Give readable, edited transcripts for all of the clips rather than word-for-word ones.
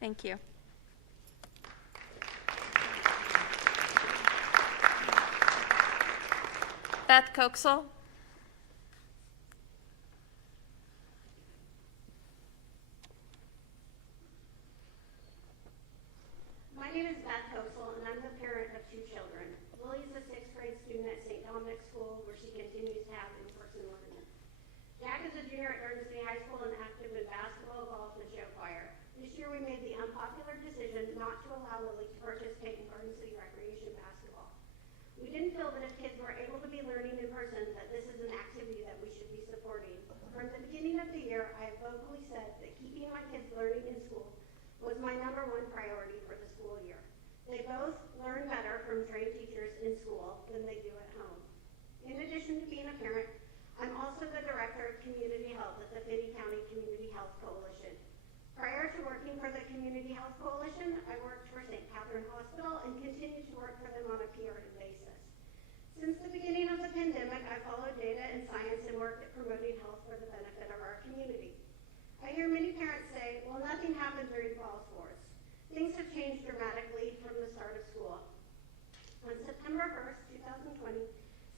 Thank you. Beth Coxel. My name is Beth Coasel, and I'm the parent of 2 children. Lily is a 6th grade student at St. Dominic's School, where she continues to have in-person learning. Jack is a junior at Ernestine High School and active in basketball, golf, and show choir. This year we made the unpopular decision not to allow Lily to participate in Garden City Recreation basketball. We didn't feel that if kids were able to be learning in person, that this is an activity that we should be supporting. From the beginning of the year, I have vocally said that keeping my kids learning in school was my #1 priority for the school year. They both learn better from trained teachers in school than they do at home. In addition to being a parent, I'm also the director of community health at the Finney County Community Health Coalition. Prior to working for the Community Health Coalition, I worked for St. Catherine Hospital and continue to work for them on a PRN basis. Since the beginning of the pandemic, I followed data and science and worked at promoting health for the benefit of our community. I hear many parents say, well, nothing happened during fall sports. Things have changed dramatically from the start of school. On September 1st, 2020,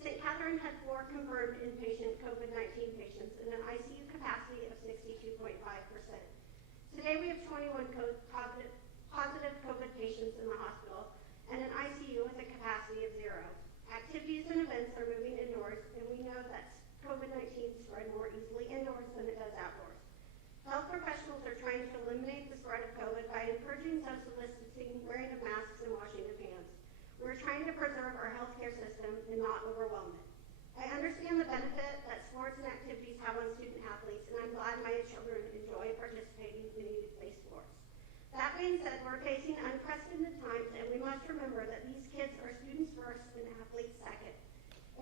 St. Catherine had 4 confirmed inpatient COVID-19 patients in an ICU capacity of 62.5%. Today we have 21 positive COVID patients in the hospital and an ICU with a capacity of 0. Activities and events are moving indoors, and we know that COVID-19 spread more easily indoors than it does outdoors. Health professionals are trying to eliminate the spread of COVID by encouraging social distancing, wearing of masks, and washing of hands. We're trying to preserve our healthcare system and not overwhelm it. I understand the benefit that sports and activities have on student athletes, and I'm glad my children enjoy participating in youth-based sports. That being said, we're facing unprecedented times, and we must remember that these kids are students first and athletes second.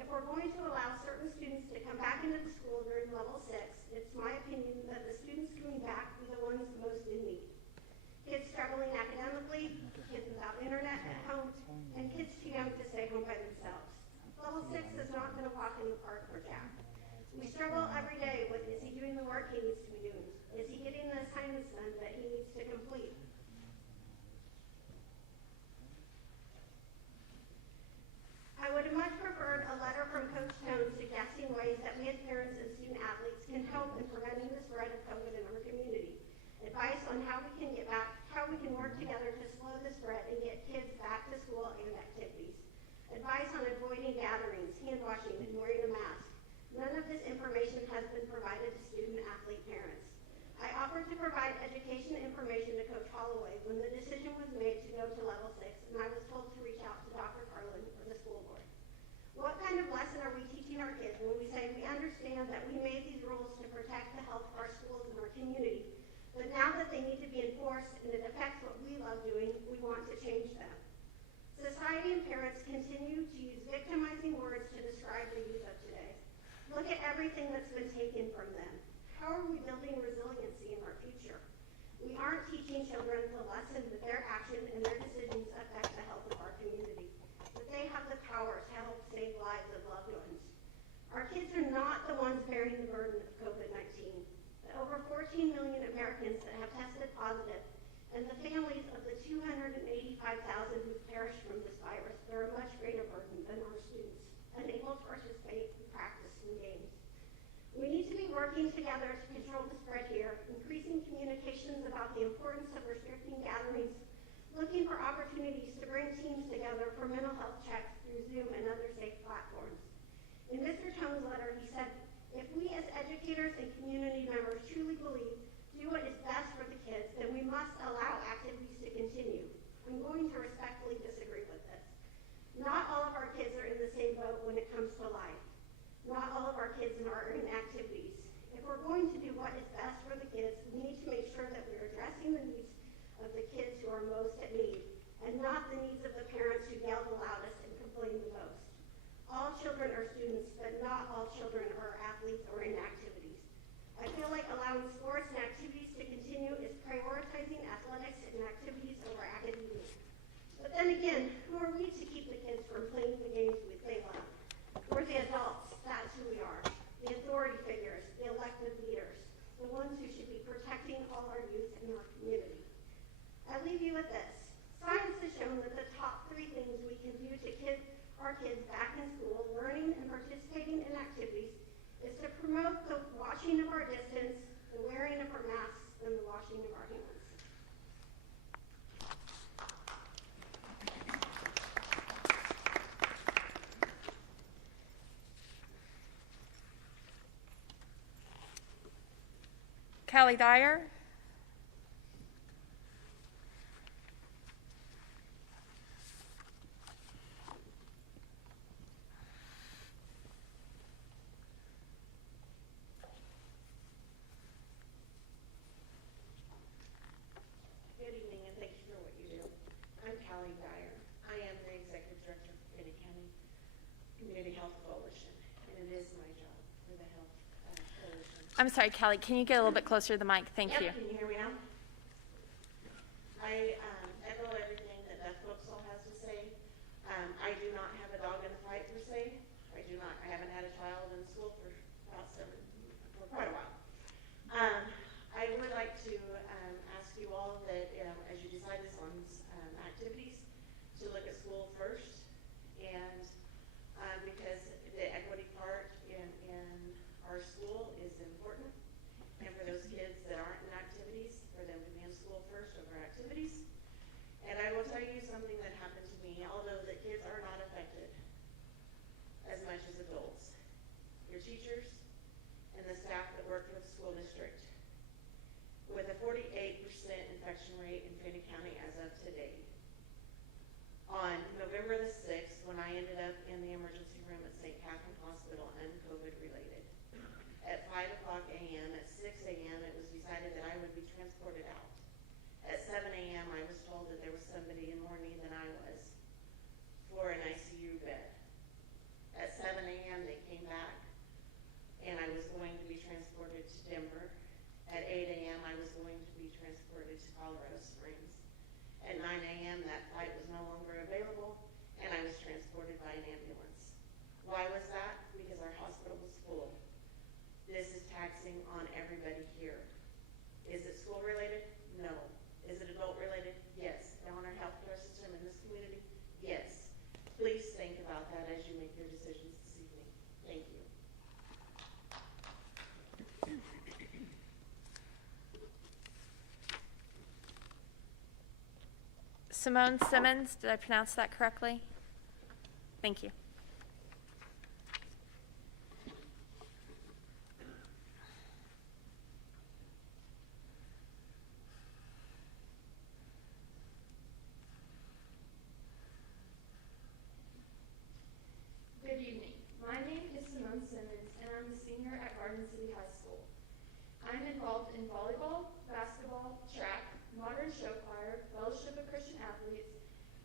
If we're going to allow certain students to come back into the school during level 6, it's my opinion that the students coming back be the ones most in need. Kids struggling academically, kids without internet at home, and kids too young to stay home by themselves. Level 6 has not been a walk in the park for Jack. We struggle every day with, is he doing the work he needs to be doing? Is he getting the assignments done that he needs to complete? I would have much preferred a letter from Coach Jones suggesting ways that we as parents and student athletes can help in preventing the spread of COVID in our community. Advice on how we can work together to slow the spread and get kids back to school and activities. Advice on avoiding gatherings, hand washing, and wearing a mask. None of this information has been provided to student athlete parents. I offered to provide education information to Coach Holloway when the decision was made to go to level 6, and I was told to reach out to Dr. Carlin or the school board. What kind of lesson are we teaching our kids when we say we understand that we made these rules to protect the health of our schools and our community, but now that they need to be enforced and it affects what we love doing, we want to change them? Society and parents continue to use victimizing words to describe the youth of today. Look at everything that's been taken from them. How are we building resiliency in our future? We aren't teaching children the lesson that their action and their decisions affect the health of our community, that they have the power to help save lives of loved ones. Our kids are not the ones bearing the burden of COVID-19. The over 14 million Americans that have tested positive and the families of the 285,000 who've perished from this virus bear a much greater burden than our students, unable to participate in practice and games. We need to be working together to control the spread here, increasing communications about the importance of restricting gatherings, looking for opportunities to bring teams together for mental health checks through Zoom and other safe platforms. In Mr. Tone's letter, he said, if we as educators and community members truly believe do what is best for the kids, then we must allow activities to continue. I'm going to respectfully disagree with this. Not all of our kids are in the same boat when it comes to life. Not all of our kids are in activities. If we're going to do what is best for the kids, we need to make sure that we're addressing the needs of the kids who are most at need, and not the needs of the parents who yell the loudest and complain the most. All children are students, but not all children are athletes or in activities. I feel like allowing sports and activities to continue is prioritizing athletics and activities over academia. But then again, who are we to keep the kids from playing the games they love? We're the adults. That's who we are. The authority figures, the elected leaders, the ones who should be protecting all our youth in our community. leave you with this. Science has shown that the top 3 things we can do to keep our kids back in school, learning and participating in activities, is to promote the washing of our distance, the wearing of our masks, and the washing of our hands. Callie Dyer. Good evening, and thank you for what you do. I'm Callie Dyer. I am the Executive Director for Finney County Community Health Coalition, and it is my job for the Health Coalition. I'm sorry, Callie, can you get a little bit closer to the mic? Thank you. Can you hear me now? I echo everything that Beth Vauxhall has to say. I do not have a dog in the fight per se. I haven't had a child in school for quite a while. I would like to ask you all that as you decide this on activities, to look at school first, and because the equity part in our school is important, and for those kids that aren't in activities, for them to be in school first over activities. And I will tell you something that happened to me, although the kids are not affected as much as adults. Your teachers and the staff that work for the school district. With a 48% infection rate in Finney County as of today. On November the 6th, when I ended up in the emergency room at St. Catherine Hospital, COVID related, at 5 o'clock a.m., at 6 a.m., it was decided that I would be transported out. At 7 a.m., I was told that there was somebody in more need than I was for an ICU bed. At 7 a.m., they came back, and I was going to be transported to Denver. At 8 a.m., I was going to be transported to Colorado Springs. At 9 a.m., that flight was no longer available, and I was transported by an ambulance. Why was that? Because our hospital was full. This is taxing on everybody here. Is it school related? No. Is it adult related? Yes. On our healthcare system in this community? Yes. Please think about that as you make your decisions this evening. Thank you. Simone Simmons, did I pronounce that correctly? Thank you. Good evening. My name is Simone Simmons, and I'm a senior at Garden City High School. I'm involved in volleyball, basketball, track, modern show choir, Fellowship of Christian Athletes,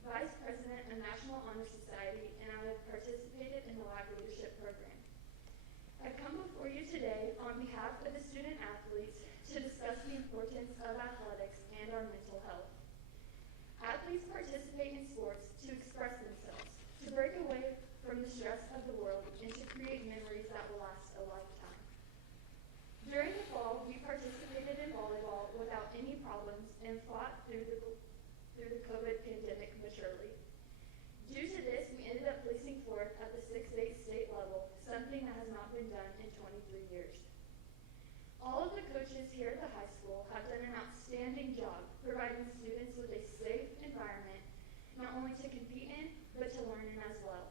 Vice President of National Honor Society, and I have participated in the Lab Leadership Program. I've come before you today on behalf of the student athletes to discuss the importance of athletics and our mental health. Athletes participate in sports to express themselves, to break away from the stress of the world, and to create memories that will last a lifetime. During the fall, we participated in volleyball without any problems and fought through the COVID pandemic maturely. Due to this, we ended up placing fourth at the 6A state level, something that has not been done in 23 years. All of the coaches here at the high school have done an outstanding job providing students with a safe environment, not only to compete in, but to learn in as well.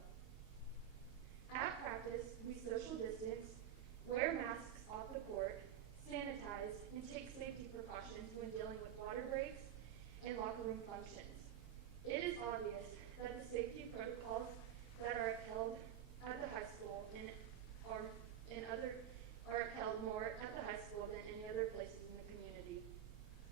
At practice, we social distance, wear masks off the court, sanitize, and take safety precautions when dealing with water breaks and locker room functions. It is obvious that the safety protocols that are upheld at the high school are upheld more at the high school than any other places in the community.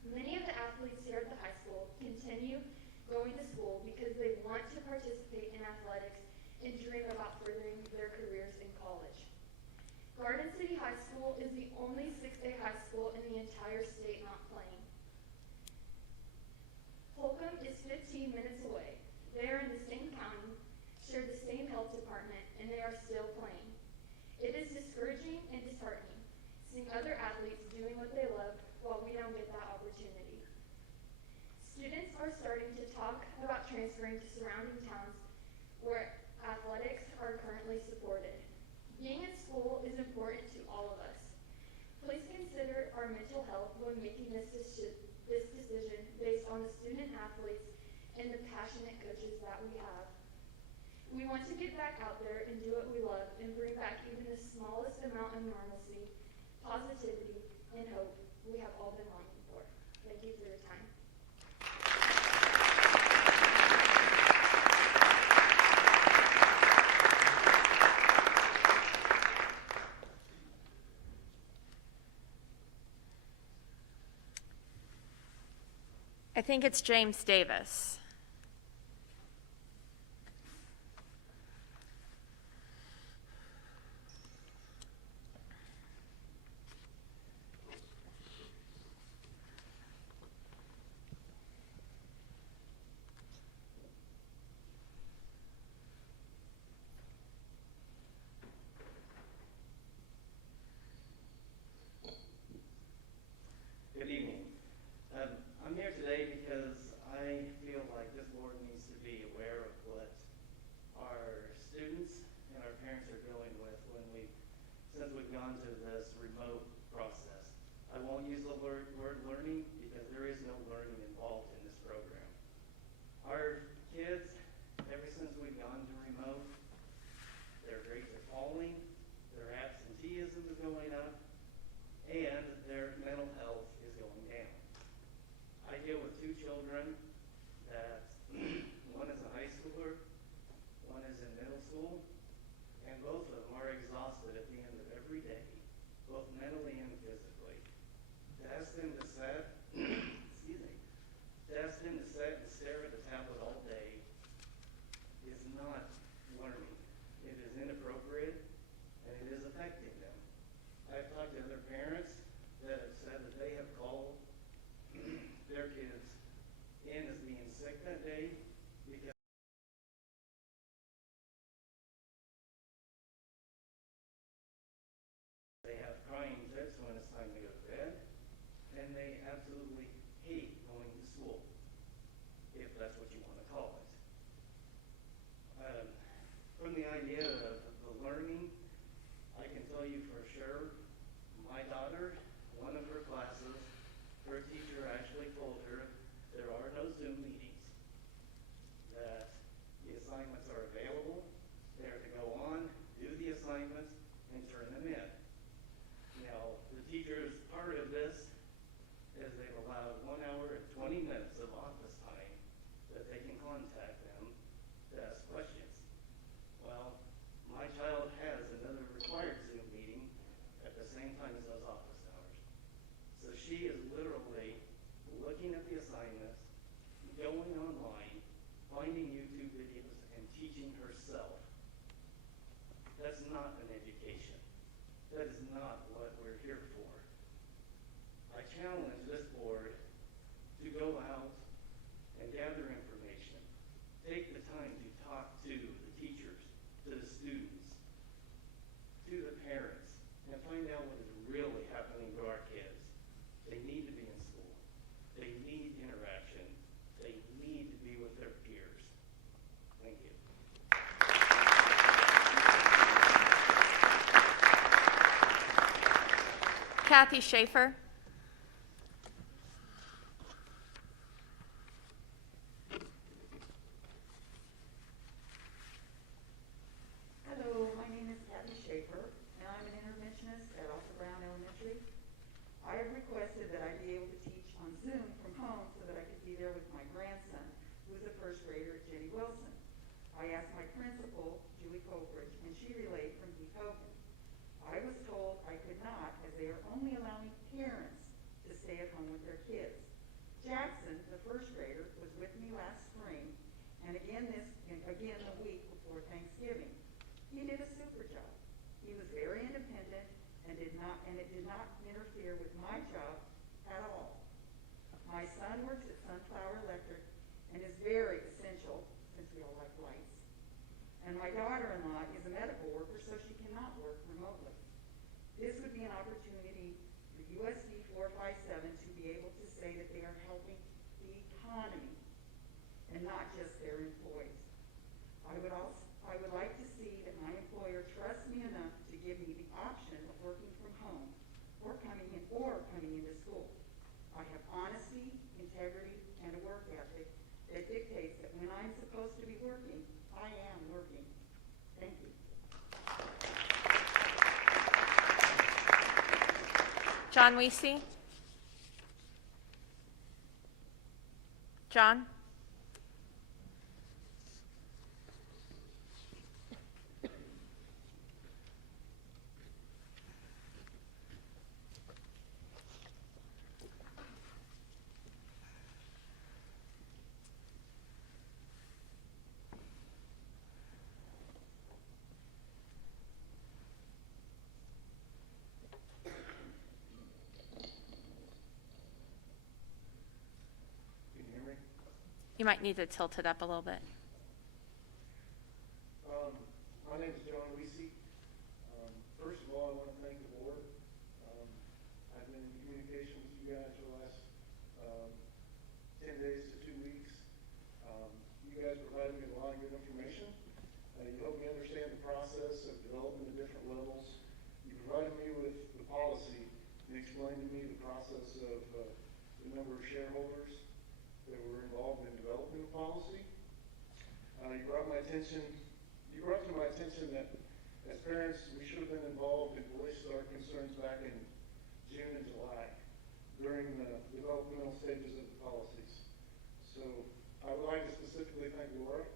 Many of the athletes here at the high school continue going to school because they want to participate in athletics and dream about furthering their careers in college. Garden City High School is the only 6A high school in the entire state not playing. Holcomb is 15 minutes away. They are in the same county, share the same health department, and they are still playing. It is discouraging and disheartening seeing other athletes doing what they love while we don't get that opportunity. Students are starting to talk about transferring to surrounding towns where athletics are currently supported. Being in school is important to all of us. Please consider our mental health when making this decision based on the student athletes and the passionate coaches that we have. We want to get back out there and do what we love and bring back even the smallest amount of normalcy, positivity, and hope we have all been longing for. Thank you for your time. I think it's James Davis. Good evening. I'm here today because I feel like this board needs to be aware of what our students and our parents are dealing with since we've gone to this remote process. I won't use the word learning because there is no learning involved in this program. Our kids, ever since we've gone to remote, their grades are falling, their absenteeism is going up, and their mental health is going down. I deal with two children that one is a high schooler, one is in middle school, and both of them are exhausted at the end of every day, both mentally and physically. To ask them to sit, and stare at the tablet all day is not learning. It is inappropriate, and it is affecting them. I've talked to other parents that have said that they have called their kids in as being sick that day because they have crying fits when it's time to go to bed, and they absolutely hate going to school, if that's what you want to call it. From the idea of the learning, I can tell you for sure, my daughter, one of her classes, her teacher actually told her there are no Zoom meetings, that the assignments are available, they're to go on, do the assignments, and turn them in. Now, the teachers, part of this is they've allowed 1 hour and 20 minutes of office time that they can contact them to ask questions. Well, my child has another required Zoom meeting at the same time as those office hours. So she is literally looking at the assignments, going online, finding YouTube videos, and teaching herself. That's not an education. That is not what we're here for. I challenge this board to go out and gather information. Take the time to talk to the teachers, to the students, to the parents, and find out what is really happening to our kids. They need to be in school. They need interaction. They need to be with their peers. Thank you. Kathy Schaefer. Hello, my name is Kathy Schaefer, and I'm an interventionist at Arthur Brown Elementary. I have requested that I be able to teach on Zoom from home so that I could be there with my grandson, who is a first grader at Jenny Wilson. I asked my principal, Julie Colbridge, and she relayed from Heath Hogan. I was told I could not, as they are only allowing parents to stay at home with their kids. Jackson, the first grader, was with me last spring, and again the week before Thanksgiving. He did a super job. He was very independent and it did not interfere with my job at all. My son works at Sunflower Electric and is very essential, since we all like lights. And my daughter-in-law is a medical worker, so she cannot work remotely. This would be an opportunity for USD 457 to be able to say that they are helping the economy and not just their employees. I would like to see that my employer trusts me enough to give me the option of working from home or coming into school. I have honesty, integrity, and a work ethic that dictates that when I'm supposed to be working, I am working. Thank you. John Weesey? John? Can you hear me? You might need to tilt it up a little bit. My name is John Weesey. First of all, I want to thank the board. I've been in communication with you guys for the last 10 days to 2 weeks. You guys provided me with a lot of good information. You helped me understand the process of development at different levels. You provided me with the policy and explained to me the process of the number of shareholders that were involved in developing the policy. You brought to my attention that as parents, we should have been involved in voiced our concerns back in June and July during the developmental stages of the policies. So I would like to specifically thank Laura,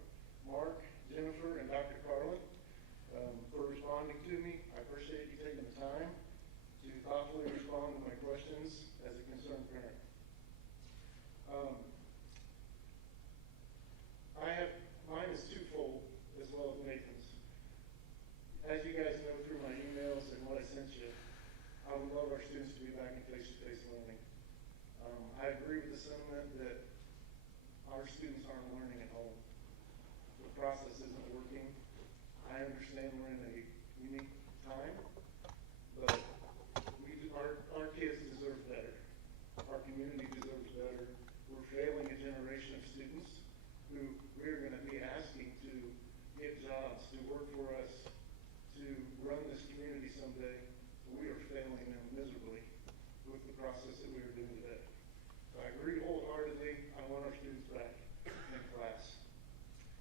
Mark, Jennifer, and Dr. Carlin for responding to me. I appreciate you taking the time to thoughtfully respond to my questions as a concerned parent. Mine is twofold as well as Nathan's. As you guys know through my emails and what I sent you, I would love our students to be back in face-to-face learning. I agree with the sentiment that our students aren't learning at home. The process isn't working. I understand we're in a unique time, but our kids deserve better. Our community deserves better. We're failing a generation of students who we're going to be asking to get jobs, to work for us, to run this community someday. We are failing them miserably with the process that we are doing today. So I agree wholeheartedly. I want our students back in class.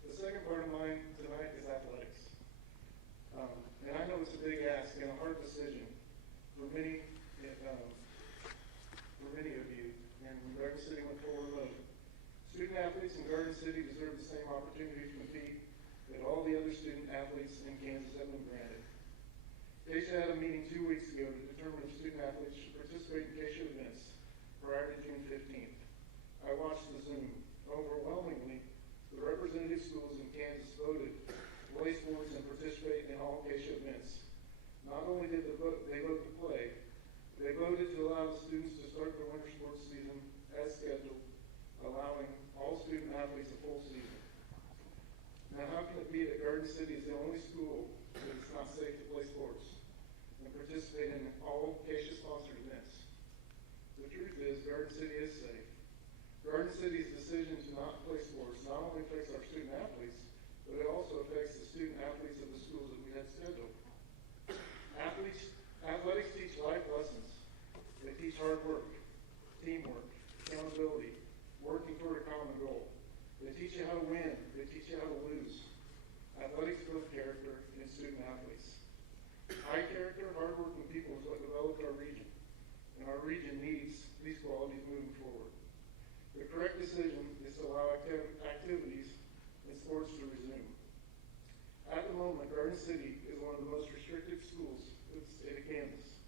The second part of mine tonight is athletics. And I know it's a big ask and a hard decision for many of you. And Garden City went forward and voted. Student athletes in Garden City deserve the same opportunity to compete that all the other student athletes in Kansas have been granted. Keisha had a meeting 2 weeks ago to determine if student athletes should participate in Keisha events prior to June 15th. I watched the Zoom. Overwhelmingly, the representative schools in Kansas voted to play sports and participate in all Keisha events. Not only did they vote to play, they voted to allow the students to start their winter sports season as scheduled, allowing all student athletes a full season. Now, how can it be that Garden City is the only school that it's not safe to play sports and participate in all Keisha-sponsored events? The truth is, Garden City is safe. Garden City's decision to not play sports not only affects our student athletes, but it also affects the student athletes of the schools that we had scheduled. Athletics teach life lessons. They teach hard work, teamwork, accountability, working toward a common goal. They teach you how to win. They teach you how to lose. Athletics build character in student athletes. High character, hardworking people is what developed our region, and our region needs these qualities moving forward. The correct decision is to allow activities and sports to resume. At the moment, Garden City is one of the most restricted schools in the state of Kansas.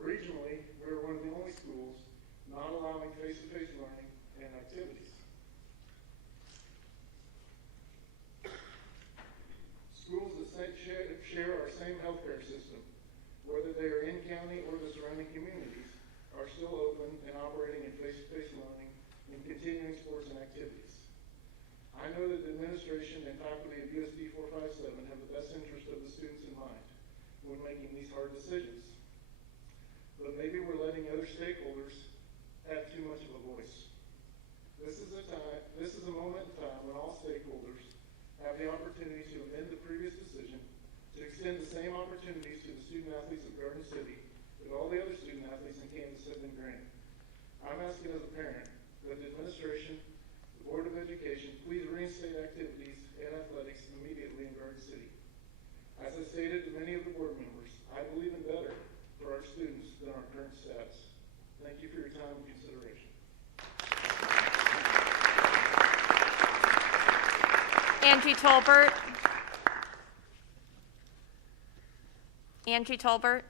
Regionally, we are one of the only schools not allowing face-to-face learning and activities. Schools that share our same healthcare system, whether they are in county or the surrounding communities, are still open and operating in face-to-face learning and continuing sports and activities. I know that the administration and faculty of USD 457 have the best interest of the students in mind when making these hard decisions. But maybe we're letting other stakeholders have too much of a voice. This is a moment in have the opportunity to amend the previous decision to extend the same opportunities to the student athletes of Garden City that all the other student athletes in Kansas have been granted. I'm asking as a parent that the administration, the Board of Education, please reinstate activities and athletics immediately in Garden City. As I stated to many of the board members, I believe in better for our students than our current status. Thank you for your time and consideration. Angie Tolbert. Angie Tolbert.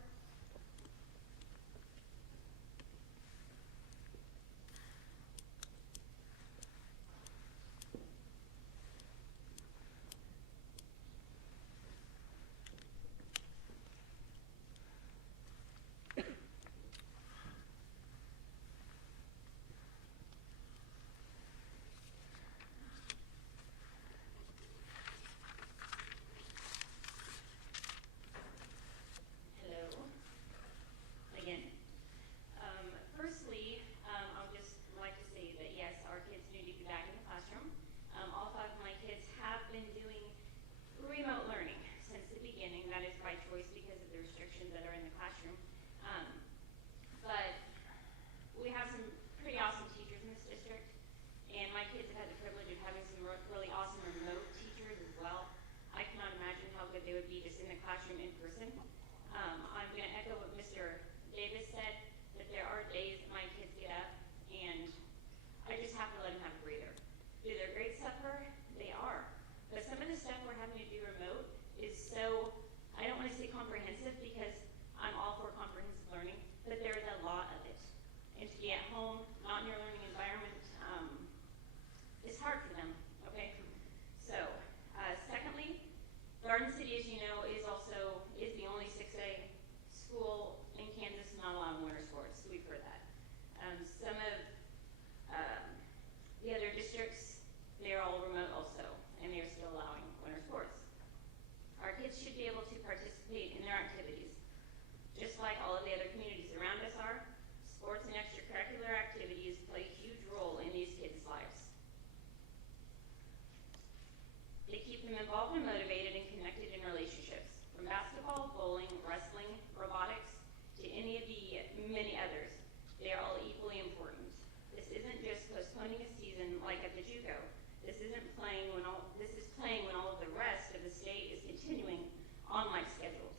Involved and motivated and connected in relationships, from basketball, bowling, wrestling, robotics, to any of the many others. They are all equally important. This isn't just postponing a season like at the JUCO. This is playing when all of the rest of the state is continuing on like scheduled.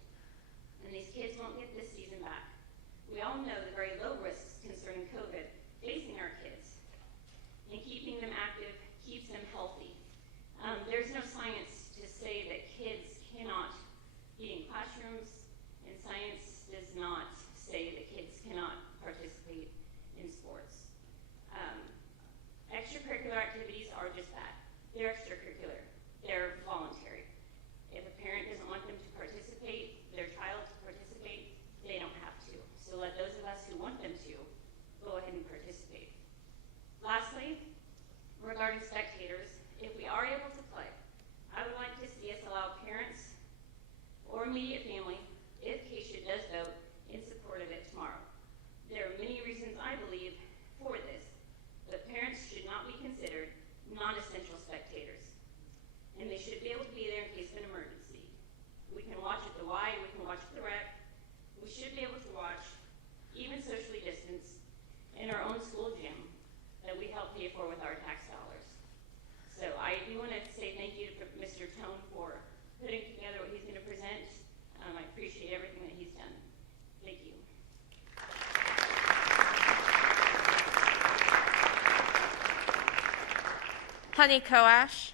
And these kids won't get this season back. We all know the very low risks concerning COVID facing our kids, and keeping them active keeps them healthy. There's no science to say that kids cannot be in classrooms, and science does not say that kids cannot participate in sports. Extracurricular activities are just that. They're extracurricular. They're voluntary. If a parent doesn't want them to participate, their child to participate, they don't have to. So let those of us who want them to go ahead and participate. Lastly, regarding spectators, if we are able to play, I would like to see us allow parents or immediate family, if Keisha does vote, in support of it tomorrow. There are many reasons I believe for this, but parents should not be considered non-essential spectators, and they should be able to be there in case of an emergency. We can watch at the Y, we can watch at the rec. We should be able to watch, even socially distanced, in our own school gym that we help pay for with our tax dollars. So I do want to say thank you to Mr. Tone for putting together what he's going to present. I appreciate everything that he's done. Thank you. Honey Koash.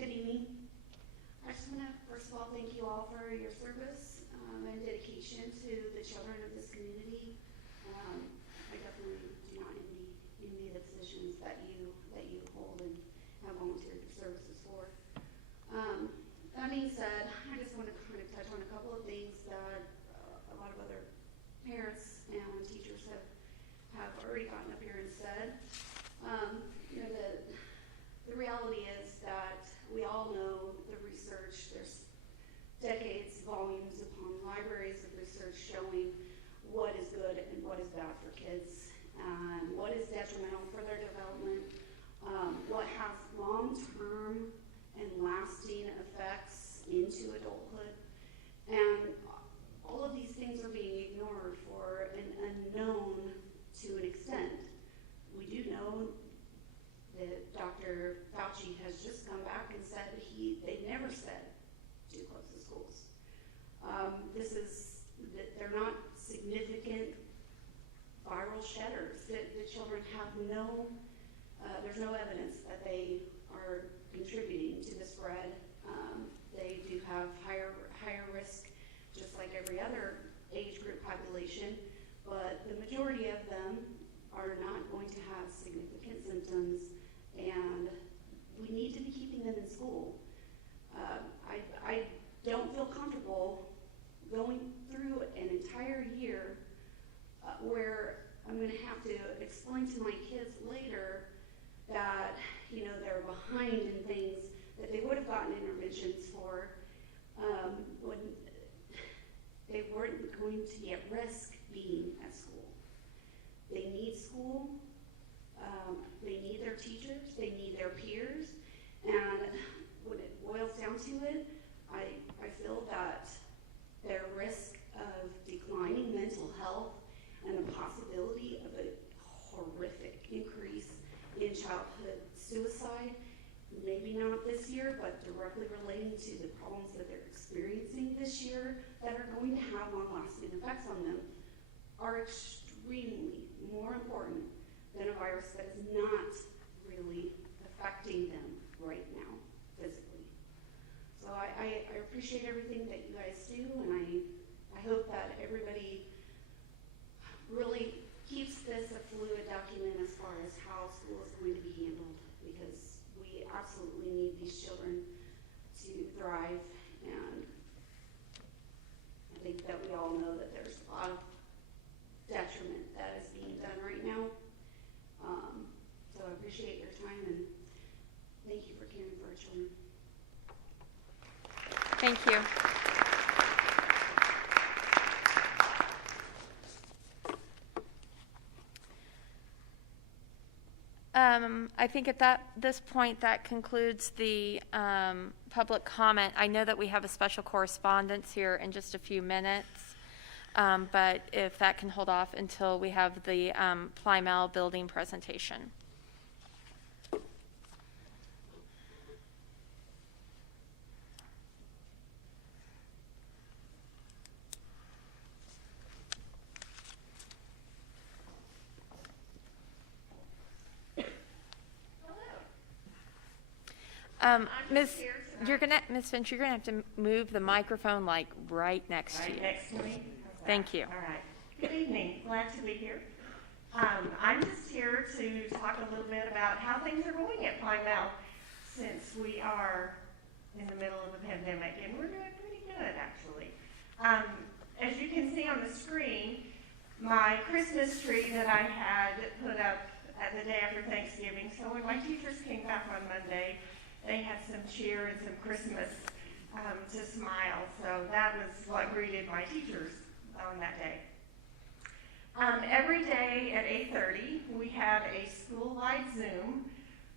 Good evening. I just want to, first of all, thank you all for your service and dedication to the children of this community. I definitely do not envy the positions that you hold and have volunteered your services for. That being said, I just want to kind of touch on a couple of things that a lot of other parents and teachers have already gotten up here and said. You know, the reality is that we all know the research. There's decades, volumes upon libraries of research showing what is good and what is bad for kids, what is detrimental for their development, what has long-term and lasting effects into adulthood. And all of these things are being ignored for an unknown to an extent. We do know that Dr. Fauci has just come back and said they never said to close the schools. This is that they're not significant viral shedders. The children have there's no evidence that they are contributing to the spread. They do have higher risk, just like every other age group population, but the majority of them are not going to have significant symptoms, and we need to be keeping them in school. I don't feel comfortable going through an entire year where I'm going to have to explain to my kids later that, you know, they're behind in things that they would have gotten interventions for when they weren't going to be at risk being at school. They need school. They need their teachers. They need their peers. And when it boils down to it, I feel that their risk of declining mental health and the possibility of a horrific increase in childhood suicide, maybe not this year, but directly relating to the problems that they're experiencing this year that are going to have long-lasting effects on them, are extremely more important than a virus that is not really affecting them right now, physically. So I appreciate everything that you guys do, and I hope that everybody really keeps this a fluid document as far as how school is going to be handled, because we absolutely need these children to thrive, and I think that we all know that there's a lot of detriment that is being done right now. So I appreciate your time, and thank you for caring for our children. Thank you. I think at this point that concludes the public comment. I know that we have a special correspondence here in just a few minutes, but if that can hold off until we have the Plymouth building presentation. Ms. Finch, you're gonna have to move the microphone like right next to you. Next to me? Okay. Thank you. All right. Good evening. Glad to be here. I'm just here to talk a little bit about how things are going at Plymouth since we are in the middle of a pandemic, and we're doing pretty good, actually. As you can see on the screen, my Christmas tree that I had put up at the day after Thanksgiving. So when my teachers came back on Monday, they had some cheer and some Christmas to smile. So that was what greeted my teachers on that day. Every day at 8:30, we have a school-wide Zoom.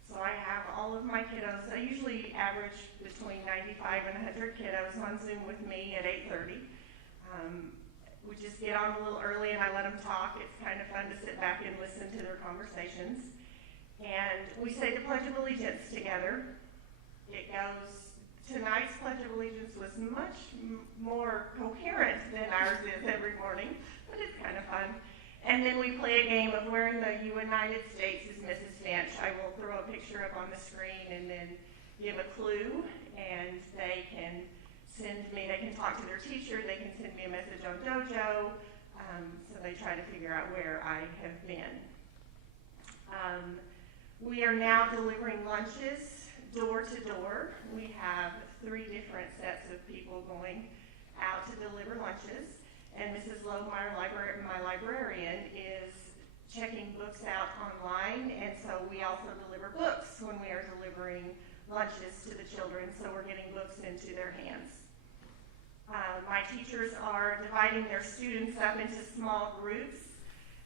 So I have all of my kiddos. I usually average between 95 and 100 kiddos on Zoom with me at 8:30. We just get on a little early and I let them talk. It's kind of fun to sit back and listen to their conversations. And we say the Pledge of Allegiance together. It goes, tonight's Pledge of Allegiance was much more coherent than ours is every morning, but it's kind of fun. And then we play a game of where in the United States is Mrs. Finch. I will throw a picture up on the screen and then give a clue, and they can they can talk to their teacher, they can send me a message on Dojo, so they try to figure out where I have been. We are now delivering lunches door to door. We have 3 different sets of people going out to deliver lunches, And Mrs. Lohmeyer, my librarian, is checking books out online, and so we also deliver books when we are delivering lunches to the children, so we're getting books into their hands. My teachers are dividing their students up into small groups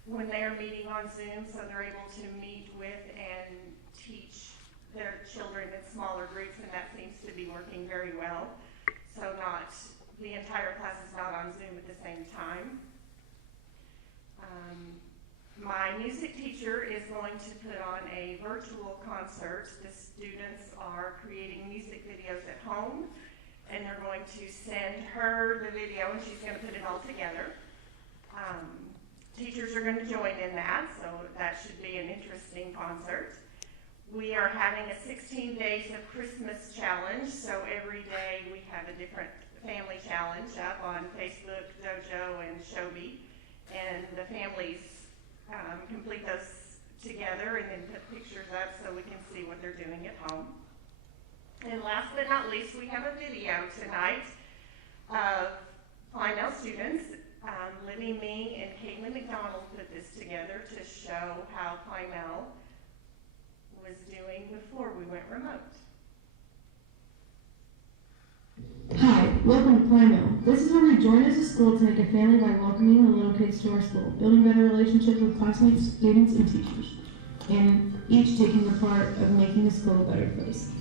when they are meeting on Zoom, so they're able to meet with and teach their children in smaller groups, and that seems to be working very well. So the entire class is not on Zoom at the same time. My music teacher is going to put on a virtual concert. The students are creating music videos at home, and they're going to send her the video, and she's going to put it all together. Teachers are going to join in that, so that should be an interesting concert. We are having a 16 days of Christmas challenge, so every day we have a different family challenge up on Facebook, Dojo, and Shobi, and the families complete those together and then put pictures up so we can see what they're doing at home. And last but not least, we have a video tonight of Plymouth students. Libby Ming and Caitlin McDonald put this together to show how Plymouth was doing before we went remote. Hi, welcome to Plymouth. This is where we join as a school to make a family by welcoming the little kids to our school, building better relationships with classmates, students, and teachers, and each taking a part of making the school a better place.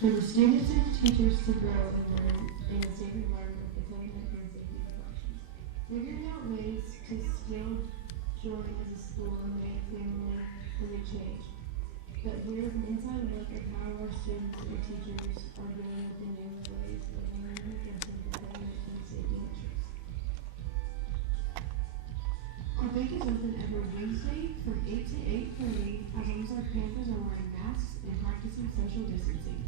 For the students and teachers to grow and learn in a safe environment, attending health and safety precautions. Figuring out ways to still join as a school and make family when they change. But here's an inside look at how our students and teachers are dealing with the new ways of learning and adjusting to government and safety measures. Our bank is open every Wednesday from 8 to 8:30 as long as our Panthers are wearing masks and practicing social distancing.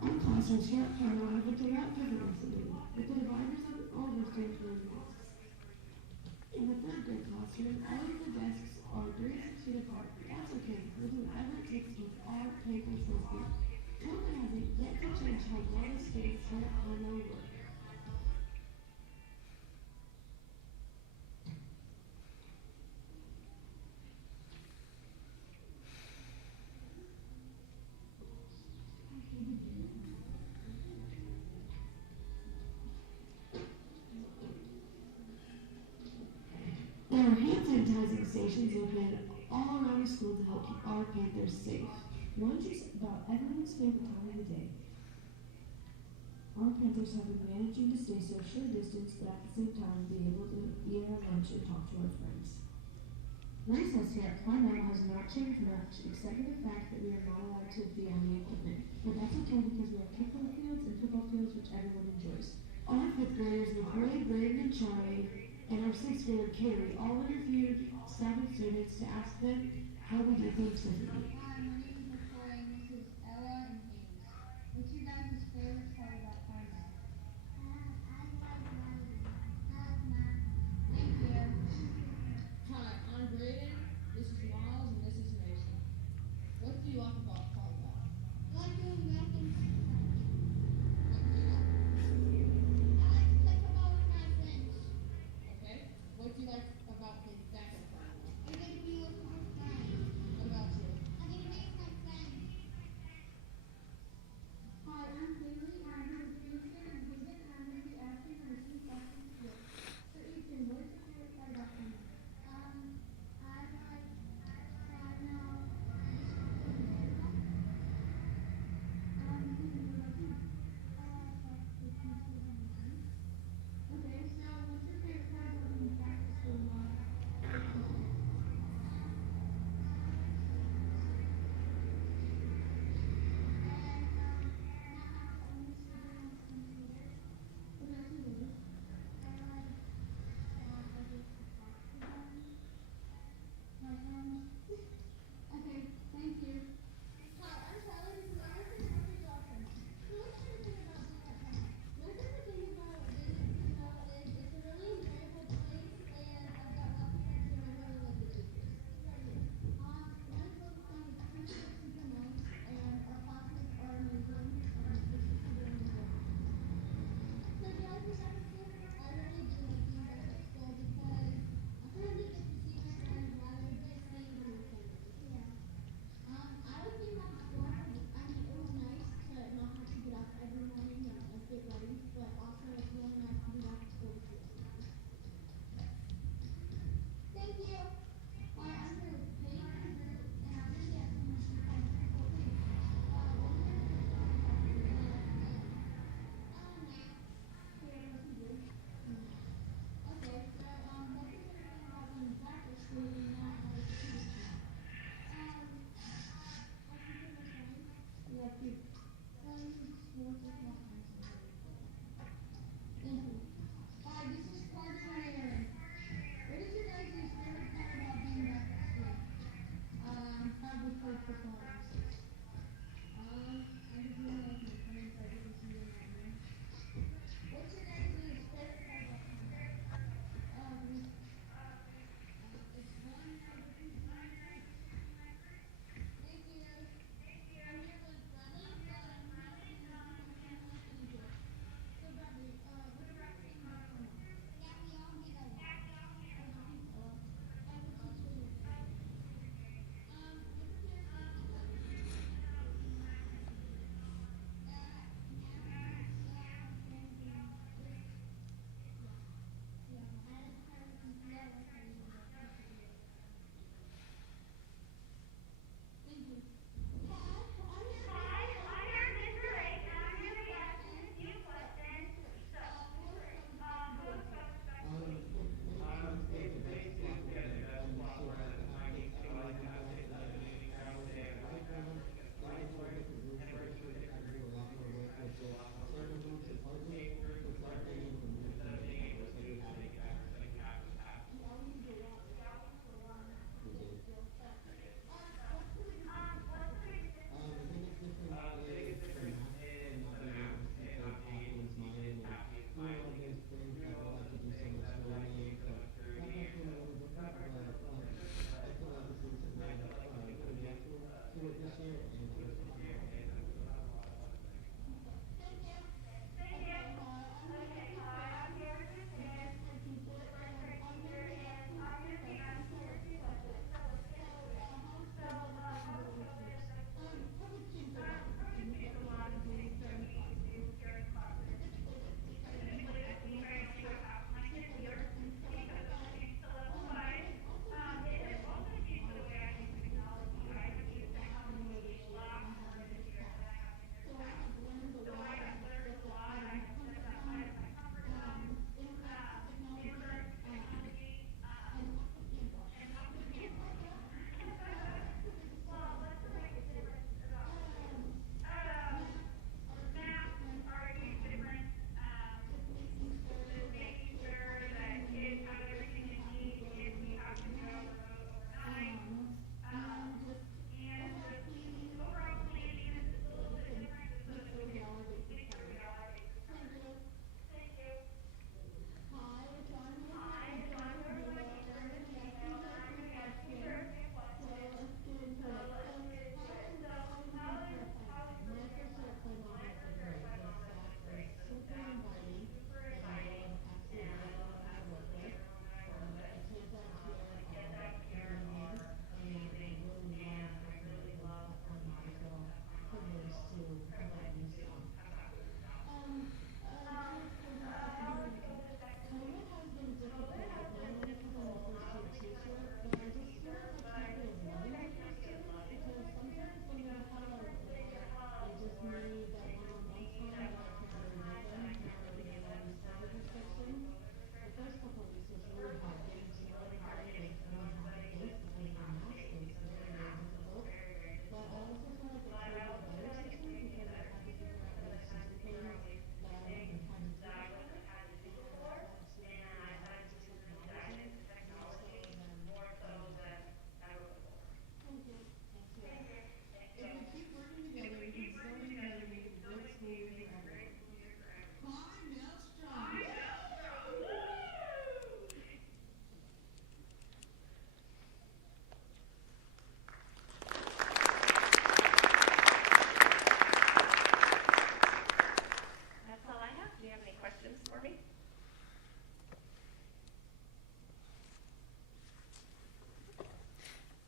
Our classrooms here at Plymouth have been throughout COVID recently, with the dividers of all of our students wearing masks. In the third grade classroom, all of the desks are 3 to 6 feet apart. That's okay, we'll do whatever it takes to keep our papers healthy. COVID hasn't yet to change how well the students here at Plymouth work. There are hand sanitizing stations located all around the school to help keep our Panthers safe. Lunch is about everyone's favorite time of the day. Our Panthers have been managing to stay socially distanced, but at the same time be able to eat our lunch and talk to our friends. Recess here at Plymouth has not changed much, except for the fact that we are not allowed to be on the equipment. But that's okay because we have kickball fields and football fields, which everyone enjoys. Our 5th graders, McCoy, Braden, and Charlie, and our 6th grader, Carrie, all interviewed staff and students to ask them how we do things differently. Hi, my name is McCoy, and this is Ella and Hayes. What's your guys' favorite part about Plymouth? I like Melody. I like math. Thank you. Hi, I'm Braden, this is Miles, and this is Mason. What do you like about Plymouth? I like doing math and science. What do you like? I like to play football with my friends. Okay. What do you like about being back in Plymouth? I get to be with my friends. What about you? I get to be with my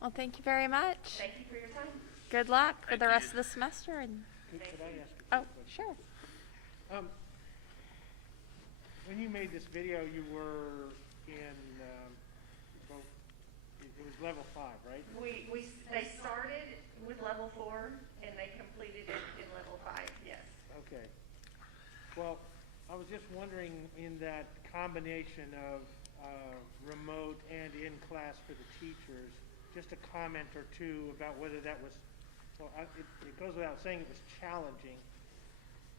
Well, thank you very much. Thank you for your time. Good luck for the rest of the semester. And Could I ask a oh, quick sure. question? When you made this video, you were in, it was level 5, right? They started with level 4 and they completed it in level 5, yes. Okay. Well, I was just wondering, in that combination of remote and in-class for the teachers, just a comment or two about whether that was, well, it goes without saying it was challenging,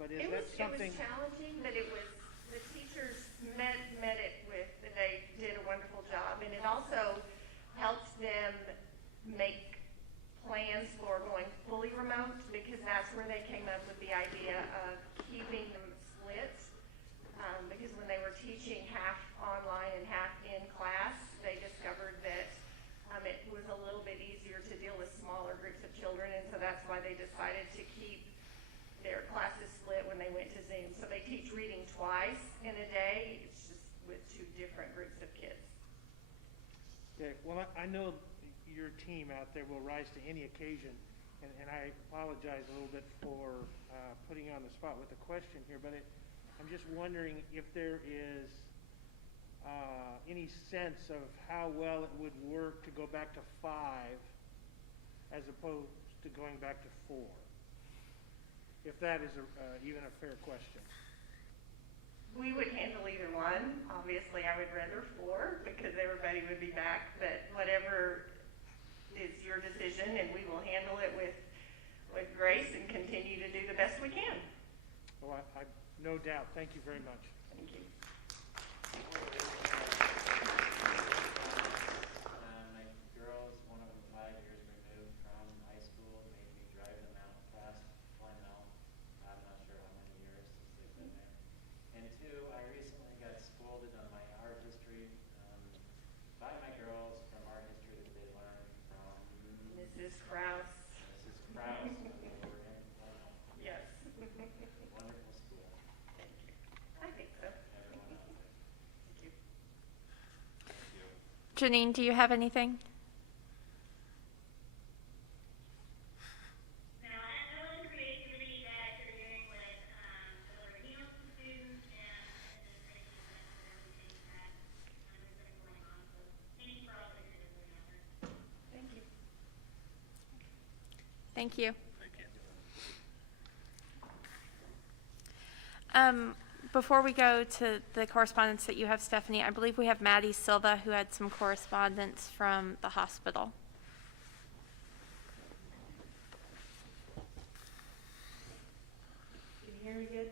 but is that something? It was challenging, but it was, the teachers met it with, they did a wonderful job, and it also helped them make plans for going fully remote, because that's where they came up with the idea of keeping them split. Because when they were teaching half online and half in class, they discovered that it was a little bit easier to deal with smaller groups of children, and so that's why they decided to keep their classes split when they went to Zoom. So they teach reading twice in a day, it's just with 2 different groups of kids. Okay, well, I know your team out there will rise to any occasion, and I apologize a little bit for putting you on the spot with a question here, but I'm just wondering if there is any sense of how well it would work to go back to 5 as opposed to going back to 4, if that is even a fair question. We would handle either one. Obviously, I would rather 4 because everybody would be back, but whatever is your decision, and we will handle it with grace and continue to do the best we can. Well, I no doubt. Thank you very much. Thank you. My girls, one of them 5 years removed from high school, made me drive them out past Glenmel. I'm not sure how many years since they've been there. And 2, I recently got scolded on my art history by my girls from art history that they learned from Mrs. Krause. Mrs. Krause when they were in Glenmel. Yes. Wonderful school. Thank you. I think so. Everyone out there. Thank you. Thank you. Janine, do you have anything? Now, I know the creativity that you're doing with the reveal to students and the education and everything that has been going on. So thank you for all that you're doing out there. Thank you. Thank you. Before we go to the correspondence that you have, Stephanie, I believe we have Maddie Silva who had some correspondence from the hospital. Can you hear me good?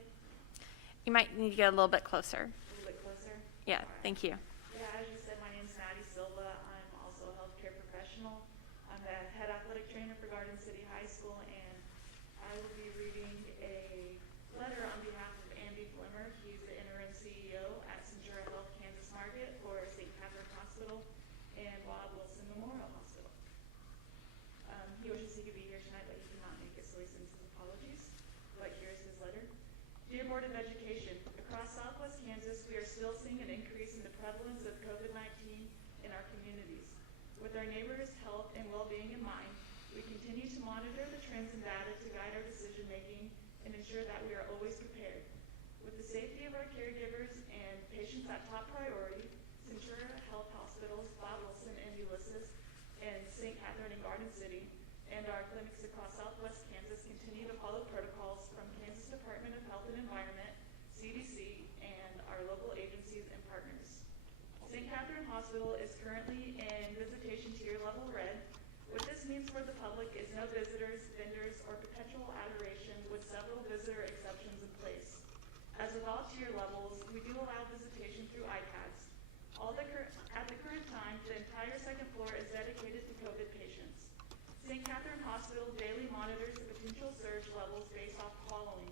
You might need to get a little bit closer. A little bit closer? Yeah, thank you. Yeah, as you said, my name is Maddie Silva. I'm also a healthcare professional. I'm the head athletic trainer for Garden City High School, and I will be reading a letter on behalf of Andy Glimmer. He's the interim CEO at Centura Health Kansas Market for St. Catherine Hospital and Bob Wilson Memorial Hospital. He wishes he could be here tonight, but he could not make it, so he sends his apologies. But here's his letter. Dear Board of Education, across Southwest Kansas, we are still seeing an increase in the prevalence of COVID-19 in our communities. With our neighbors' health and well-being in mind, we continue to monitor the trends and data to guide our decision-making and ensure that we are always prepared. With the safety of our caregivers and patients at top priority, Centura Health Hospitals, Bob Wilson and Ulysses, and St. Catherine and Garden City, and our clinics across Southwest Kansas continue to follow protocols from Kansas Department of Health and Environment, CDC, and our local agencies and partners. St. Catherine Hospital is currently in visitation tier level red. What this means for the public is no visitors, vendors, or perpetual adoration, with several visitor exceptions in place. As with all tier levels, we do allow visitation through iPads. At the current time, the entire second floor is dedicated to COVID patients. St. Catherine Hospital daily monitors the potential surge levels based off the following: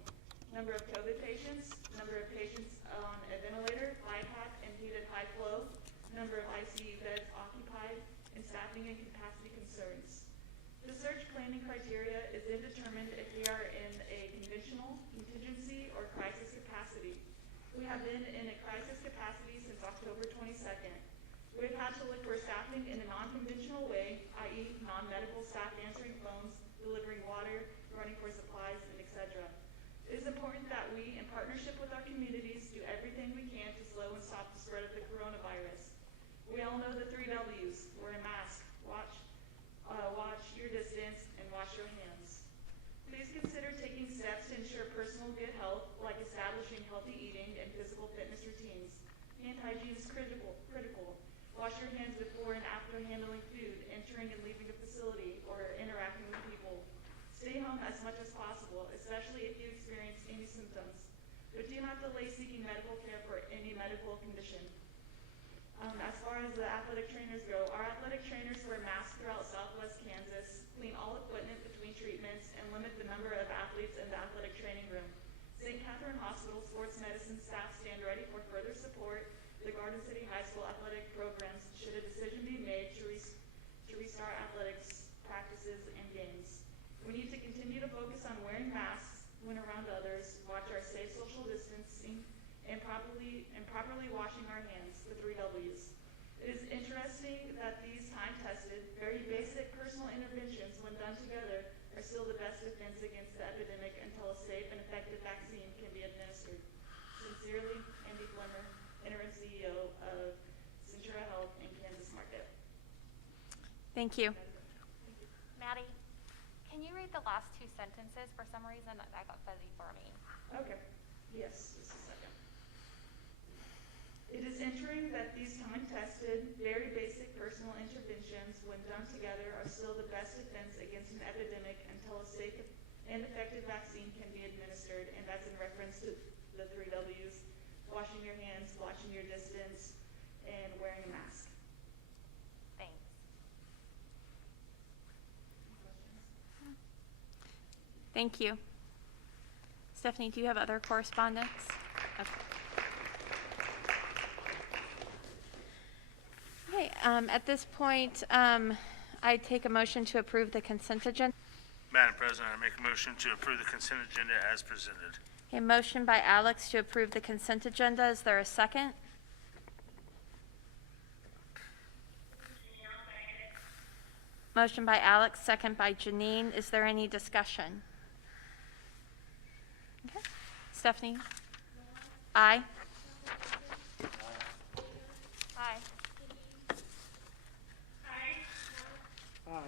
number of COVID patients, number of patients on a ventilator, BiPAP, and heated high flow, number of ICU beds occupied, and staffing and capacity concerns. The surge planning criteria is then determined if we are in a conventional, contingency, or crisis capacity. We have been in a crisis capacity since October 22nd. We've had to look for staffing in a non-conventional way, i.e. non-medical staff answering phones, delivering water, running for supplies, and etc. It is important that we, in partnership with our communities, do everything we can to slow and stop the spread of the coronavirus. We all know the 3 W's. Wear a mask, watch your distance, and wash your hands. Please consider taking steps to ensure personal good health, like establishing healthy eating and physical fitness routines. Hand hygiene is critical. Wash your hands before and after handling food, entering and leaving a facility, or interacting with people. Stay home as much as possible, especially if you experience any symptoms. But do not delay seeking medical care for any medical condition. As far as the athletic trainers go, our athletic trainers wear masks throughout Southwest Kansas, clean all equipment between treatments, and limit the number of athletes in the athletic training room. St. Catherine Hospital sports medicine staff stand ready for further support the Garden City High School athletic programs should a decision be made to restart athletics practices and games. We need to continue to focus on wearing masks when around others, watch our safe social distancing, and properly washing our hands, the 3 W's. It is interesting that these time-tested, very basic personal interventions, when done together, are still the best defense against the epidemic until a safe and effective vaccine can be administered. Sincerely, Andy Flemmer, Interim CEO of Centura Health in Kansas Market. Thank you. Maddie, can you read the last 2 sentences? For some reason, I got fuzzy for me. Okay. Yes, just a second. It is ensuring that these time-tested, very basic personal interventions, when done together, are still the best defense against an epidemic until a safe and effective vaccine can be administered, and that's in reference to the 3 W's, washing your hands, watching your distance, and wearing a mask. Thanks. Thank you. Stephanie, do you have other correspondence? Okay. Okay, at this point, I take a motion to approve the consent agenda. Madam President, I make a motion to approve the consent agenda as presented. A motion by Alex to approve the consent agenda. Is there a second? Motion by Alex, second by Janine. Is there any discussion? Okay. Stephanie? Aye. Hi. Aye.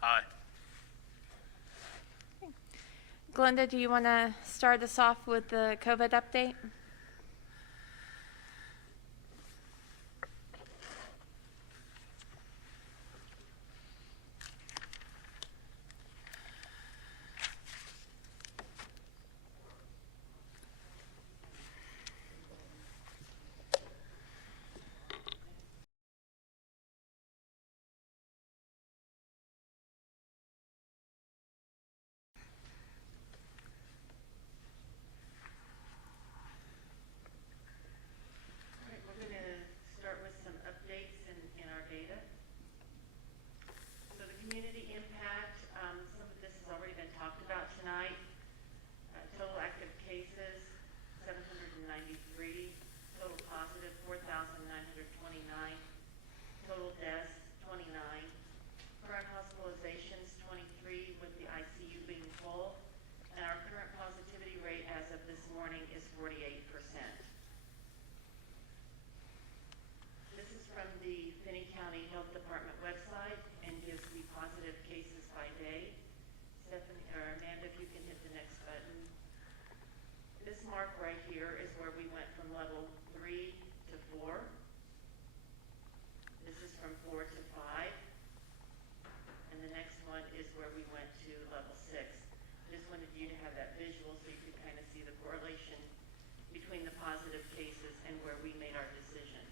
Aye. Glenda, do you want to start us off with the COVID update? Community impact, some of this has already been talked about tonight. Total active cases, 793. Total positive, 4,929. Total deaths, 29. Current hospitalizations, 23, with the ICU being full. And our current positivity rate as of this morning is 48%. This is from the Finney County Health Department website and gives the positive cases by day. Stephanie or Amanda, if you can hit the next button. This mark right here is where we went from level 3 to 4. This is from 4 to 5. And the next one is where we went to level 6. Just wanted you to have that visual so you could kind of see the correlation between the positive cases and where we made our decisions.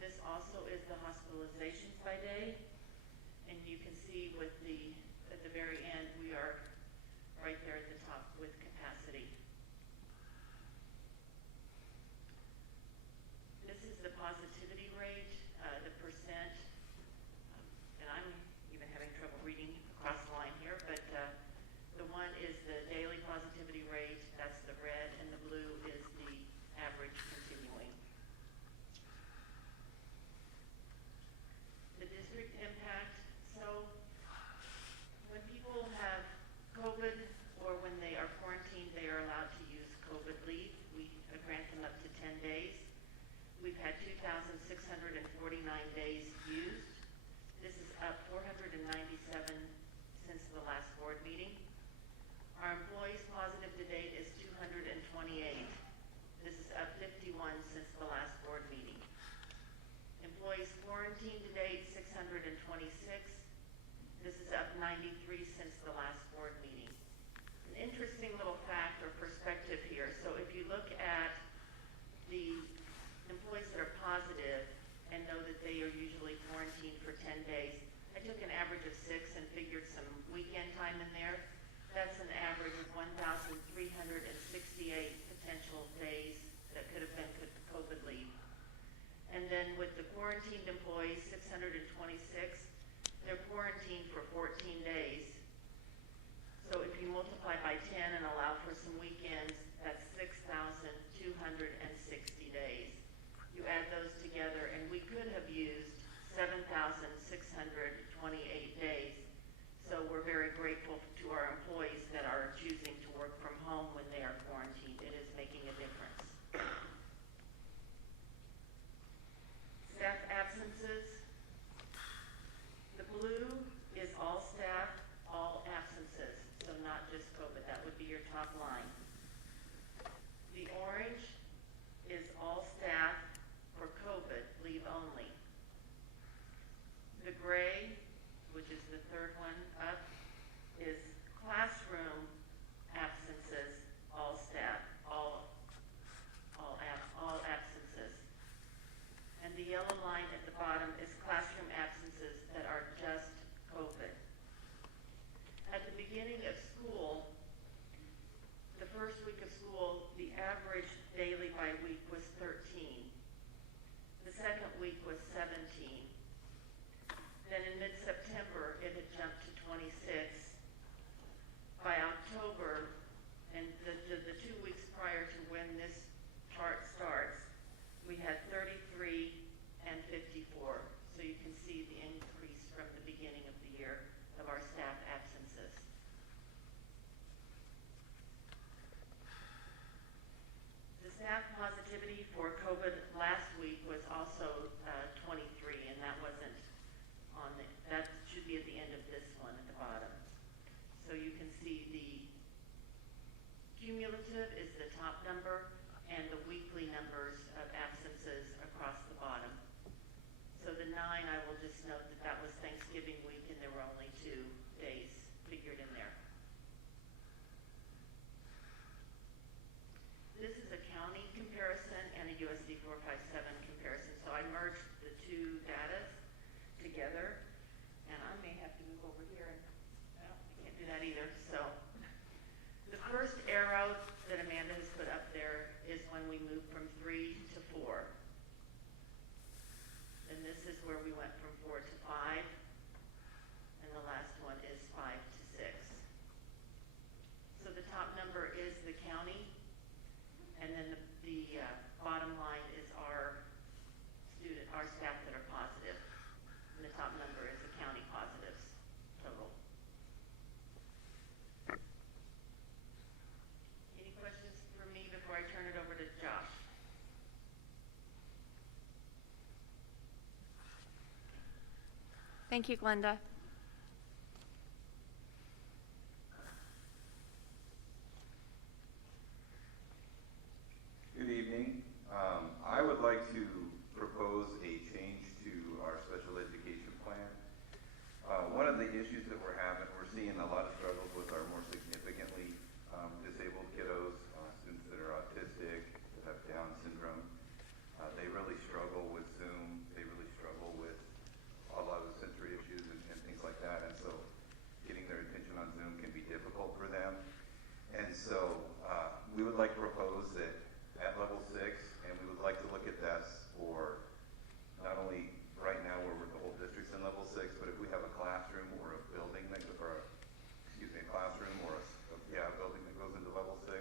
This also is the hospitalizations by day, and you can see with at the very end, we are right there at the top with capacity. This is the positivity rate, the percent, and I'm even having trouble reading across the line here, but the one is the daily positivity rate, that's the red, and the blue is the average days used. This is up 497 since the last board meeting. Our employees positive to date is 228. This is up 51 since the last board meeting. Employees quarantined to date, 626. This is up 93 since the last board meeting. An interesting little fact or perspective here. So if you look at the employees that are positive and know that they are usually quarantined for 10 days, I took an average of 6 and figured some weekend time in there. That's an average of 1,368 potential days that could have been COVID leave. And then with the quarantined employees, 626, they're quarantined for 14 days. So if you multiply by 10 and allow for some weekends, that's 6,260 days. You add those together, and we could have used 7,628 days. So we're very grateful to our employees that are choosing to work from home when they are quarantined. It is making a difference. Staff absences. The blue is all staff, all absences, so not just COVID. That would be your top line. The orange is all staff for COVID, leave only. The gray, which is the third one up, is classroom absences, all staff, all absences. And the yellow line at the bottom is classroom absences that are just COVID. At the beginning of school, the first week of school, the average daily by week was 13. The second week was 17. Then in mid-September, it had jumped to 26. By October, and the 2 weeks prior to when this chart starts, we had 33 and 54. So you can see the increase from the beginning of the year of our staff absences. The staff positivity for COVID last week was also 23, and that wasn't on the, that should be at the end of this one at the bottom. So you can see the cumulative is the top number and the weekly numbers of absences across the bottom. So the 9, I will just note that that was Thanksgiving week and there were only 2 days figured in there. This is a county comparison and a USD 457 comparison. So I merged the 2 data together, and I may have to move over here, and no, I can't do that either. So the first arrow that Amanda has put up there is when we moved from 3 to 4. And this is where we went from 4 to 5, and the last one is 5 to 6. So the top number is the county, and then the bottom line is our staff that are positive. And the top number is the county positives total. Any questions for me before I turn it over to Josh? Thank you, Glenda. Good evening. I would like to propose a change to our special education plan. One of the issues that we're seeing a lot of struggles with our more significantly disabled kiddos, students that are autistic, that have Down syndrome. They really struggle with Zoom. They really struggle with a lot of the sensory issues and things like that. And so getting their attention on Zoom can be difficult for them. And so we would like to propose that at level 6, and we would like to look at this for not only right now where the whole district's in level 6, but if we have a classroom or a building that, or a classroom or a building that goes into level 6,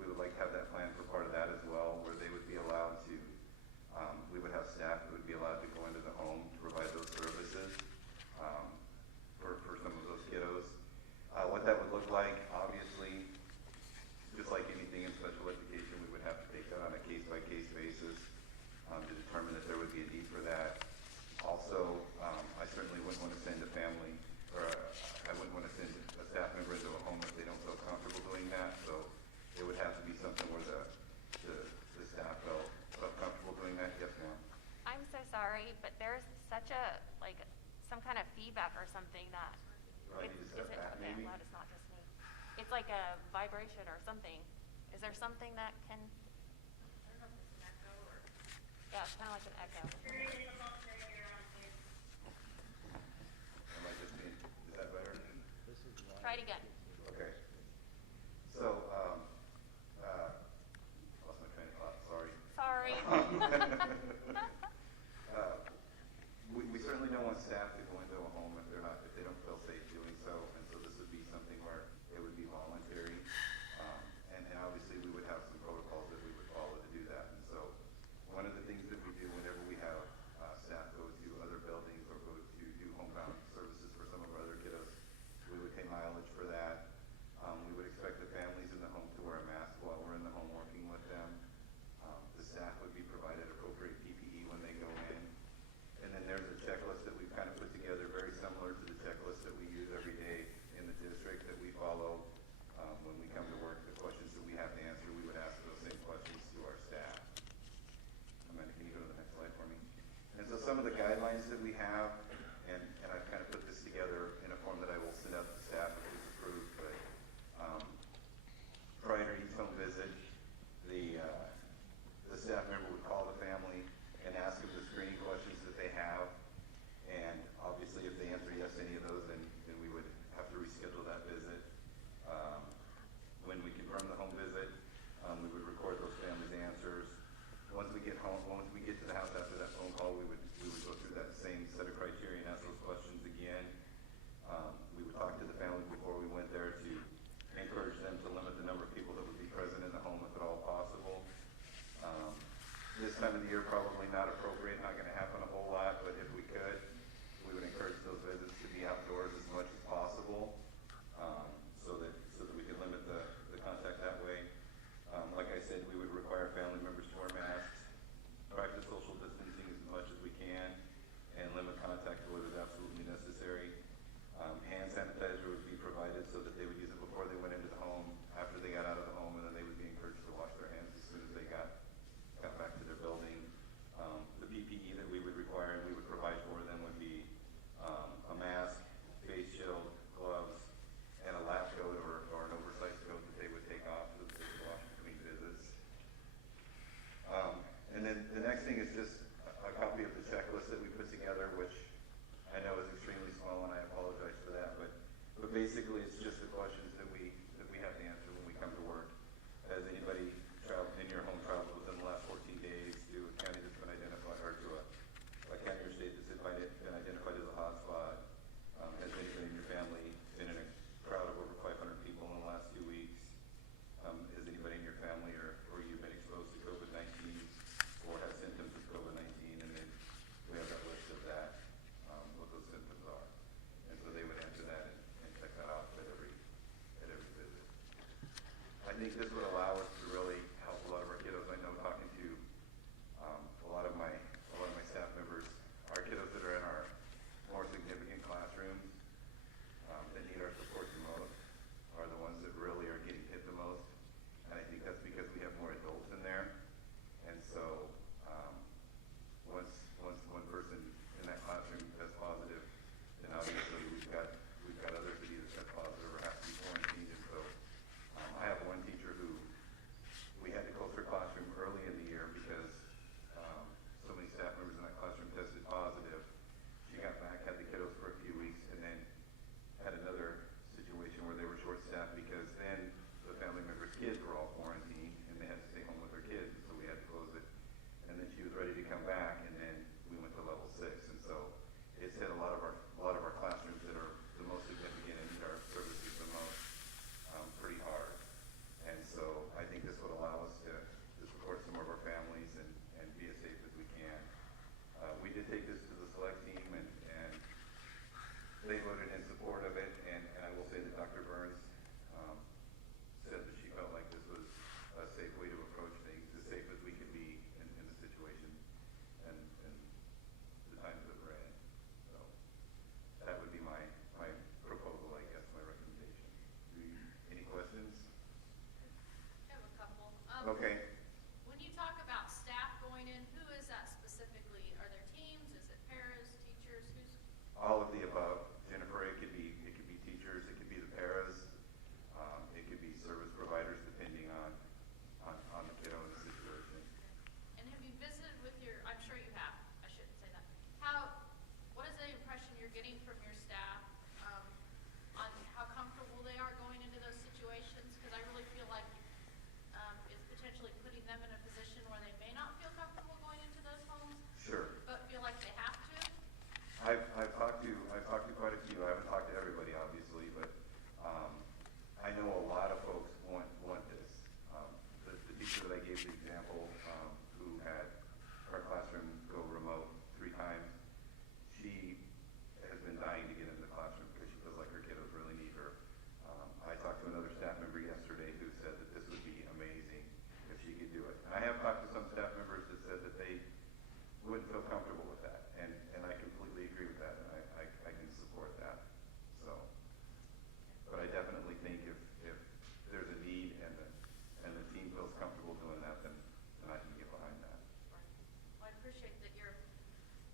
we would like to have that plan for part of that as well, where they would be allowed to, we would have staff that would be allowed to go into the home to provide those services for some of those kiddos. What that would look like, obviously, just like anything in special education, we would have to take that on a case-by-case basis. right? But there's such a, like, some kind of feedback or something that. Do I need to set Is it, that okay, I'm maybe? glad it's not just me. It's like a vibration or something. Is there something that can? I don't know if it's an echo or. Yeah, it's kind of like an echo. Very difficult to hear on here. Am I just being, is that better? Try it again. Okay. So, lost my train of thought, sorry. Sorry. We certainly don't want staff to go into a home if they don't feel safe doing so, and so this would be something where it would be voluntary. And obviously we would have some protocols that we would follow to do that. And so one of the things that we do whenever we have staff go to other buildings or go to do homebound services for some of our other kiddos, we would pay mileage for that. We would expect the families in the home to wear a mask while we're in the home working with them. The staff would be provided appropriate PPE when they go in. And then there's a checklist that we've kind of put together, very similar to the checklist that we use every day in the district that we follow when we come to work. The questions that we have to answer, we would ask those same questions to our staff. Amanda, can you go to the next slide for me? And so some of the guidelines that we have, and I've kind of put this together in a form that I will send out to staff if it's approved, but prior to each home visit, the staff member would call the family and ask them the screening questions that they have. And obviously, if they answer yes to any of those, then we would have to reschedule that visit. When we confirm the home visit, we would record those families' answers. Once we get to the house after that phone call, we would go through that same set of criteria and ask those questions again. We would talk to the family before we went there to encourage them to limit the number of people that would be present in the home if at all possible. This time of the year, probably not appropriate, not going to happen a whole lot, but if we could, we would encourage those visits to be outdoors as much as possible, so that we can limit the contact that way. Like I said, we would require family members to wear masks, practice social distancing as much as we can, and limit contact where it's absolutely necessary. Hand sanitizer would be provided so that they would use it before they went into the home, after they got out of the home, and then they would be encouraged to wash their hands as soon as they got back to their building. The PPE that we would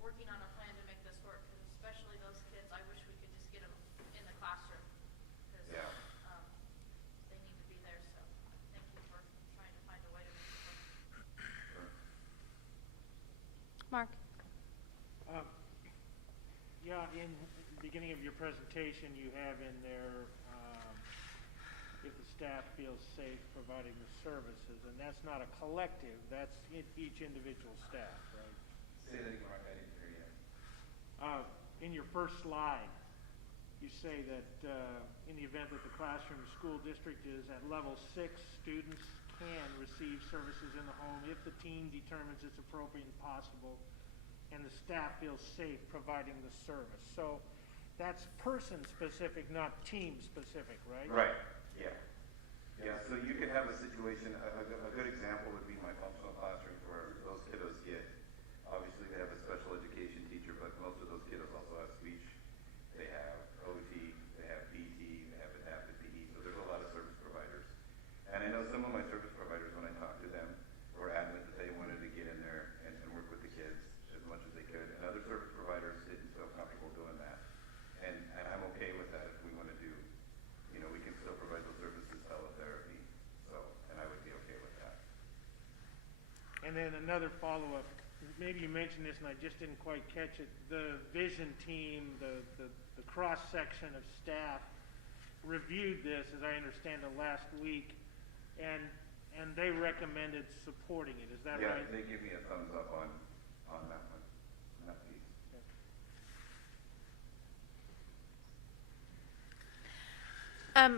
working on a plan to make this work, because especially those kids, I wish we could just get them in the classroom. Because, Yeah. they need to be there, so thank you for trying to find a way to make it work. Mark? Yeah, in the beginning of your presentation, you have in there, if the staff feels safe providing the services, and that's not a collective, that's each individual staff, right? Say that again, Mark, I didn't hear you. In your first slide, you say that in the event that the classroom or school district is at level 6, students can receive services in the home if the team determines it's appropriate and possible, and the staff feels safe providing the service. So that's person-specific, not team-specific, right? Right, yeah. Yeah, so you could have a situation, a good example would be my functional classrooms where those kiddos get, obviously they have a special education teacher, but most of those kiddos also have speech. They have OT, they have PT, they have adaptive PE, so there's a lot of service providers. And I know some of my service providers, when I talked to them, were adamant that they wanted to get in there and work with the kids as much as they could. And other service providers didn't feel comfortable doing that. And I'm okay with that if we want to do, we can still provide those services, teletherapy. So, and I would be okay with that. And then another follow-up, maybe you mentioned this and I just didn't quite catch it. The vision team, the cross-section of staff reviewed this, as I understand it, last week, and they recommended supporting it. Is that right? Yeah, they give me a thumbs up on that one, on that piece.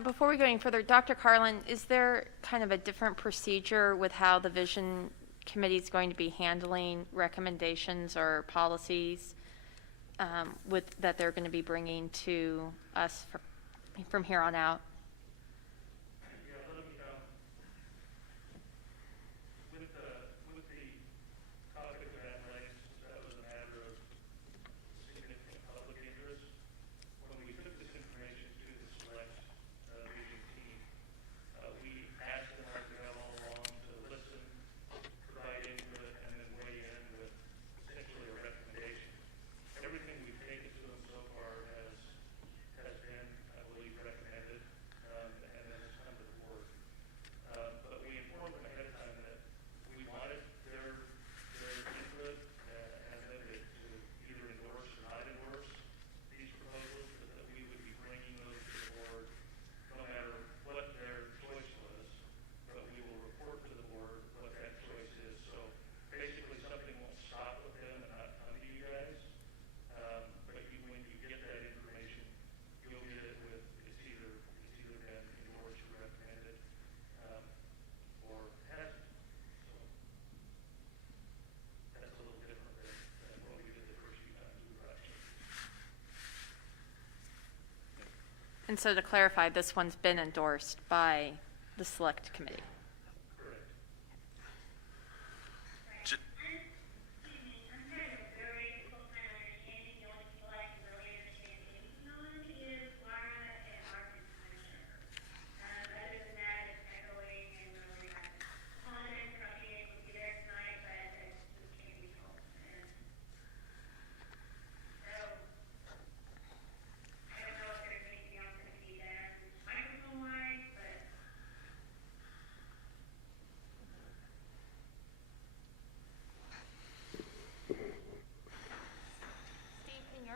Before we go any further, Dr. Carlin, is there kind of a different procedure with how the vision committee is going to be handling recommendations or policies that they're going to be bringing to us from here on out? And so to clarify, this one's been endorsed by the select committee.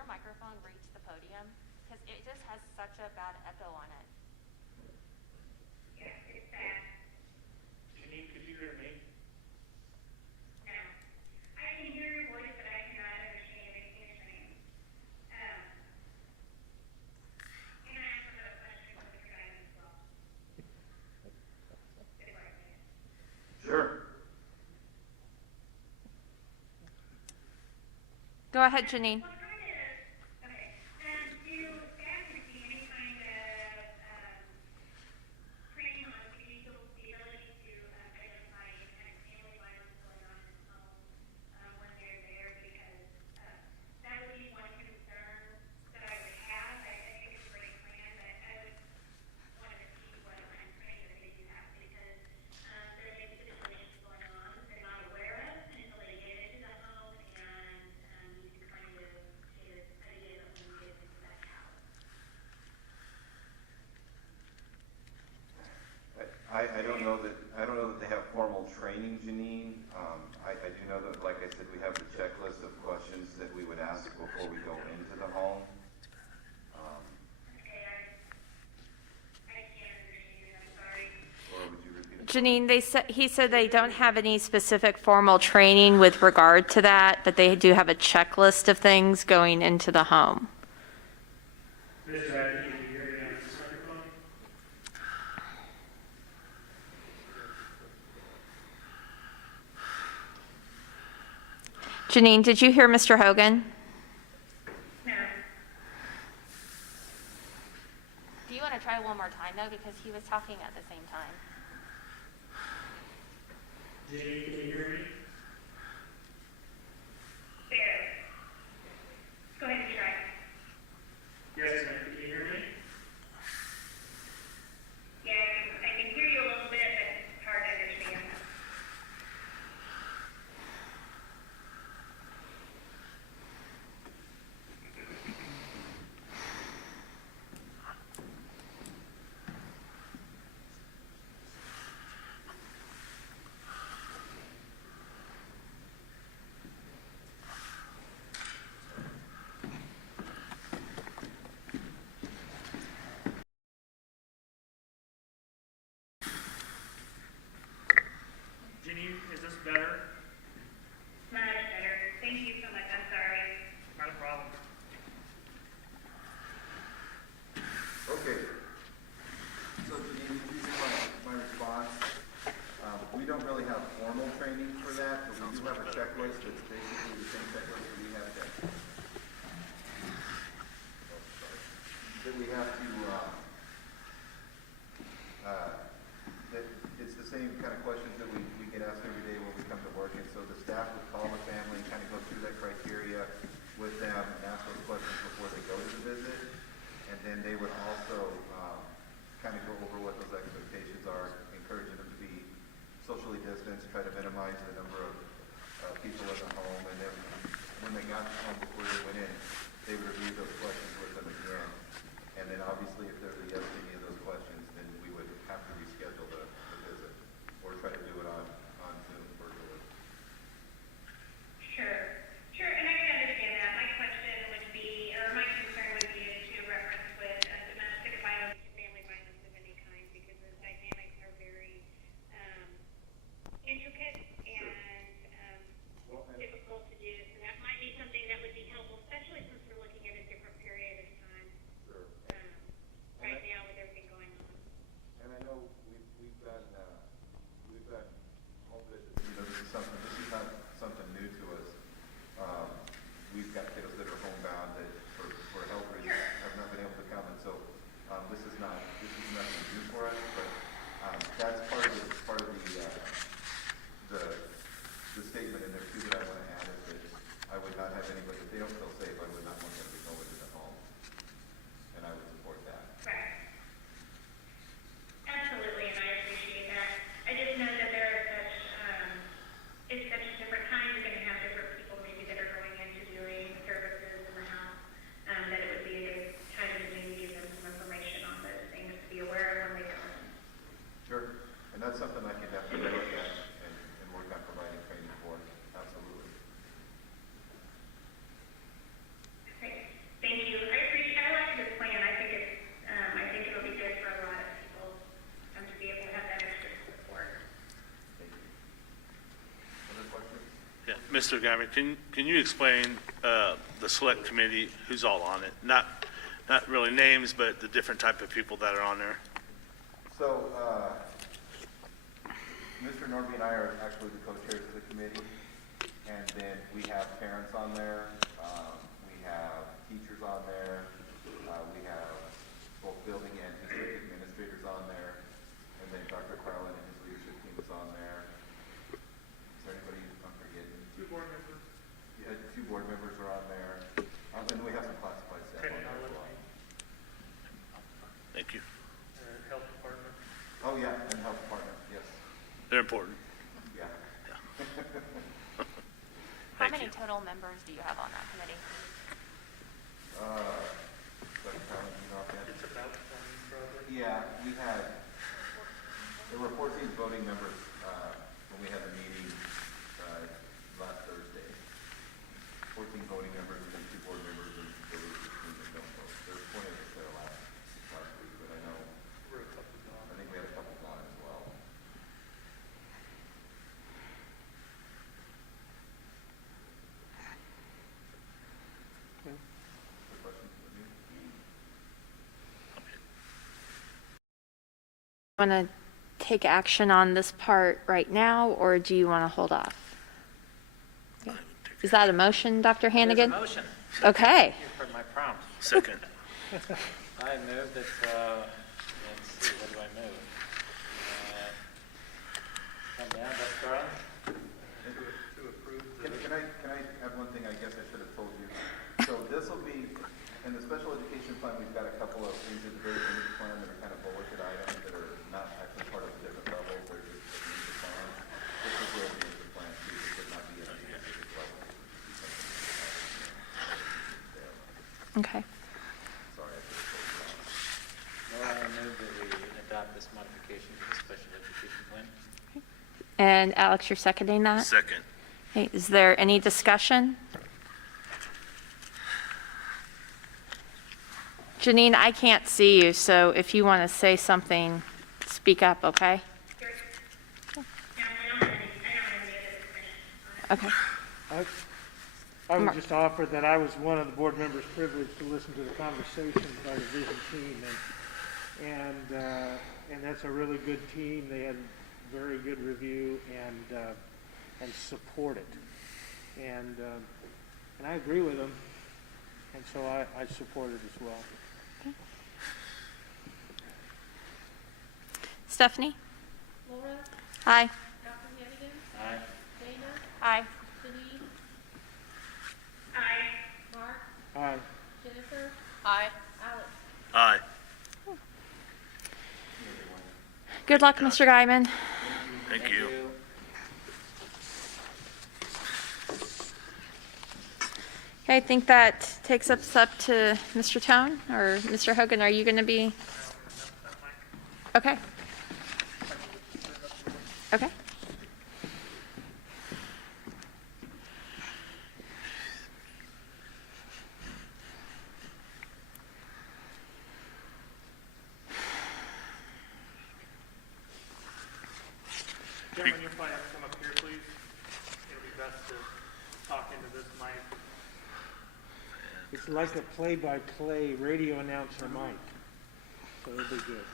Microphone reach the podium? Because it just has such a bad echo on it. Yes, it's bad. Janine, could you hear me? No. I can hear your voice, but I cannot understand anything you're saying. Can I ask another question for Mr. Guy as well? Sure. Go ahead, Janine. I do know that, like I said, we have the checklist of questions that we would ask before we go into the home. I can't understand you, I'm sorry. Or would you repeat it? Janine, he said they don't have any specific formal training with regard to that, but they do have a checklist of things going into the home. Mr. Addy, can you hear me on this microphone? Janine, did you hear Mr. Hogan? No. Do you want to try one more time, though, because he was talking at the same time? Jenny, can you hear me? Barely. Go ahead and try. Yes, ma'am. Can you hear me? Yeah, I can hear you a little bit, but it's hard to understand. Jenny, is this better? Much better. Thank you so much. I'm sorry. Not a problem. Okay. So Janine, this is my response. We don't really have formal training for that, but we do have a checklist that's basically the same checklist that we have it's the same kind of questions that we get asked every day when we come to work, and so the staff would call the family and kind of go through that criteria with them and ask those questions before they go to the visit, and then they would also kind of go over what those expectations are, encouraging them to be socially distanced, try to minimize the number of people in the home, and then when they got home before they went in, they would review those questions with them again. And then obviously if there's a yes to any of those questions, then we would have to reschedule the visit or try to do it on Zoom virtually. Sure. Sure, and I can understand that. My question would be, or my concern would be to reference with domestic violence, family violence of any kind, because the dynamics are very intricate and difficult to do. So that might be something that would be helpful, especially since we're looking at a different period of time. Sure. Right now with everything going on. And I know we've done home visits. You know, this is not something new to us. We've got kiddos that are homebound that for health reasons have not been able to come, and so this is nothing new for us. But that's part of the statement in there too that I want to add is that I would not have anybody, if they don't feel safe, I would not want them to go into the home, and I would support that. Right. Absolutely, and I appreciate that. I just know that there are it's such different times. You're going to have different people maybe that are going into doing services in the house, that it would be a good time to maybe give them some information on those things to be aware of when they go in. Sure, and that's something I can definitely look at and work on providing training for. Absolutely. Great. Thank you. I like this plan. I think it'll be good for a lot of people to be able to have that extra support. Thank you. Other questions? Yeah, Mr. Guyman, can you explain the select committee, who's all on it? Not really names, but the different type of people that are on there. So, Mr. Norby and I are actually the co-chairs of the committee, and then we have parents on there, we have teachers on there, we have both building and district administrators on there, and then Dr. Carlin and his leadership team is on there. Is there anybody I'm forgetting? 2 board members. Yeah, 2 board members are on there, and then we have some classified staff on there as well. Thank you. Health department. Oh, yeah, and health department, yes. They're important. Yeah. How Thank many you. total members do you have on that committee? Dr. Carlin, you know offhand? It's about 20 probably. Yeah, there were 14 voting members when we had the meeting Want to take action on this part right now, or do you want to hold off? Is that a motion, Dr. Hannigan? There's a motion. Okay. Thank you for my prompt. Second. I move that, let's see, what do I move? Come down, let's start. Can I add one thing I guess I should have told you? So this will be, in the special education plan, we've got a couple of things at the very end of the plan that are kind of bulleted items that are not actually part of the different levels, they're just in the plan. This is where the end of the plan too, it could not be at a specific level. Okay. Sorry, I should have told you that. Well, I move that we adopt this modification to the special education plan. And Alex, you're seconding that? Second. Okay, is there any discussion? Janine, I can't see you, so if you want to say something, speak up, okay? Okay. I would just offer that I was one of the board members privileged to listen to the conversations by the vision team, and that's a really good team. They had very good review and support it, and I agree with them, and so I support it as well. Okay. Stephanie? Laura? Aye. Dr. Hannigan? Aye. Dana? Aye. Janine? Aye. Mark? Aye. Jennifer? Aye. Alex? Aye. Good luck, Mr. Guyman. Thank you. Okay, I think that takes us up to Mr. Tone, or Mr. Hogan, are you going to be? Okay. Okay. Gentlemen, you'll probably have to come up here, please. It'll be best to talk into this mic. It's like a play-by-play radio announcer mic, so it'll be good.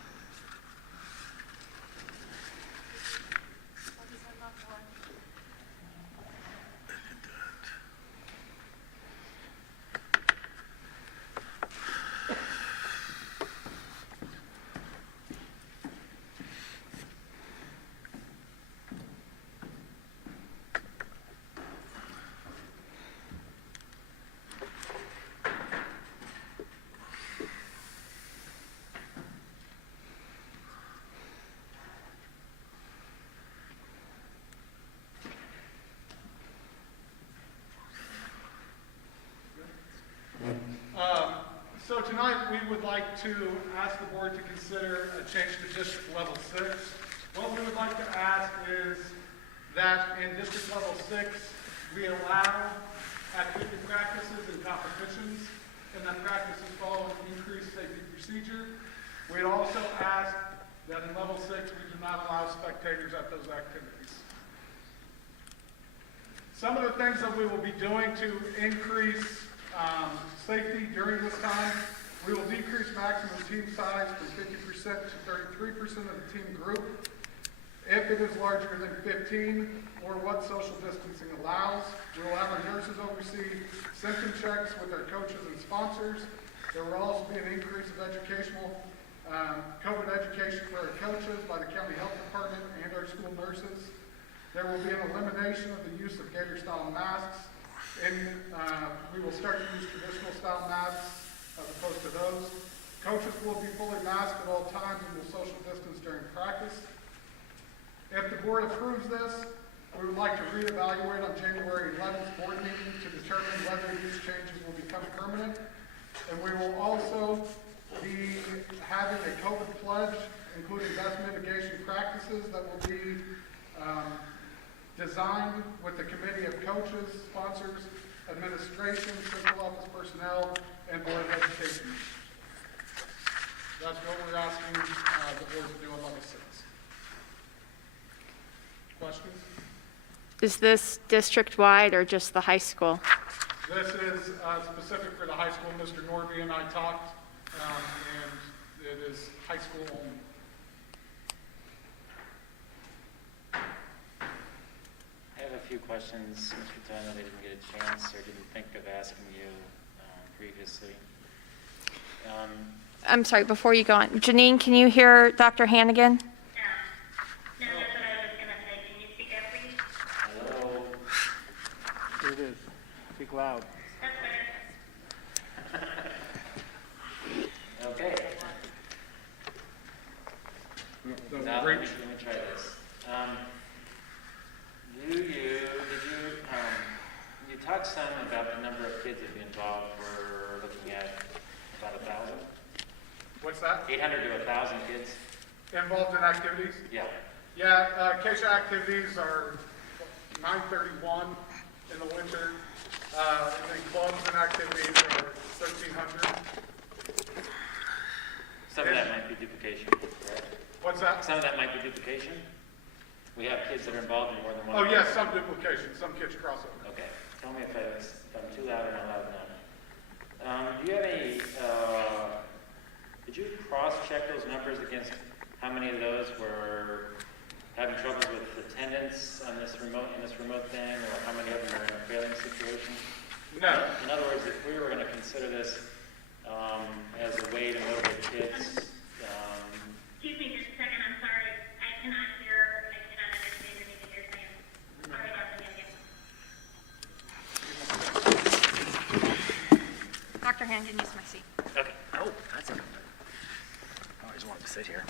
So tonight we would like to ask the board to consider a change to district level 6. What we would like to ask is that in district level 6 we allow activity practices and competitions, and that practices follow an increased safety procedure. We'd also ask that in level 6 we do not allow spectators at those activities. Some of the things that we will be doing to increase safety during this time, we will decrease maximum team size from 50% to 33% of the team group. If it is larger than 15, or what social distancing allows, we will have our nurses oversee symptom checks with our coaches and sponsors. There will also be an increase of educational COVID education for our coaches by the county health department and our school nurses. There will be an elimination of the use of gator-style masks, and we will start to use traditional style masks as opposed to those. Coaches will be fully masked at all times and will social distance during practice. If the board approves this, we would like to reevaluate on January 11th board meeting to determine whether these changes will become permanent. And we will also be having a COVID pledge, including best mitigation practices that will be designed with the committee of coaches, sponsors, administration, central office personnel, and board of education. That's what we're asking the board to do on level 6. Questions? Is this district-wide or just the high school? This is specific for the high school. Mr. Norby and I talked, and it is high school only. few questions, Mr. Dunn, that I didn't get a chance or didn't think of asking you previously. I'm sorry, before you go on, Janine, can you hear Dr. Hannigan? No, that's what I was gonna say. Can you speak up, please? Hello? Here it is. Speak loud. That's better. Okay. Now, let me try this. You talked some about the number of kids that be involved. We're looking at about 1,000? What's that? 800 to 1,000 kids? Involved in activities? Yeah. Yeah, Acacia activities are 931 in the winter. And then clubs and activities are 1,300. Some of that might be duplication, correct? What's that? Some of that might be duplication? We have kids that are involved in more than one. Oh, yes, some duplication, some kids crossover. Okay. Tell me if I'm too loud or not loud enough. Do you have any, did you cross-check those numbers against how many of those were having troubles with attendance on this remote thing, or how many of them are in a failing situation? No. In other words, if we were going to consider this as a way to motivate kids, Excuse me just a second, I'm sorry. I cannot understand anything you're saying. Sorry, Dr. Hannigan. Dr. Hannigan, use my seat. okay. Oh, that's okay. I always wanted to sit here.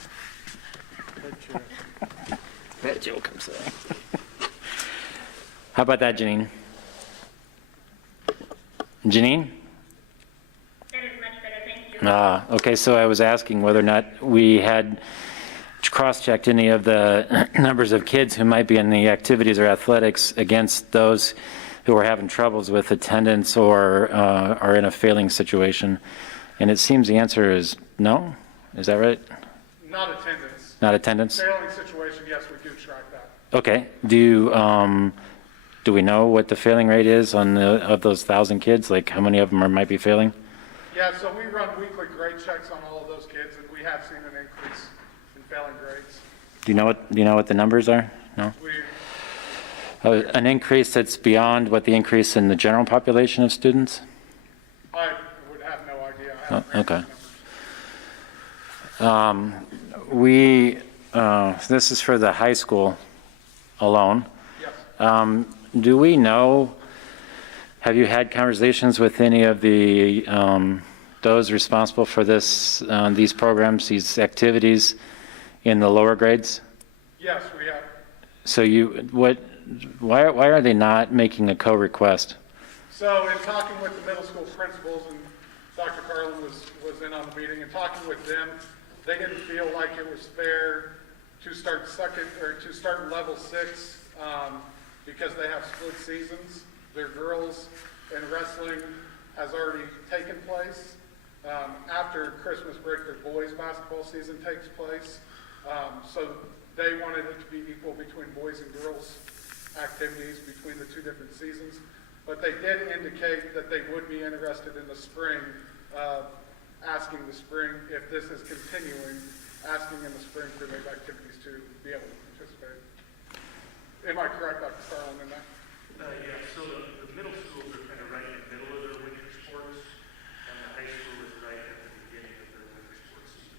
Bet Joe comes there. How about that, Janine? Janine? That is much better, thank you. Okay, so I was asking whether or not we had cross-checked any of the numbers of kids who might be in the activities or athletics against those who are having troubles with attendance or are in a failing situation. And it seems the answer is no. Is that right? Not attendance. Not attendance? Failing situation, yes, we do track that. Okay. Do we know what the failing rate is on of those 1,000 kids? Like how many of them might be failing? Yeah, so we run weekly grade checks on all of those kids, and we have seen an increase in failing grades. Do you know what the numbers are? No? An increase that's beyond what the increase in the general population of students? I would have no idea. I haven't ran Okay. This is for the high school alone. Yes. Do we know, have you had conversations with any of the, those responsible for these programs, these activities in the lower grades? Yes, we have. So why are they not making a co-request? So in talking with the middle school principals, and Dr. Carlin was in on the meeting, and talking with them, they didn't feel like it was fair to start level 6 because they have split seasons. Their girls and wrestling has already taken place. After Christmas break, their boys basketball season takes place. So they wanted it to be equal between boys and girls activities between the two different seasons. But they did indicate that they would be interested in the spring, asking the spring, if this is continuing, asking in the spring for those activities to be able to participate. Am I correct, Dr. Carlin, in that? Yeah, so the middle schools are kind of right in the middle of their winter sports, and the high school is right at the beginning of their winter sports season.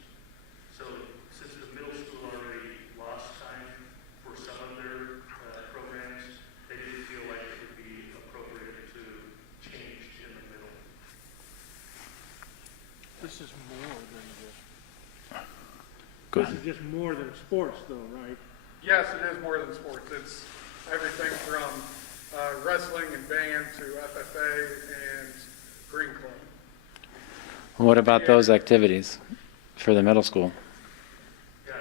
So since the middle school already lost time for some of their programs, they didn't feel like it would be appropriate to change in the middle. This is more than just. Good. This is just more than sports, though, right? Yes, it is more than sports. It's everything from wrestling and band to FFA and Green Club. What about those activities for the middle school? Yeah,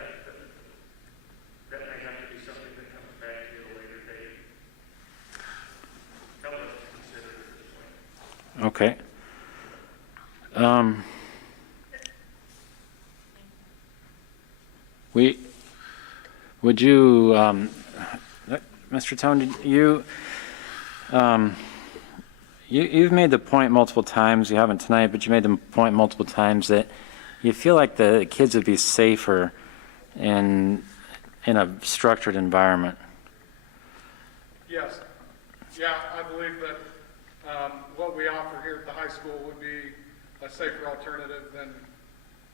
that may have to be something that comes back at a later date. Help us consider it this way. Okay. Would you, Mr. Tone, you've made the point multiple times, you haven't tonight, but you made the point multiple times that you feel like the kids would be safer in a structured environment. Yes. Yeah, I believe that what we offer here at the high school would be a safer alternative than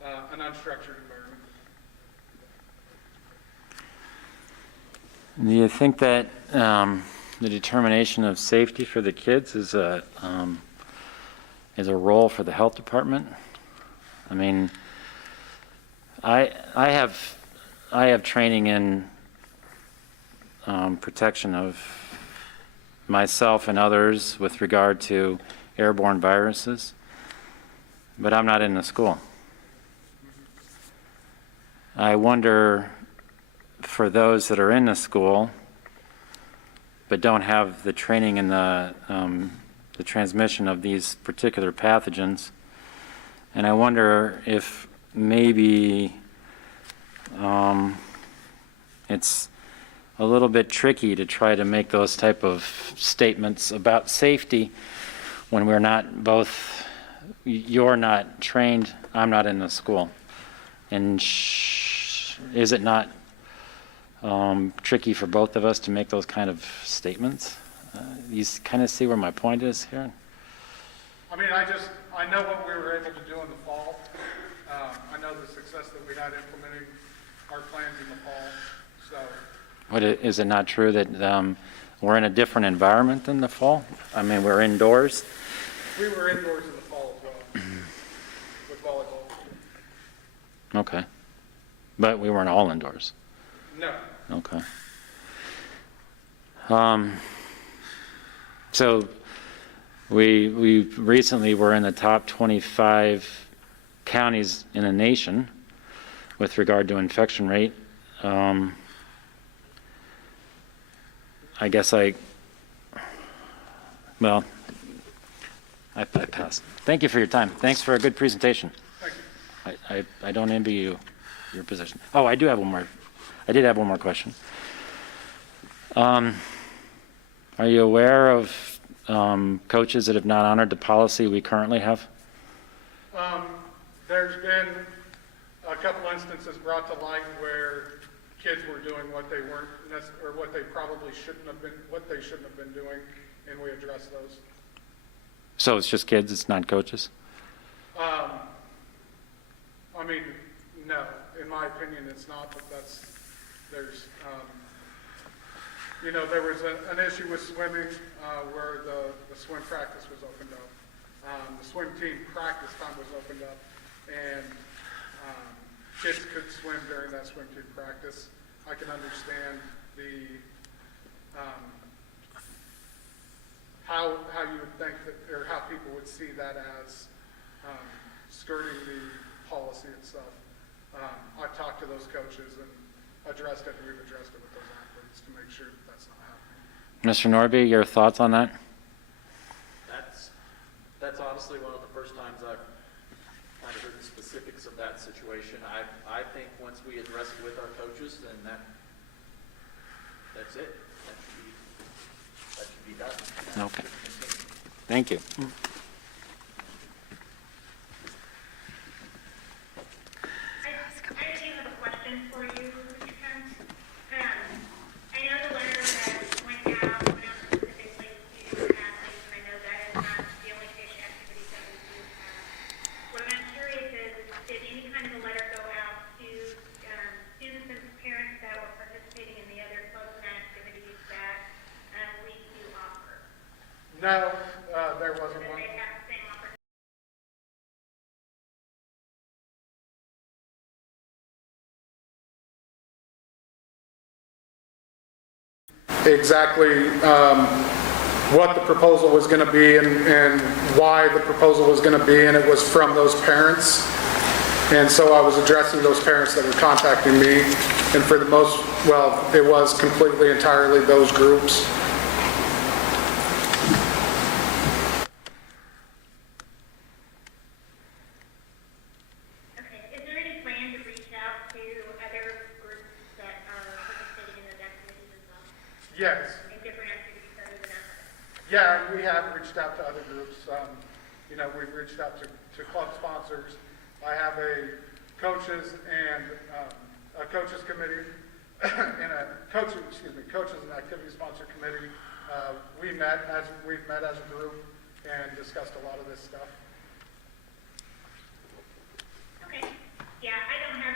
an unstructured environment. Do you think that the determination of safety for the kids is a role for the health department? I mean, I have training in protection of myself and others with regard to airborne viruses, but I'm not in the school. I wonder, for those that are in the school but don't have the training in the transmission of these particular pathogens, and I wonder if maybe it's a little bit tricky to try to make those type of statements about safety when we're not both, you're not trained, I'm not in the school. And is it not tricky for both of us to make those kind of statements? You kind of see where my point is here? I mean, I know what we were able to do in the fall. I know the success that we had implementing our plans in the fall, so. But is it not true that we're in a different environment than the fall? I mean, we're indoors. We were indoors in the fall as well, with volleyball. Okay. But we weren't all indoors. No. Okay. So we recently were in the top 25 counties in the nation with regard to infection rate. I guess I passed. Thank you for your time. Thanks for a good presentation. Thank you. I don't envy you your position. Oh, I did have one more question. Are you aware of coaches that have not honored the policy we currently have? There's been a couple instances brought to light where kids were doing what they weren't, or what they probably shouldn't have been doing, and we addressed those. So it's just kids, it's not coaches? I mean, no, in my opinion, it's not, but there was an issue with swimming where the swim practice was opened up. The swim team practice time was opened up, and kids could swim during that swim team practice. I can understand how you would think that, or how people would see that as skirting the policy itself. I've talked to those coaches and addressed it, and we've addressed it with those athletes to make sure that that's not happening. Mr. Norby, your thoughts on that? That's honestly one of the first times I've kind of heard the specifics of that situation. I think once we address it with our coaches, then that's it. That should be done. Okay. Thank you. I do have a question for you, Mr. Kent. I know the letter that went out specifically to athletes, and I know that is not the only fish activities that we do have. What I'm curious is, did any kind of a letter go out to students and parents that were participating in the other clubs and activities that we do offer? No, there wasn't one. They have the same opportunity. Exactly what the proposal was going to be and why the proposal was going to be, and it was from those parents. And so I was addressing those parents that were contacting me, and for the most, it was completely entirely those groups. Okay. Is there any plan to reach out to other groups that are participating in those activities as well? Yes. In different activities other than athletics? Yeah, we have reached out to other groups. We've reached out to club sponsors. I have a coaches and a coaches committee and coaches and activity sponsor committee we've met as a group and discussed a lot of this stuff. Okay. Yeah,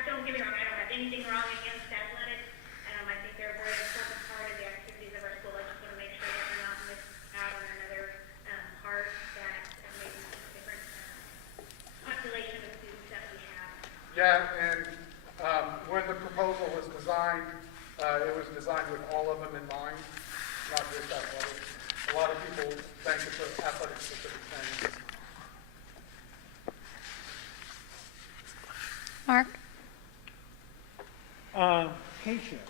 don't get me wrong, I don't have anything wrong against athletics. I think they're a very important part of the activities of our school. I just want to make sure that we're not missing out on another part that maybe different population of students that we have. Yeah, and when the proposal was designed, it was designed with all of them in mind, not just athletics. A lot of people think it's an athletic-specific thing. Mark? Keisha,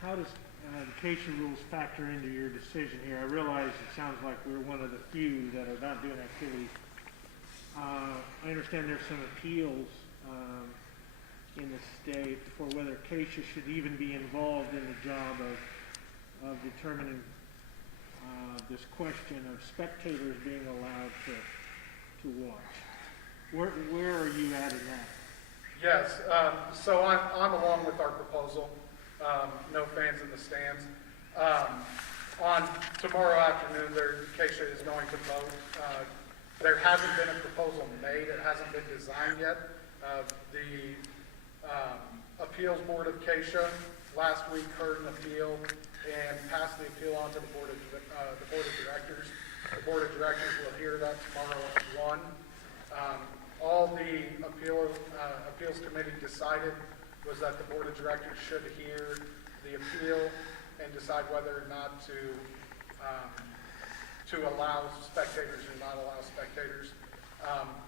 how does the Keisha rules factor into your decision here? I realize it sounds like we're one of the few that are not doing activities. I understand there's some appeals in the state for whether Keisha should even be involved in the job of determining this question of spectators being allowed to watch. Where are you at in that? Yes, so I'm along with our proposal, no fans in the stands. On tomorrow afternoon, Keisha is going to vote. There hasn't been a proposal made. It hasn't been designed yet. The appeals board of Keisha last week heard an appeal and passed the appeal on to the board of directors. The board of directors will hear that tomorrow at 1. All the appeals committee decided was that the board of directors should hear the appeal and decide whether or not to allow spectators or not allow spectators.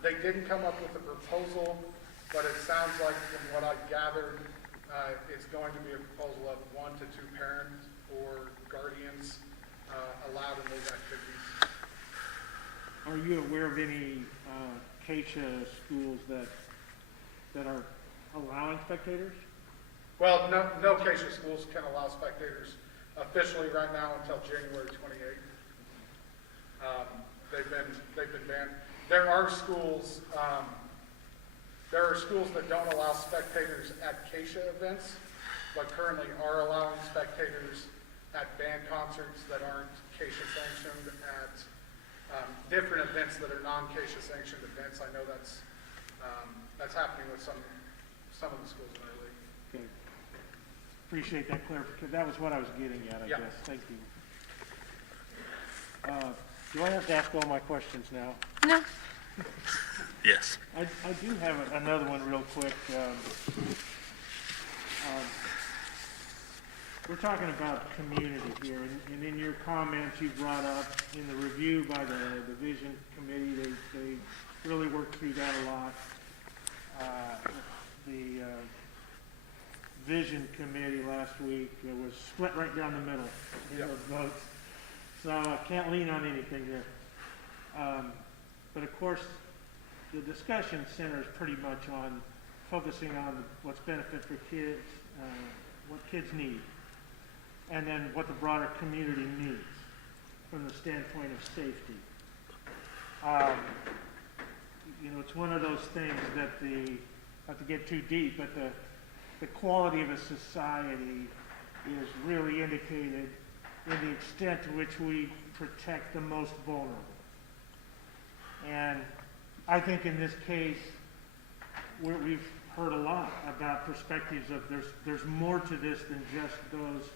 They didn't come up with a proposal, but it sounds like from what I've gathered, it's going to be a proposal of 1 to 2 parents or guardians allowed in those activities. Are you aware of any Keisha schools that are allowing spectators? Well, no Keisha schools can allow spectators officially right now until January 28th. They've been banned. There are schools that don't allow spectators at Keisha events, but currently are allowing spectators at band concerts that aren't Keisha sanctioned, at different events that are non-Keisha sanctioned events. I know that's happening with some of the schools in our league. Okay. Appreciate that clarification. That was what I was getting at, I guess. Thank you. Do I have to ask all my questions now? No. Yes. I do have another one real quick. We're talking about community here, and in your comments you brought up in the review by the Vision Committee, they really worked through that a lot. The Vision Committee last week was split right down the middle in those votes, so I can't lean on anything here. But of course, the discussion centers pretty much on focusing on what's benefit for kids, what kids need, and then what the broader community needs from the standpoint of safety. It's one of those things that not to get too deep, but the quality of a society is really indicated in the extent to which we protect the most vulnerable. And I think in this case, we've heard a lot about perspectives of there's more to this than just those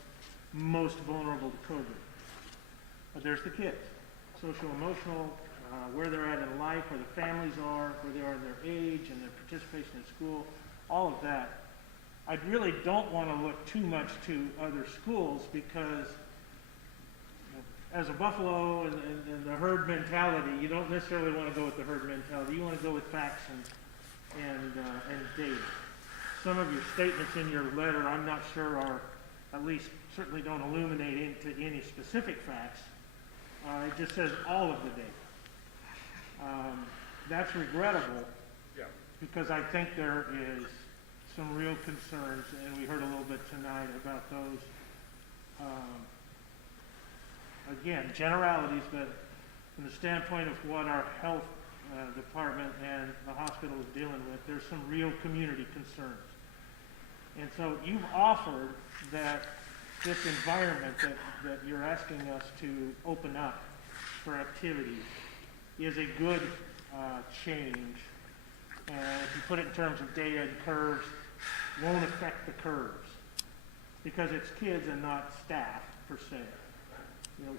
most vulnerable to COVID. But there's the kids, social, emotional, where they're at in life, where the families are, where they are in their age and their participation in school, all of that. I really don't want to look too much to other schools because as a buffalo and the herd mentality, you don't necessarily want to go with the herd mentality. You want to go with facts and data. Some of your statements in your letter, I'm not sure are, at least certainly don't illuminate into any specific facts. It just says all of the data. That's regrettable because I think there is some real concerns, and we heard a little bit tonight about those. Again, generalities, but from the standpoint of what our health department and the hospital is dealing with, there's some real community concerns. And so you've offered that this environment that you're asking us to open up for activities is a good change. And if you put it in terms of data and curves, won't affect the curves because it's kids and not staff per se. You know,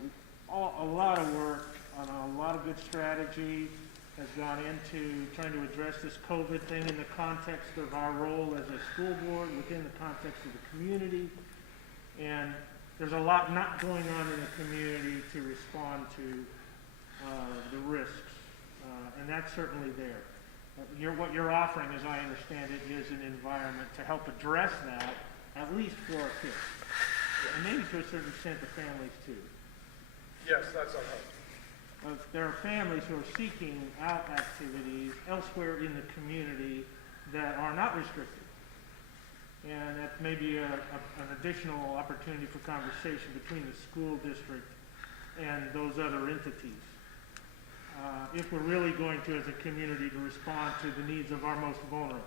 a lot of work on a lot of good strategy has gone into trying to address this COVID thing in the context of our role as a school board, within the context of the community. And there's a lot not going on in the community to respond to the risks, and that's certainly there. What you're offering, as I understand it, is an environment to help address that, at least for our kids, and maybe to a certain extent the families too. Yes, that's our hope. There are families who are seeking out activities elsewhere in the community that are not restricted. And that may be an additional opportunity for conversation between the school district and those other entities. If we're really going to, as a community, to respond to the needs of our most vulnerable.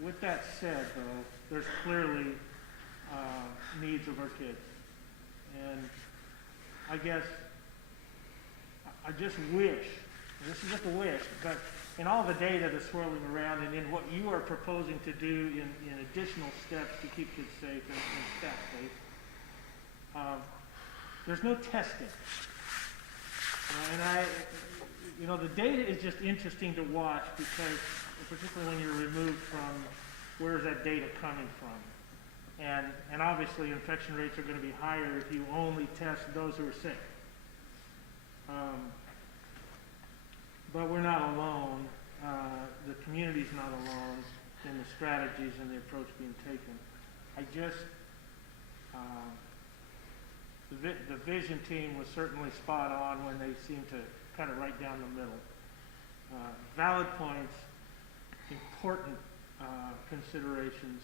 With that said, though, there's clearly needs of our kids. And I guess I just wish, this is just a wish, but in all the data that's swirling around and in what you are proposing to do in additional steps to keep kids safe and staff safe, there's no testing. And the data is just interesting to watch because, particularly when you're removed from where is that data coming from. And obviously infection rates are going to be higher if you only test those who are sick. But we're not alone. The community's not alone in the strategies and the approach being taken. The vision team was certainly spot on when they seemed to cut it right down the middle. Valid points, important considerations.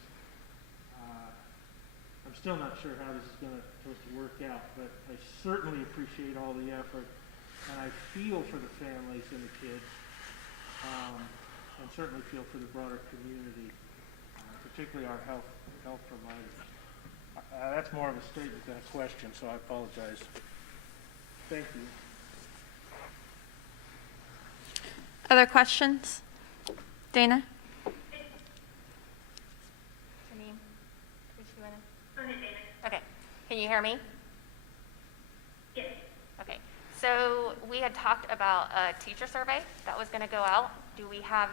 I'm still not sure how this is supposed to work out, but I certainly appreciate all the effort, and I feel for the families and the kids, and certainly feel for the broader community, particularly our health providers. That's more of a statement than a question, so I apologize. Thank you. Other questions? Dana? Janine, did you want to? Go ahead, Dana. Okay. Can you hear me? Yes. Okay. So we had talked about a teacher survey that was going to go out. Do we have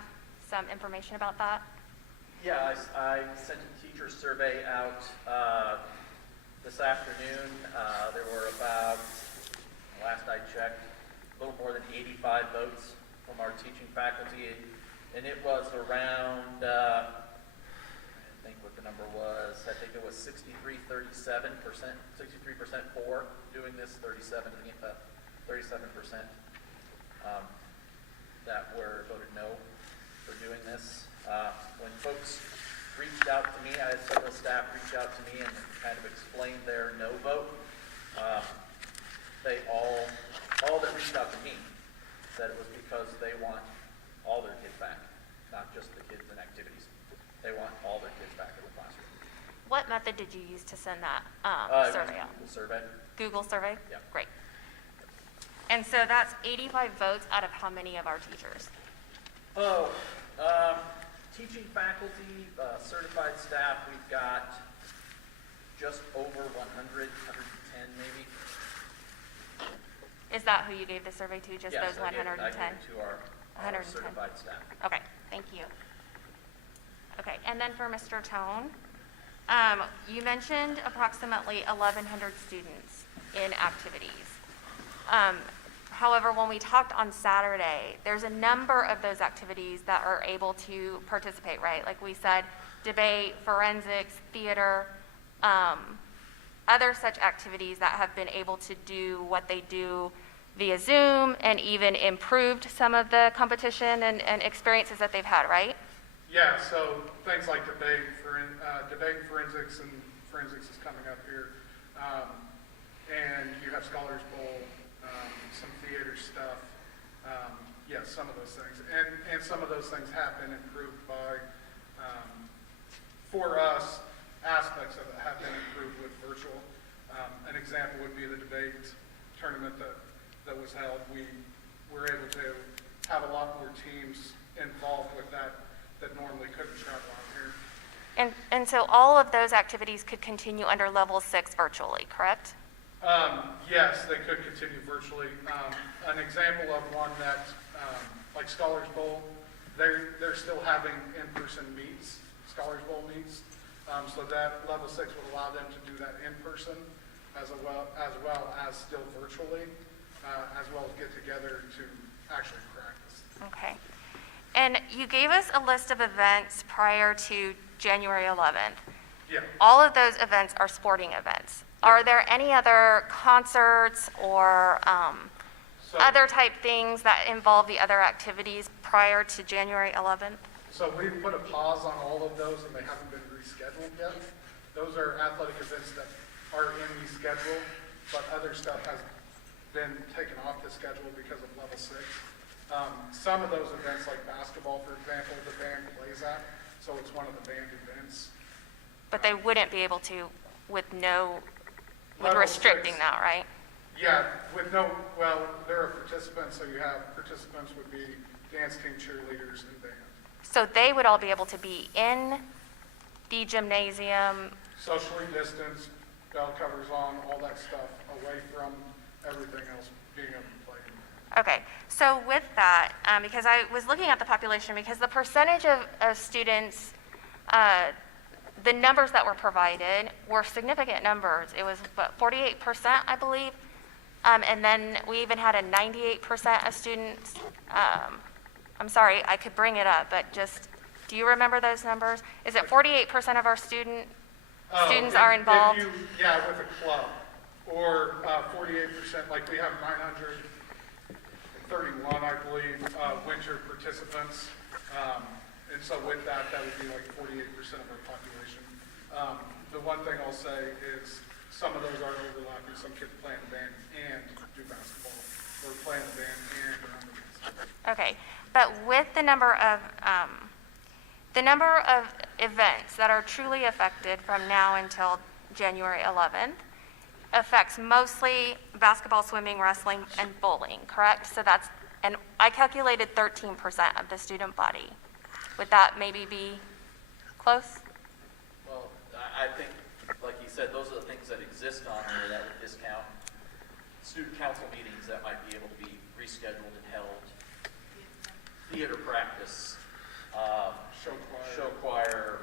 some information about that? Yeah, I sent a teacher survey out this afternoon. There were about, last I checked, a little more than 85 votes from our teaching faculty, and it was around, I think what the number was, I think it was 63% for doing this, 37% that were voted no for doing this. When folks reached out to me, I had several staff reach out to me and kind of explain their no vote. They all that reached out to me said it was because they want all their kids back, not just the kids in activities. They want all their kids back in the classroom. What method did you use to send that survey out? Google survey. Google survey? Yeah. Great. And so that's 85 votes out of how many of our teachers? Teaching faculty, certified staff, we've got just over 100, 110 maybe. Is that who you gave the survey to, just Yes, those I gave 110? it to our 110. certified staff. Okay, thank you. Okay, and then for Mr. Tone, you mentioned approximately 1,100 students in activities. However, when we talked on Saturday, there's a number of those activities that are able to participate, right? Like we said, debate, forensics, theater, other such activities that have been able to do what they do via Zoom and even improved some of the competition and experiences that they've had, right? Yeah, so things like debate, forensics, and forensics is coming up here. And you have Scholars Bowl, some theater stuff. Yes, some of those things. And some of those things have been improved by, for us, aspects of it have been improved with virtual. An example would be the debate tournament that was held. We were able to have a lot more teams involved with that normally couldn't travel out here. And so all of those activities could continue under level 6 virtually, correct? Yes, they could continue virtually. An example of one that, like Scholars Bowl, they're still having in-person meets, Scholars Bowl meets. So that level 6 would allow them to do that in person as well as still virtually, as well as get together to actually practice. Okay. And you gave us a list of events prior to January 11th. Yeah. All of those events are sporting events. Are there any other concerts or other type things that involve the other activities prior to January 11th? So we put a pause on all of those and they haven't been rescheduled yet. Those are athletic events that are in the schedule, but other stuff has been taken off the schedule because of level 6. Some of those events, like basketball, for example, the band plays at, so it's one of the band events. But they wouldn't be able to with Level restricting 6. that, right? Yeah, there are participants, so you have participants would be dance team, cheerleaders, and band. So they would all be able to be in the gymnasium. Socially distanced, bell covers on, all that stuff, away from everything else, being able to play in there. Okay, so with that, because I was looking at the population, because the percentage of students, the numbers that were provided were significant numbers. It was, 48%, I believe. And then we even had a 98% of students. I'm sorry, I could bring it up, but just, do you remember those numbers? Is it 48% of our students are involved? With a club, or 48%, like we have 931, I believe, winter participants. And so with that would be like 48% of our population. The one thing I'll say is some of those are overlapping. Some kids play in the band and do basketball, or play in the band and run the basketball. Okay, but with the number of events that are truly affected from now until January 11th affects mostly basketball, swimming, wrestling, and bowling, correct? So and I calculated 13% of the student body. Would that maybe be close? Well, I think, like you said, those are the things that exist on there that would discount student council meetings that might be able to be rescheduled and held, theater practice, show choir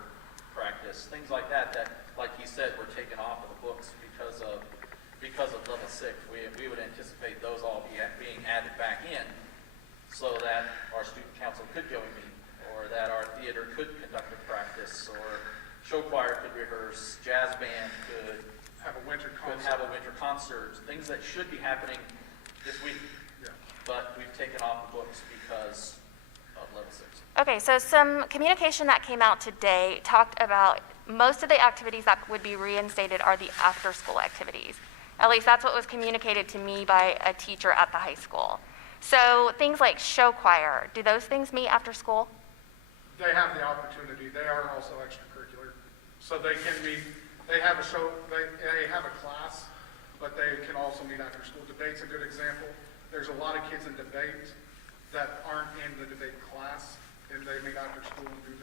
practice, things like that, like you said, were taken off of the books because of level 6. We would anticipate those all being added back in so that our student council could go and meet, or that our theater could conduct a practice, or show choir could rehearse, jazz band could have a winter concert, things that should be happening this week. Yeah. But we've taken off the books because of level 6. Okay, so some communication that came out today talked about most of the activities that would be reinstated are the after-school activities. At least that's what was communicated to me by a teacher at the high school. So things like show choir, do those things meet after school? They have the opportunity. They are also extracurricular. So they can meet, they have a show, they have a class, but they can also meet after school. Debate's a good example. There's a lot of kids in debate that aren't in the debate class, and they meet after school and do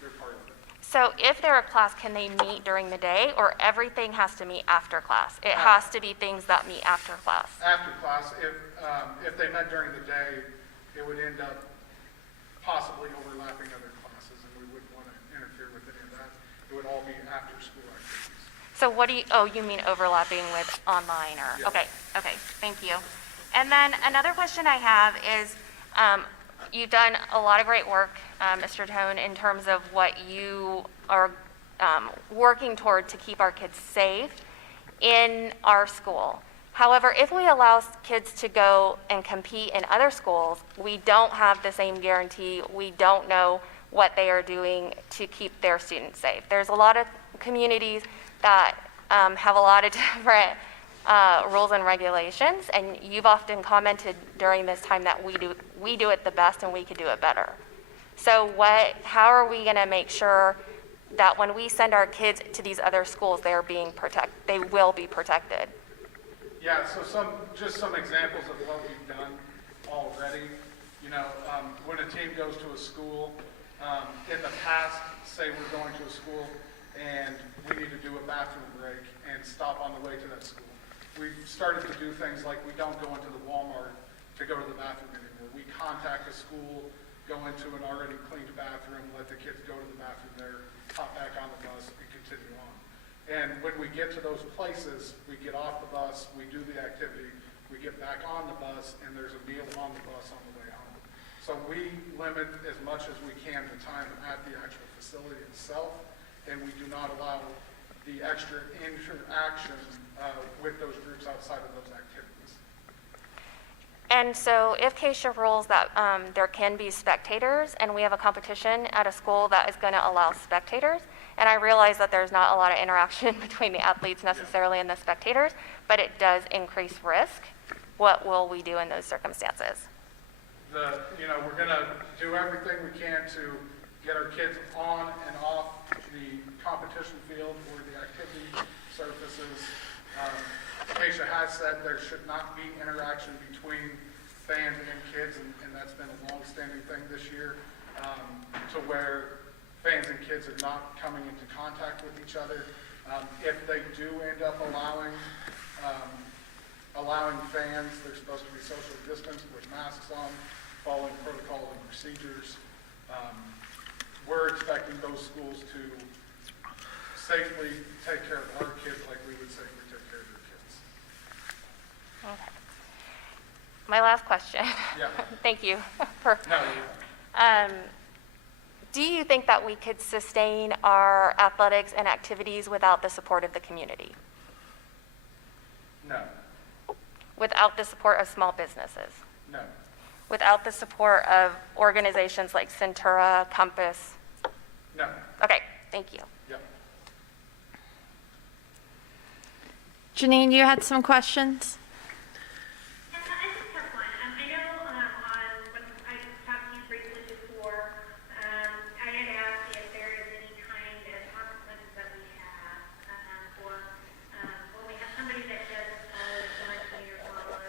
their part of it. So if they're a class, can they meet during the day, or everything has to meet after class? It has to be things that meet after class. After class, if they met during the day, it would end up possibly overlapping other classes, and we wouldn't want to interfere with any of that. It would all be after-school activities. So you mean overlapping with online or, Yeah. Okay, thank you. And then another question I have is, you've done a lot of great work, Mr. Tone, in terms of what you are working toward to keep our kids safe in our school. However, if we allow kids to go and compete in other schools, we don't have the same guarantee. We don't know what they are doing to keep their students safe. There's a lot of communities that have a lot of different rules and regulations, and you've often commented during this time that we do it the best and we could do it better. So how are we going to make sure that when we send our kids to these other schools, they will be protected? Yeah, so just some examples of what we've done already. You know, when a team goes to a school, in the past, say we're going to a school and we need to do a bathroom break and stop on the way to that school. We've started to do things like we don't go into the Walmart to go to the bathroom anymore. We contact a school, go into an already cleaned bathroom, let the kids go to the bathroom there, hop back on the bus, and continue on. And when we get to those places, we get off the bus, we do the activity, we get back on the bus, and there's a meal on the bus on the way home. So we limit as much as we can the time at the actual facility itself, and we do not allow the extra interaction with those groups outside of those activities. And so if Keisha rules that there can be spectators, and we have a competition at a school that is going to allow spectators, and I realize that there's not a lot of interaction between the athletes necessarily and the spectators, but it does increase risk, what will we do in those circumstances? We're going to do everything we can to get our kids on and off the competition field or the activity surfaces. Keisha has said there should not be interaction between fans and kids, and that's been a long-standing thing this year, to where fans and kids are not coming into contact with each other. If they do end up allowing fans, they're supposed to be social distance with masks on, following protocols and procedures. We're expecting those schools to safely take care of our kids like we would safely take care of their kids. Okay. My last question. Yeah. Thank you. Do you think that we could sustain our athletics and activities without the support of the community? No. Without the support of small businesses? No. Without the support of organizations like Centura, Compass? No. Okay, thank you. Yep. Janine, you had some questions? I just have one. I know when I talked to you briefly before, I had asked if there is any kind of consequences that we have for when we have somebody that doesn't follow the quarantine or follow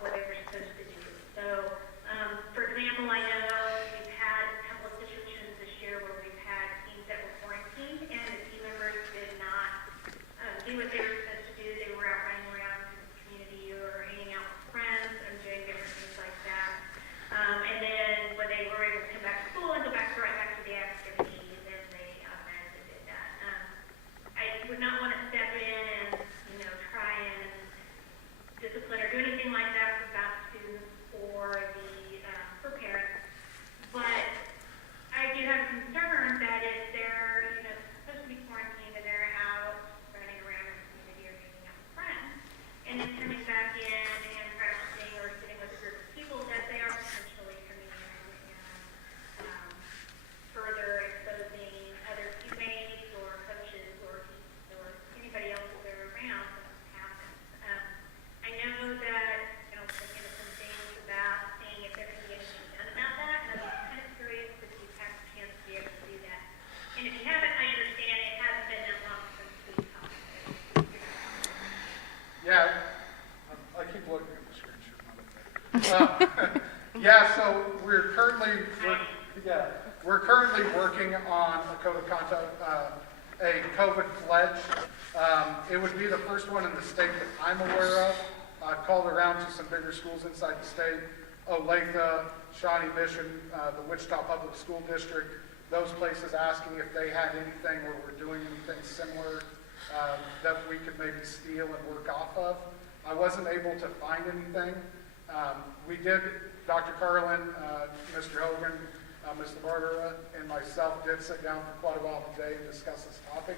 what they're supposed to do. So, for example, I know we've had a couple of situations this year where we've had teams that were quarantined and the team members did not do what they were supposed to do. They were out running around in the community or hanging out with friends and doing different things like that. And then when they were able to come back to school and go back right back to the activity, then they automatically did that. I would not want to step in and try and discipline or do anything like that about students or for parents. But I do have concern that if they're supposed to be quarantined and they're out running around in the community or hanging out with friends, and then coming back in and practicing or sitting with a group of people, that they are potentially coming in and further exposing other teammates or coaches or anybody else that they're around when this happens. I know that looking at some things about seeing if there can be anything done about that, and I was kind of curious if you've had a chance to be able to do that. And if you haven't, I understand it hasn't been that long since we've talked. Yeah, I keep looking at the screen. Yeah, so we're currently working on a code of conduct, a COVID pledge. It would be the first one in the state that I'm aware of. I've called around to some bigger schools inside the state, Olathe, Shawnee Mission, the Wichita Public School District, those places asking if they had anything or were doing anything similar that we could maybe steal and work off of. I wasn't able to find anything. We did, Dr. Carlin, Mr. Hogan, Ms. Barbara, and myself did sit down for quite a while today and discuss this topic.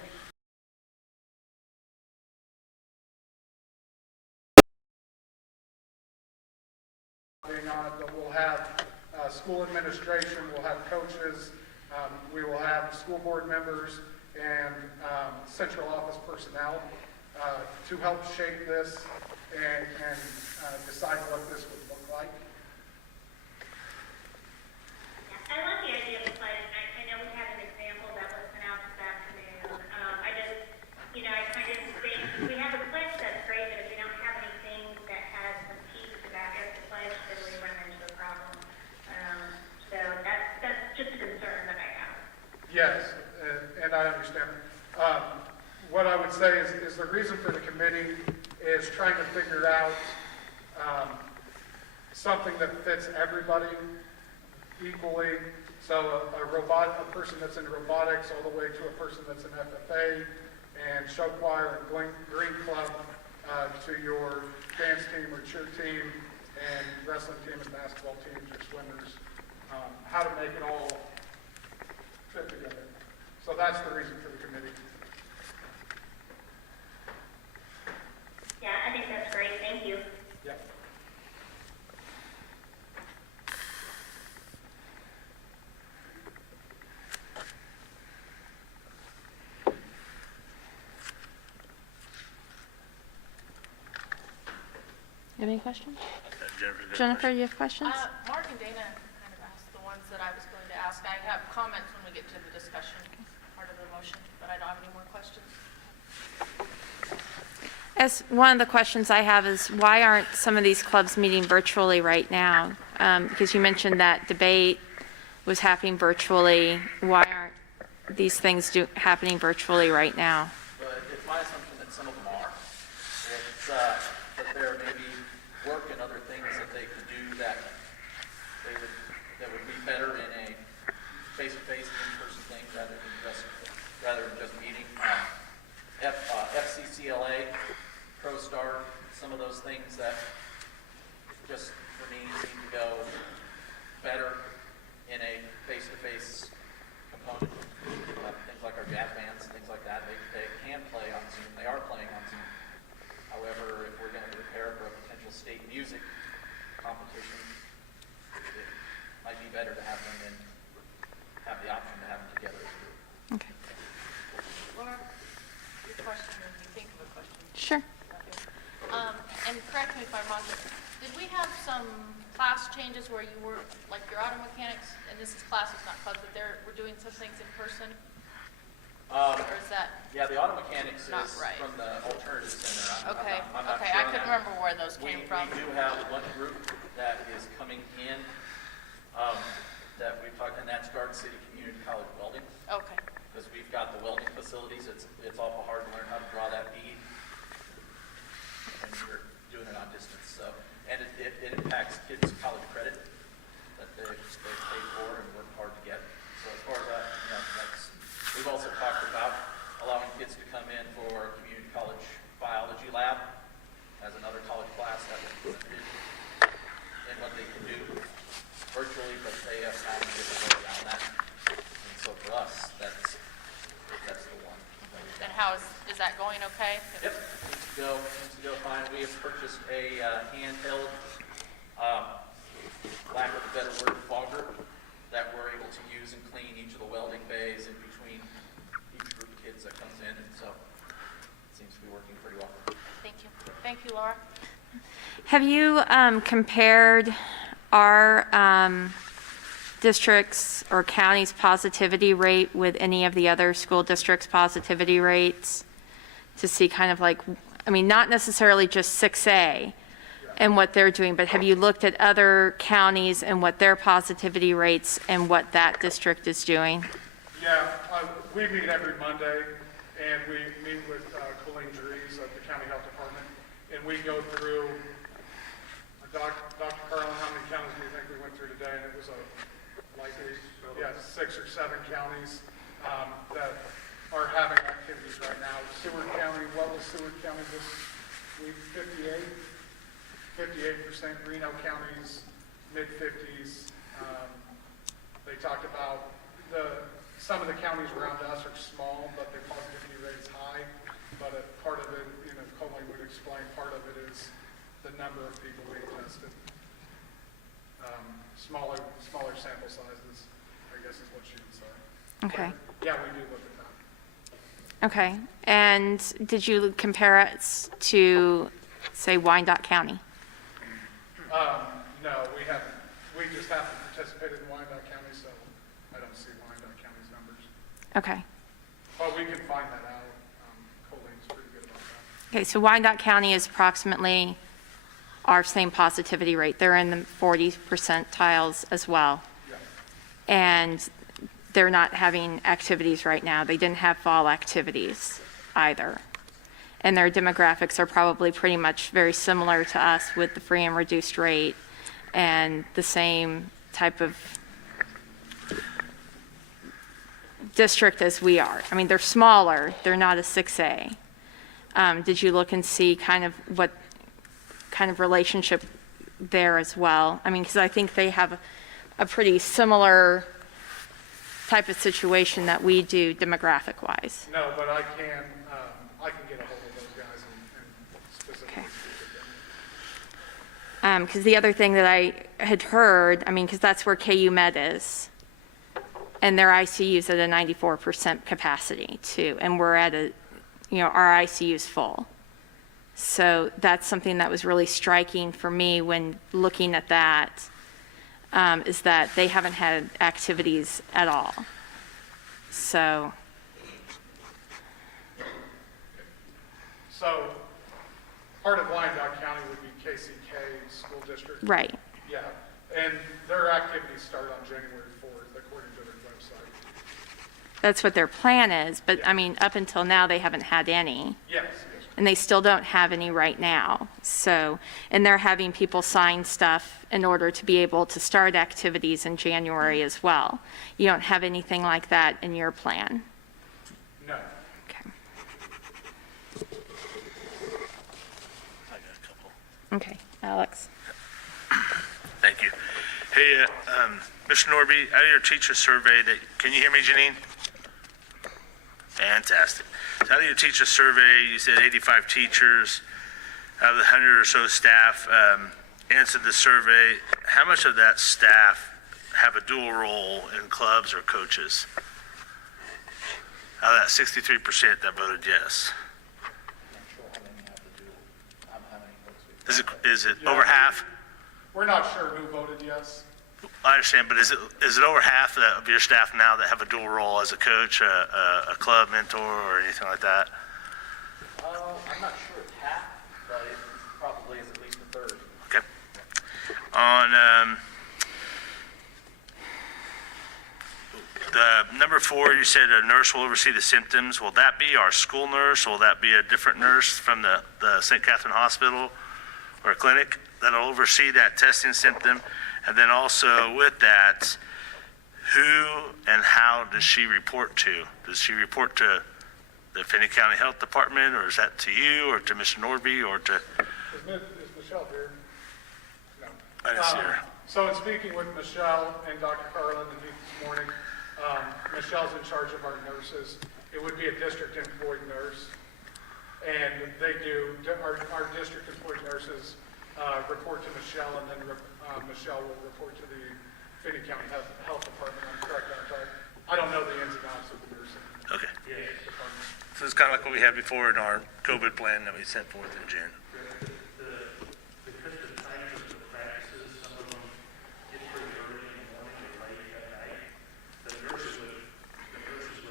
On it, but we'll have school administration, we'll have coaches, we will have school board members and central office personnel to help shape this and decide what this would look like. I love the idea of the pledge. I know we had an example that was reason for the committee is trying to figure out something that fits everybody equally. So a person that's in robotics all the way to a person that's in FFA and show choir and green club to your dance team or cheer team and wrestling team and basketball teams or swimmers. How to make it all fit together. So that's the reason for the committee. Yeah, I think that's great. Thank you. Yep. You have any questions? Jennifer, Jennifer, you have questions? Mark and Dana kind of asked the ones that I was going to ask. I have comments when we get to the discussion part of the motion, but I don't have any more questions. As one of the questions I have is why aren't some of these clubs meeting virtually right now? Because you mentioned that debate was happening virtually. Why aren't these things happening virtually right now? But it's my assumption that some of them are. It's, that there may be work and other things that they could do that would be better in a face-to-face, in-person thing rather than just meeting. FCCLA, ProStar, some of those things that just for me seem to go better in a face-to-face component. Things like our jazz bands, things like that, they can play on Zoom. They are playing on Zoom. However, if we're going to prepare for a potential state music competition, it might be better to have them and have the option to have them together as a group. Okay. Laura, your question, or you think of a question? Sure. And correct me if I'm wrong, but did we have some class changes where you were, like your auto mechanics, and this is classes, not clubs, but we're doing some things in person? Or is that? Yeah, the auto mechanics not is right? from the Alternative Center. Okay, I'm not okay, sure I on couldn't that. remember where those came from. We do have one group that is coming in, that we've talked, and that's Garden City Community College Welding. Okay. Because we've got the welding facilities, it's awful hard to learn how to draw that bead when you're doing it on distance. So, and it impacts kids' college credit that they paid for and worked hard to get. So as far as that, we've also talked about allowing kids to come in for community college biology lab as another college class that was presented in what they can do virtually, but they have had to get their way around that. And so for us, that's the one. And how is that going okay? Yep, seems to go fine. We have purchased a handheld, lack of a better word, fogger that we're able to use and clean each of the welding bays in between each group of kids that comes in, and so it seems to be working pretty well. Thank you. Thank you, Laura. Have you compared our district's or county's positivity rate with any of the other school districts' positivity rates to see kind of like, I mean, not necessarily just 6A and what they're doing, but have you looked at other counties and what their positivity rates and what that district is doing? Yeah, we meet every Monday, and we meet with Colleen Dries of the County Health Department, and we go through, Dr. Carlin, how many counties do you think we went through today? And it was likely, 6 or 7 counties that are having activities right now. Seward County, what was Seward County this week? 58%. Reno County's mid-50s. They talked about some of the counties around us are small, but their positivity rate is high. But part of it, Colleen would explain, part of it is the number of people being tested. Smaller sample sizes, I guess is what she would say. Okay. But, yeah, we do look at that. Okay. And did you compare it to, say, Wyandotte County? No, we haven't. We just haven't participated in Wyandotte County, so I don't see Wyandotte County's numbers. Okay. But we can find that out. Colleen's pretty good about that. Okay, so Wyandotte County is approximately our same positivity rate. They're in the 40 percentiles as well. Yeah. And they're not having activities right now. They didn't have fall activities either. and their demographics are probably pretty much very similar to us with the free and reduced rate and the same type of district as we are. I mean, they're smaller, they're not a 6A. Did you look and see kind of what kind of relationship there as well? I mean, because I think they have a pretty similar type of situation that we do demographic-wise. No, but I can get a hold of those guys and specifically speak with them. Because the other thing that I had heard, I mean, because that's where KU Med is, and their ICU's at a 94% capacity too, and we're at a, you know, our ICU's full. So that's something that was really striking for me when looking at that, is that they haven't had activities at all. So. So part of Wyandotte County would be KCK School District. Right. Yeah, and their activities start on January 4th, according to their website. That's what their plan is, but I mean, up until now, they haven't had any. Yes. And they still don't have any right now. So, and they're having people sign stuff in order to be able to start activities in January as well. You don't have anything like that in your plan? No. Okay. I got a couple. Okay, Alex. Thank you. Hey, Mr. Norby, out of your teacher survey, can you hear me, Janine? Fantastic. So out of your teacher survey, you said 85 teachers out of the 100 or so staff answered the survey. How much of that staff have a dual role in clubs or coaches? Out of that 63% that voted yes. Is it over half? We're not sure who voted yes. I understand, but is it over half of your staff now that have a dual role as a coach, a club mentor, or anything like that? I'm not sure it's half, but it probably is at least a third. Okay. On the number 4, you said a nurse will oversee the symptoms. Will that be our school nurse? Will that be a different nurse from the St. Catherine Hospital or clinic that'll oversee that testing symptom? And then also with that, who and how does she report to? Does she report to the Finney County Health Department, or is that to you, or to Mr. Norby, or to? Is Michelle here? No. I didn't see her. So in speaking with Michelle and Dr. Carlin and me this morning, Michelle's in charge of our nurses. It would be a district employed nurse. And they do, our district employed nurses report to Michelle, and then Michelle will report to the Finney County Health Department. I'm correct on that. I don't know the ins and outs of the nursing Okay. department. So it's kind of like what we had before in our COVID plan that we sent forth in June. Because the times of the practices, some of them get pretty early in the morning or late at night, the nurses would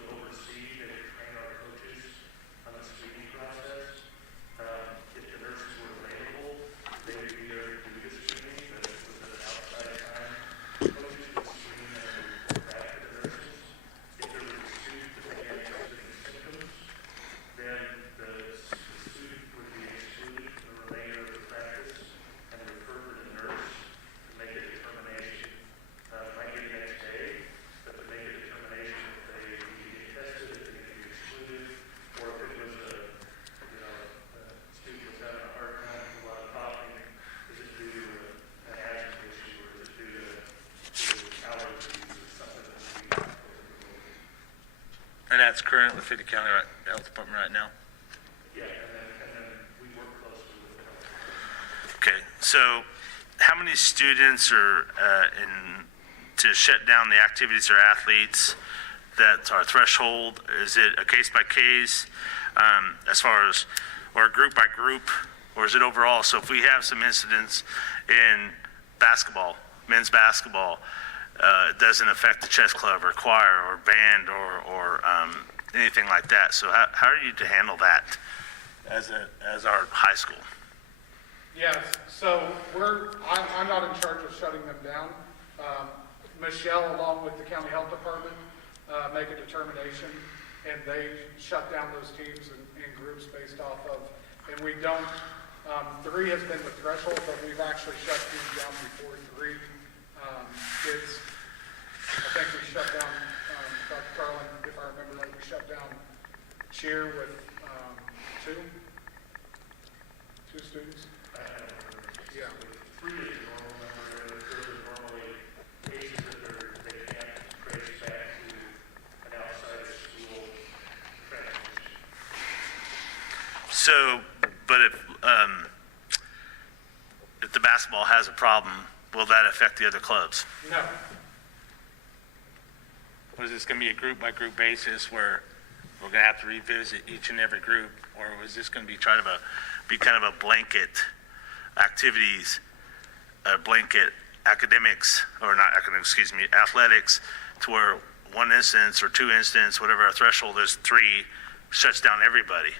oversee and train our coaches on the screening process. If the nurses were available, they would be there to do the screening, but if it was at an outside time, coaches would screen and report back to the nurses. If there was a student that began exhibiting symptoms, then the student would be excluded from the remainder of the practice and refer to the nurse to make a determination. Might be the next day, but to make a determination if they need to get tested, if they need to be excluded, or if it was a student was having a hard time with a lot of coughing, is it due to an asthma issue, or is it due to allergies or something that we need? And that's current with Finney County Health Department right now? Yeah, and then we work closely with the health department. Okay, so how many students are to shut down the activities or athletes that's our threshold? Is it a case by case as far as, or group by group, or is it overall? So if we have some incidents in basketball, men's basketball, it doesn't affect the chess club or choir or band or anything like that. So how are you to handle that as our high school? Yes, so I'm not in charge of shutting them down. Michelle, along with the county health department, make a determination. and they shut down those teams and groups based off of, and we don't, 3 has been the threshold, but we've actually shut teams down before 3 kids. I think we shut down, Dr. Carlin, if I remember right, we shut down cheer with 2 students. Yeah. 3 is the normal number, and those are normally cases that they can't trace back to an outside of school transmission. So, but if the basketball has a problem, will that affect the other clubs? No. Was this going to be a group-by-group basis where we're going to have to revisit each and every group, or was this going to be kind of a blanket activities, blanket academics, or not academics, excuse me, athletics, to where 1 instance or 2 instances, whatever our threshold is, 3, shuts down everybody?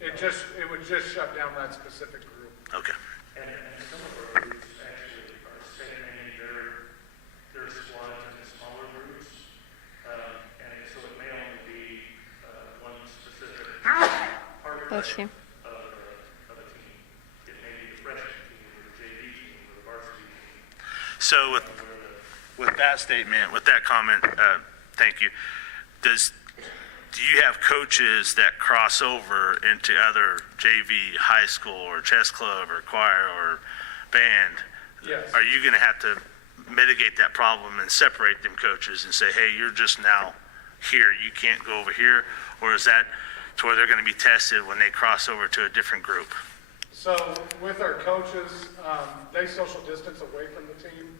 It would just shut down that specific group. Okay. And some of our groups actually are segmenting their squads into smaller groups. And so it may only be one specific part of Bless you. a team. It may be the freshman team or the JV team or the varsity team. So with that statement, with that comment, thank you. Do you have coaches that cross over into other JV, high school, or chess club, or choir, or band? Yes. Are you going to have to mitigate that problem and separate them coaches and say, hey, you're just now here, you can't go over here? Or is that to where they're going to be tested when they cross over to a different group? So with our coaches, they social distance away from the team.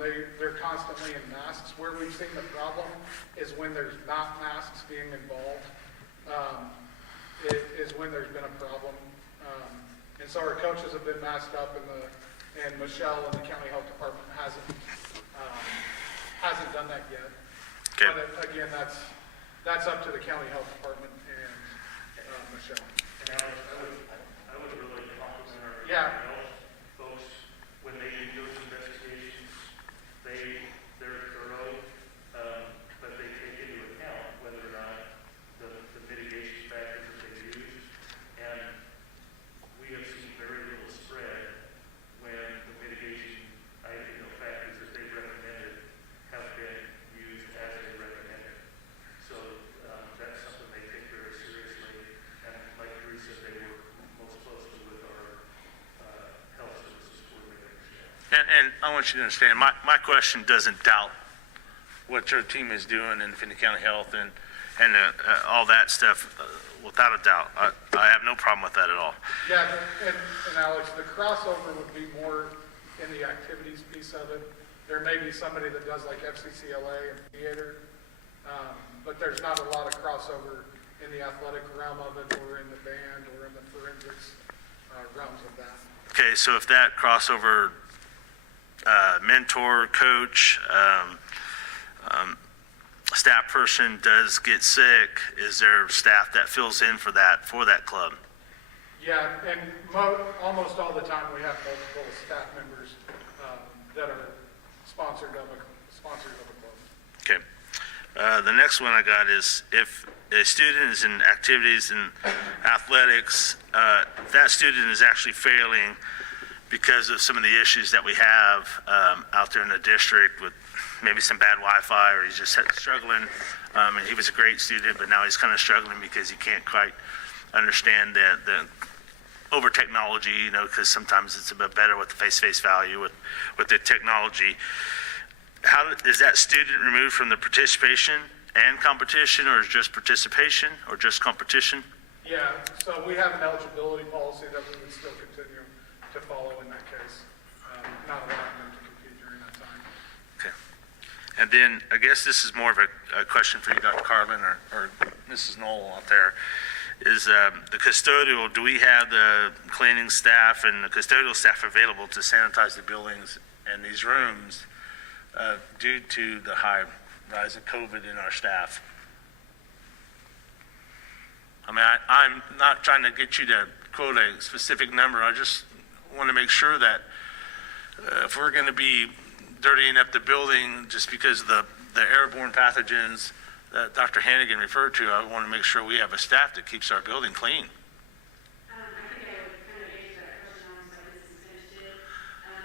They're constantly in masks. Where we've seen the problem is when there's not masks being involved, is when there's been a problem. And so our coaches have been masked up, and Michelle and the county health department hasn't done that yet. Okay. But again, that's up to the county health department and Michelle. And I would really compliment our Yeah. health folks when they do those investigations. They're thorough, but they take into account whether or not the mitigation factors that they use. And we have seen very little spread when the mitigation factors that they've recommended have been used as they recommended. So that's something they take very seriously. And like Drew said, they work most closely with our health services coordinators. And I want you to understand, my question doesn't doubt what your team is doing in Finney County Health and all that stuff, without a doubt. I have no problem with that at all. Yeah, and Alex, the crossover would be more in the activities piece of it. There may be somebody that does like FCCLA and theater, but there's not a lot of crossover in the athletic realm of it, or in the band, or in the forensics realms of that. Okay, so if that crossover mentor, coach, staff person does get sick, is there staff that fills in for that club? Yeah, and almost all the time we have multiple staff members that are sponsors of a club. Okay. The next one I got is if a student is in activities in athletics, that student is actually failing because of some of the issues that we have out there in the district with maybe some bad Wi-Fi, or he's just struggling. And he was a great student, but now he's kind of struggling because he can't quite understand the over technology, because sometimes it's a bit better with the face-to-face value with the technology. How is that student removed from the participation and competition, or is just participation, or just competition? Yeah, so we have an eligibility policy that we would still continue to follow in that case, not allowing them to compete during that time. Okay. And then I guess this is more of a question for you, Dr. Carlin, or Mrs. Knoll out there. Is the custodial, do we have the cleaning staff and the custodial staff available to sanitize the buildings and these rooms due to the high rise of COVID in our staff? I mean, I'm not trying to get you to quote a specific number. I just want to make sure that if we're going to be dirtying up the building just because of the airborne pathogens, that Dr. Hannigan referred to, I want to make sure we have a staff that keeps our building clean. I think I would kind of answer that question almost like this is finished it.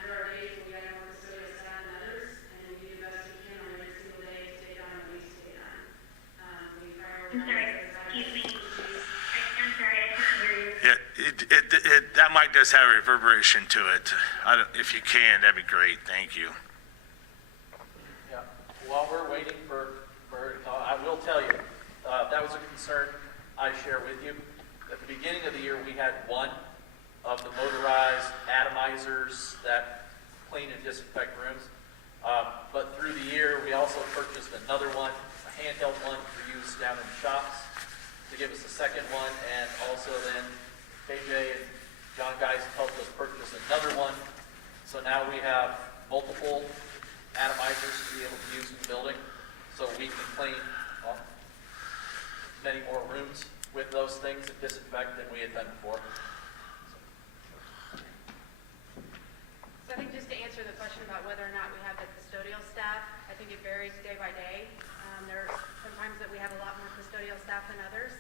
There are days when we have more custodial staff than others, and we do the best we can on every single day to get done what needs to get done. We I'm sorry, prioritize excuse me. I'm sorry, I couldn't hear you. Yeah, that mic does have a reverberation to it. If you can, that'd be great. Thank you. Yeah, while we're waiting for I will tell you, that was a concern I share with you. At the beginning of the year, we had one of the motorized atomizers that clean and disinfect rooms. But through the year, we also purchased another one, a handheld one for use down in the shops, to give us a second one, and also then KJ and John Geis helped us purchase another one. So now we have multiple atomizers to be able to use in the building, so we can clean many more rooms with those things and disinfect than we had done before. So I think just to answer the question about whether or not we have the custodial staff, I think it varies day by day. There are sometimes that we have a lot more custodial staff than others,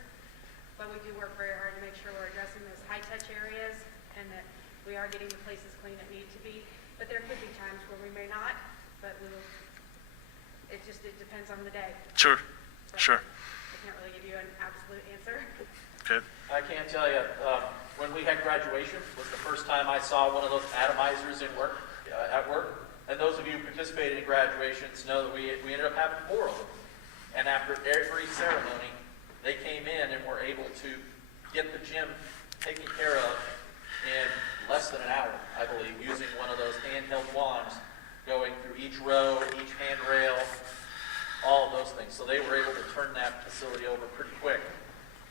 but we do work very hard to make sure we're addressing those high-touch areas and that we are getting the places clean that need to be. But there could be times where we may not, but it depends on the day. Sure, sure. I can't really give you an absolute answer. Okay. I can tell you, when we had graduation was the first time I saw one of those atomizers at work. And those of you who participated in graduations know that we ended up having 4 of them. And after every ceremony, they came in and were able to get the gym taken care of in less than an hour, I believe, using one of those handheld wands, going through each row, each handrail, all of those things. So they were able to turn that facility over pretty quick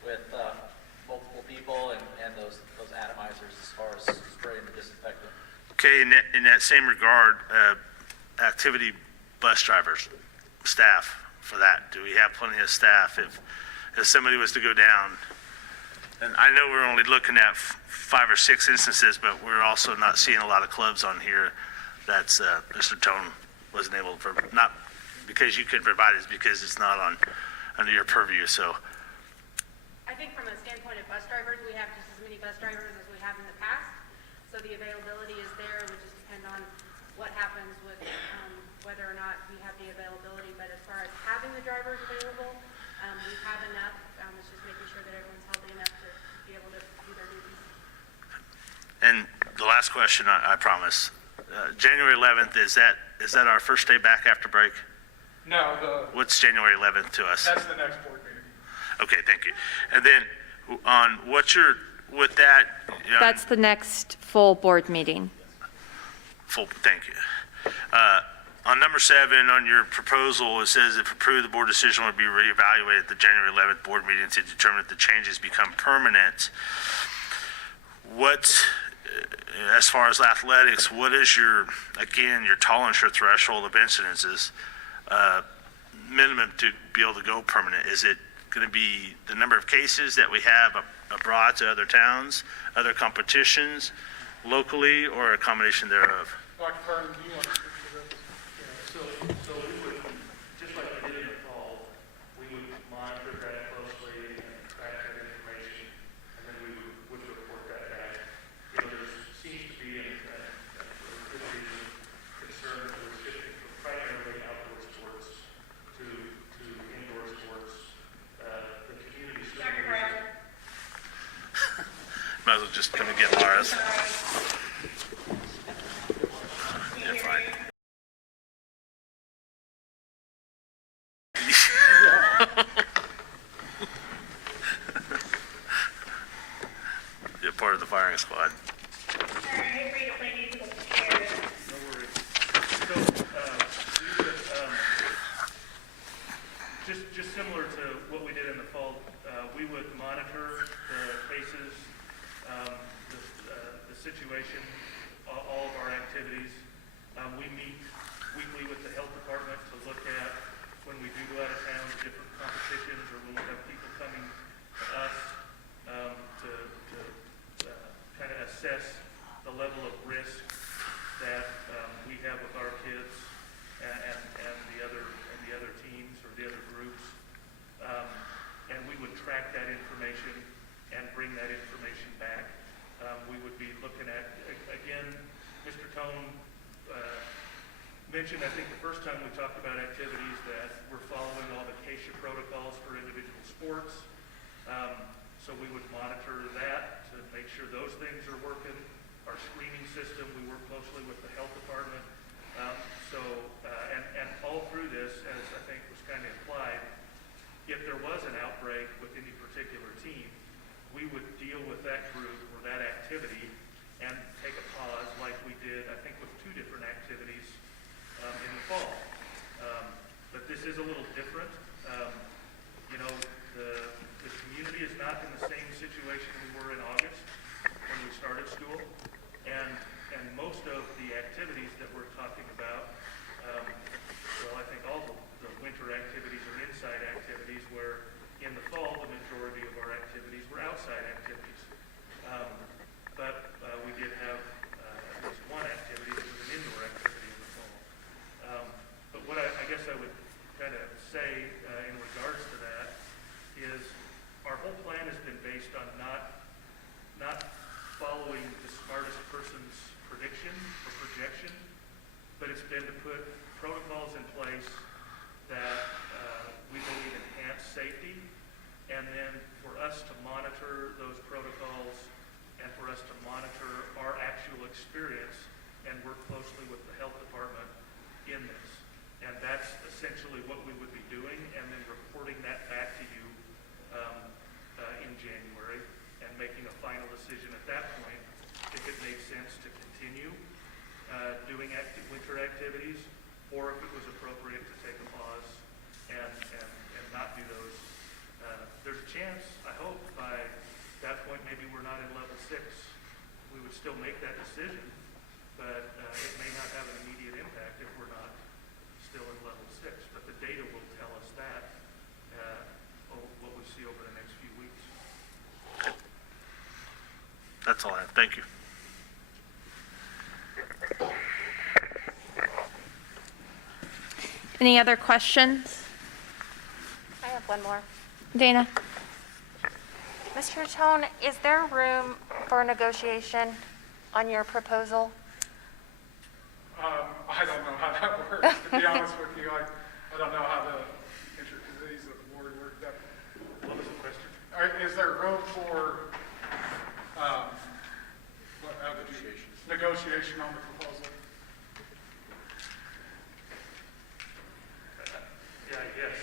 with multiple people and those atomizers as far as spraying the disinfectant. Okay, in that same regard, activity bus drivers, staff for that. Do we have plenty of staff if somebody was to go down? And I know we're only looking at 5 or 6 instances, but we're also not seeing a lot of clubs on here that's Mr. Tone wasn't able to, not because you couldn't provide it, it's because it's not under your purview, so. I think from a standpoint of bus drivers, we have just as many bus drivers as we have in the past. So the availability is there. It would just depend on what happens with whether or not we have the availability. But as far as having the drivers available, we have enough. It's just making sure that everyone's healthy enough to be able to do their duties. And the last question, I promise. January 11th, is that our first day back after break? No, What's January 11th to us? that's the next board meeting. Okay, thank you. And then with that. That's the next full board meeting. Thank you. On number 7, on your proposal, it says if approved, the board decision will be reevaluated at the January 11th board meeting to determine if the changes become permanent. As far as athletics, what is your tolerance or threshold of incidences minimum to be able to go permanent? Is it going to be the number of cases that we have abroad to other towns, other competitions, locally, or a combination thereof? Dr. Carlin, do you want to speak to this? So we would, just like we did in the fall, we would monitor that closely and track that information, and then we would report that back. There seems to be a good reason concern that we're shifting from primarily outdoor sports to indoor sports. The community still believes Might as well just come and get Mara's. Yeah, fine. You're part of the firing squad. Just similar to what we did in the fall, we would monitor the cases, the situation, all of our activities. We meet weekly with the health department to look at when we do go out of town to different competitions, or when we have people coming to us to kind of assess the level of risk that we have with our kids and the other teams or the other groups. And we would track that information and bring that information back. We would be looking at, again, Mr. Tone mentioned, I think the first time we talked about activities, that we're following all the CASHA protocols for individual sports. So we would monitor that to make sure those things are working. Our screening system, we work closely with the health department. And all through this, as I think was kind of implied, if there was an outbreak with any particular team, we would deal with that group or that activity and take a pause like we did, I think, with 2 different activities in the fall. But this is a little different. The community is not in the same situation we were in August when we started school. And most of the activities that we're talking about, I think all the winter activities are inside activities, where in the fall, the majority of our activities were outside activities. But we did have at least one activity that was an indoor activity in the fall. But what I guess I would kind of say in regards to that is our whole plan has been based on not following the smartest person's prediction or projection, but it's been to put protocols in place that we believe enhance safety, and then for us to monitor those protocols and for us to monitor our actual experience and work closely with the health department in this. And that's essentially what we would be doing, and then reporting that back to you in January, and making a final decision at that point if it makes sense to continue doing winter activities, or if it was appropriate to take a pause and not do those. There's a chance, I hope, by that point maybe we're not in level 6. We would still make that decision, but it may not have an immediate impact if we're not still in level 6. But the data will tell us that, what we see over the next few weeks. That's all I have. Thank you. Any other questions? I have one more. Dana? Mr. Tone, is there room for negotiation on your proposal? I don't know how that works, to be honest with you. I don't know how the intricacies of the board work. What was the question? Is there room for negotiation on the proposal? Yeah, I guess.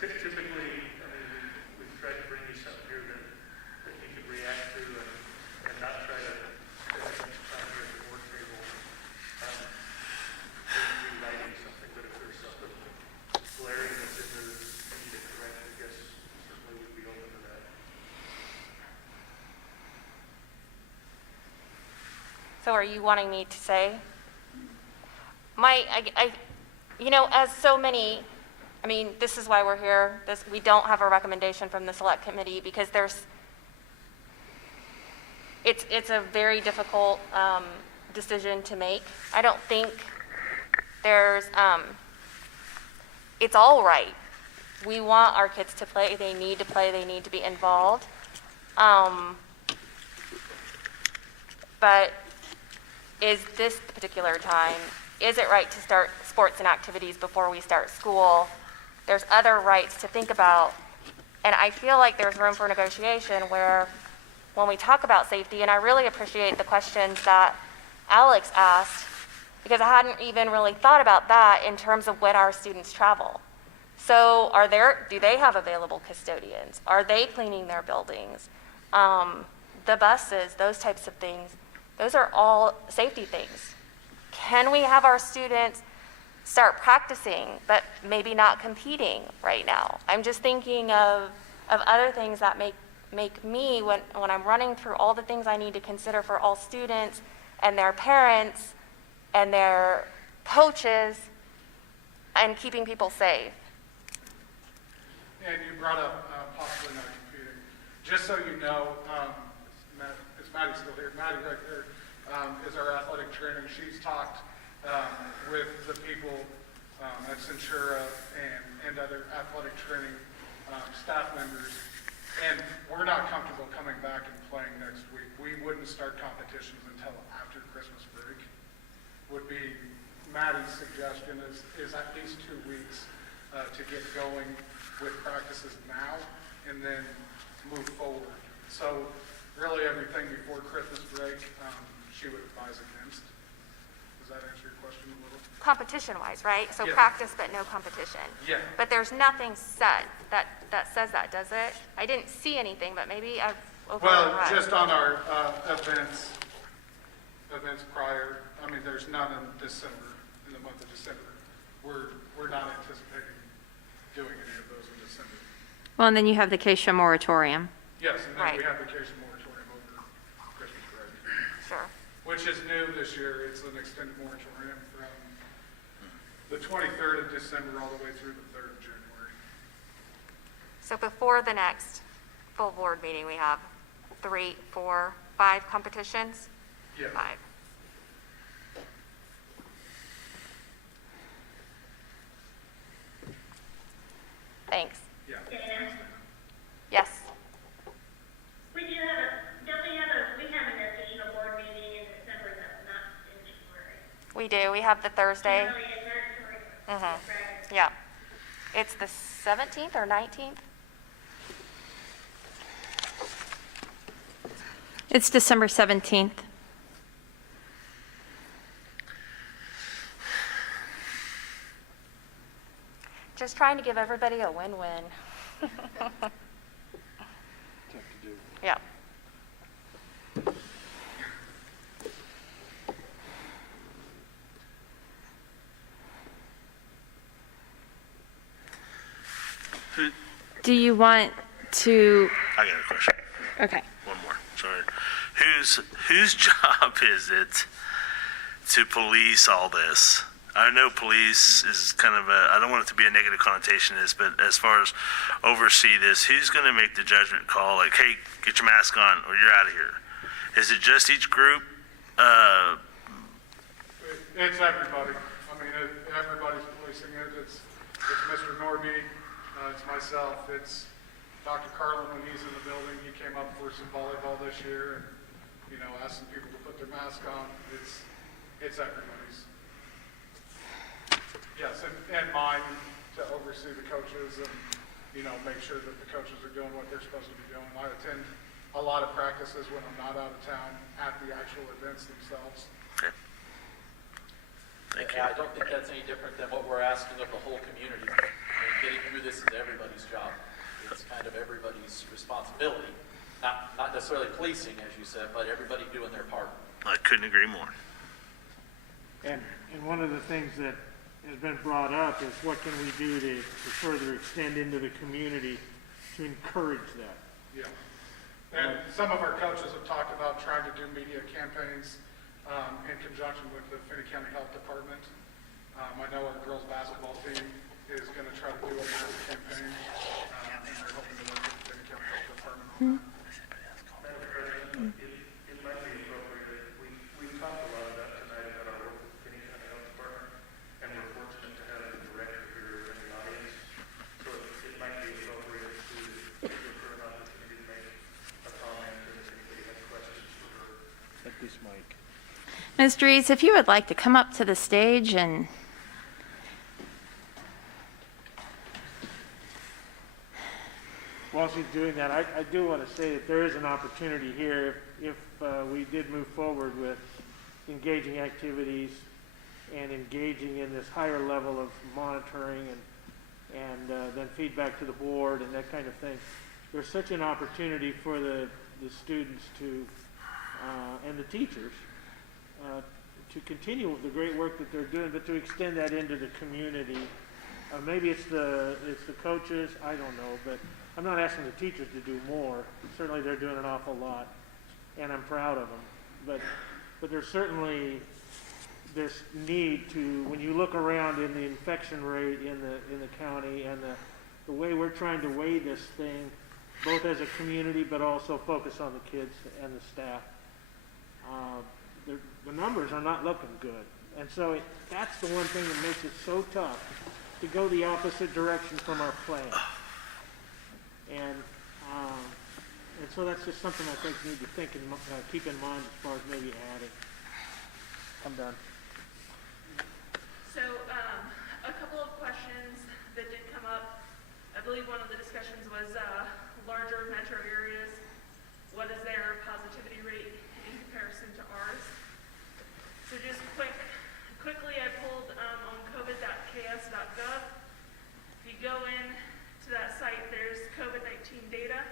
Typically, we've tried to bring you something here that you could react to and not try to spend as much time here at the board table rewriting something. But if there's something glaring that's in there that you need to correct, I guess certainly we'd be open to that. So are you wanting me to say? As so many, this is why we're here. We don't have a recommendation from the select committee because it's a very difficult decision to make. I don't think it's all right. We want our kids to play, they need to be involved. But is this particular time, is it right to start sports and activities before we start school? There's other rights to think about. And I feel like there's room for negotiation where when we talk about safety, and I really appreciate the questions that Alex asked, because I hadn't even really thought about that in terms of when our students travel. So do they have available custodians? Are they cleaning their buildings? The buses, those types of things, those are all safety things. Can we have our students start practicing, but maybe not competing right now? I'm just thinking of other things that make me, when I'm running through all the things I need to consider for all students and their parents and their coaches and keeping people safe. And you brought up possibly not competing. Just so you know, is Maddie still here? Maddie right there is our athletic trainer. She's talked with the people at Centura and other athletic training staff members. And we're not comfortable coming back and playing next week. We wouldn't start competitions until after Christmas break. Would be Maddie's suggestion is at least 2 weeks to get going with practices now and then move forward. So really everything before Christmas break, she would advise against. Does that answer your question a little? Competition-wise, right? So Yeah. practice but no competition. Yeah. But there's nothing set that says that, does it? I didn't see anything, but maybe I've overrun. Well, just on our events prior, I mean, there's none in December, in the month of December. We're not anticipating doing any of those in December. Well, and then you have the Keisha moratorium. Yes, and then Right. we have the vacation moratorium over Christmas break, Sure. which is new this year. It's an extended moratorium from the 23rd of December all the way through the 3rd of January. So before the next full board meeting, we have 3, 4, 5 competitions? Yeah. 5. Thanks. Yeah. Yes. We do have we have an additional board meeting in December that's not in January. We do. We have the Thursday. Really, is that Mm-hmm. Yeah. It's the 17th or 19th? It's December 17th. Just trying to give everybody a win-win. Yeah. Do you want to, I got a question. okay. One more, sorry. Whose job is it to police all this? I know police is kind of I don't want it to be a negative connotation to this, but as far as oversee this, who's going to make the judgment call, like, hey, get your mask on or you're out of here? Is it just each group? It's everybody. I mean, everybody's policing it. It's Mr. Norby, it's myself, it's Dr. Carlin when he's in the building. He came up for some volleyball this year and, asked some people to put their mask on. It's everybody's. Yes, and mine to oversee the coaches and, make sure that the coaches are doing what they're supposed to be doing. I attend a lot of practices when I'm not out of town at the actual events themselves. Okay. Thank you. I don't think that's any different than what we're asking of the whole community. I mean, getting through this is everybody's job. It's kind of everybody's responsibility. Not necessarily policing, as you said, but everybody doing their part. I couldn't agree more. And one of the things that has been brought up is what can we do to further extend into the community to encourage that? Yeah. And some of our coaches have talked about trying to do media campaigns in conjunction with the Finney County Health Department. I know our girls basketball team is going to try to do a mass campaign, and they're hoping to work with the Finney County Health Department on that. Madam President, it might be appropriate, we talked a lot about tonight about our work with Finney County Health Department, and we're fortunate to have the director here in the audience, so it might be appropriate to give her an opportunity to make a comment, and if anybody has questions for her. At this mic. Ms. Dries, if you would like to come up to the stage and While she's doing that, I do want to say that there is an opportunity here if we did move forward with engaging activities and engaging in this higher level of monitoring and then feedback to the board and that kind of thing. There's such an opportunity for the students to and the teachers to continue with the great work that they're doing, but to extend that into the community. Maybe it's the coaches, I don't know, but I'm not asking the teachers to do more. Certainly they're doing an awful lot, and I'm proud of them. But there's certainly this need to, when you look around in the infection rate in the county and the way we're trying to weigh this thing, both as a community but also focus on the kids and the staff. The numbers are not looking good. And so that's the one thing that makes it so tough to go the opposite direction from our plan. And so that's just something I think we need to keep in mind as far as maybe adding. I'm done. So, a couple of questions that did come up. I believe one of the discussions was larger metro areas. What is their positivity rate in comparison to ours? So just quickly, I pulled on covid.ks.gov. If you go in to that site, there's COVID-19 data.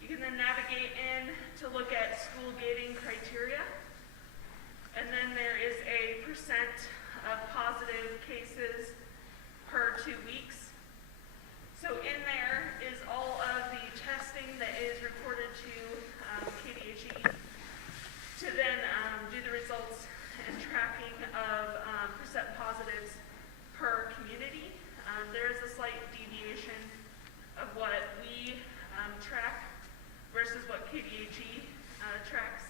You can then navigate in to look at school gating criteria. And then there is a percent of positive cases per 2 weeks. So in there is all of the testing that is reported to KDHE to then do the results and tracking of percent positives per community. There is a slight deviation of what we track versus what KDHE tracks.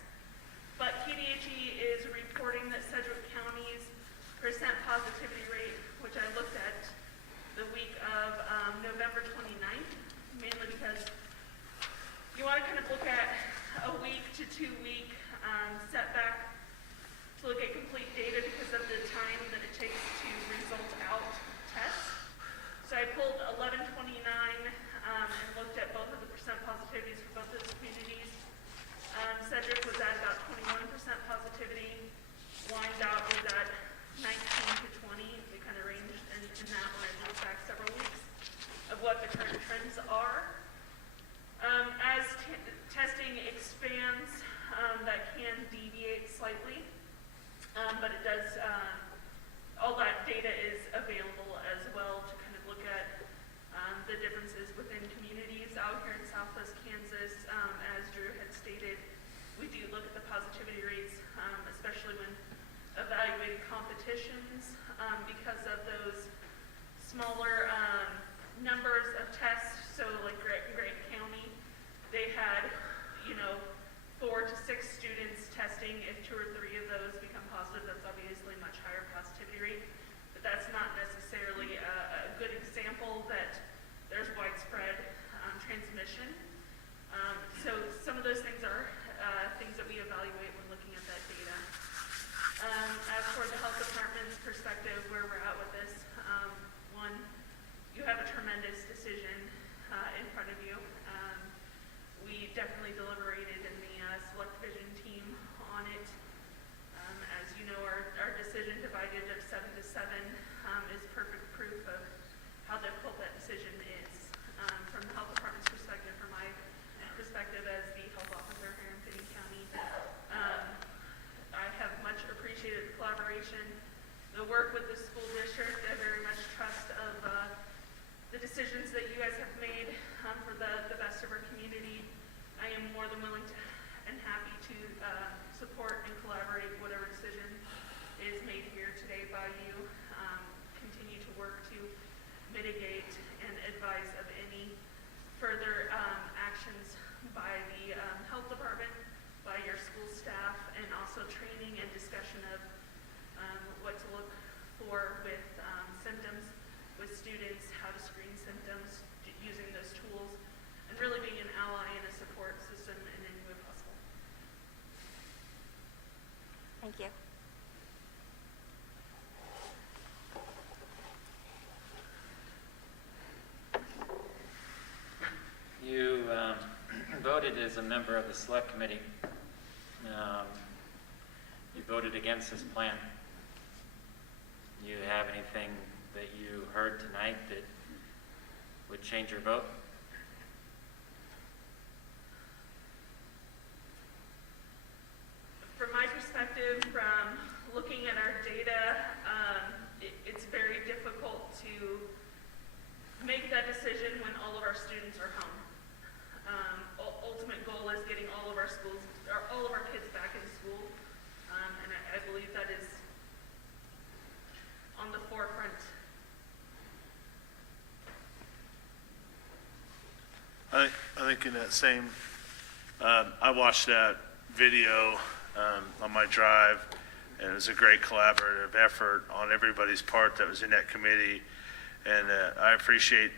But KDHE is reporting that Sedgwick County's percent positivity rate, which I looked at the week of November 29th, mainly because you want to kind of look at a week to 2 week setback to look at complete data because of the time that it takes to result out tests. So I pulled 11/29 and looked at both of the percent positivities for both of the communities. Sedgwick was at about 21% positivity. Wyandotte was at 19 to 20. They kind of ranged in that when I looked back several weeks of what the current trends are. As testing expands, that can deviate slightly, but it does, all that data is available as well to kind of look at the differences within communities. Out here in Southwest Kansas, as Drew had stated, we do look at the positivity rates, especially when evaluating competitions, because of those smaller numbers of tests. So like Grant County, they had, 4 to 6 students testing. If 2 or 3 of those become positive, that's obviously a much higher positivity rate. But that's not necessarily a good example that there's widespread transmission. So some of those things are things that we evaluate when looking at that data. As for the health department's perspective, where we're at with this, one, you have a tremendous decision in front of you. We definitely deliberated in the select vision team on it. As you know, our decision divided of 7 to 7 is perfect proof of how difficult that decision is. From the health department's perspective, from my perspective as the health officer here in Finney County, I have much appreciated the collaboration, the work with the school district. I very much trust of the decisions that you guys have made for the best of our community. I am more than willing to and happy to support and collaborate whatever decision is made here today by you. Continue to work to mitigate and advise of any further actions by the health department, by your school staff, and also training and discussion of what to look for with symptoms, with students, how to screen symptoms, using those tools, and really being an ally and a support system in any way possible. Thank you. You voted as a member of the select committee. You voted against this plan. Do you have anything that you heard tonight that would change your vote? From my perspective, from looking at our data, it's very difficult to make that decision when all of our students are home. Ultimate goal is getting all of our schools, or all of our kids back in school, and I believe that is on the forefront. I think in that same, I watched that video on my drive And it was a great collaborative effort on everybody's part that was in that committee. And I appreciate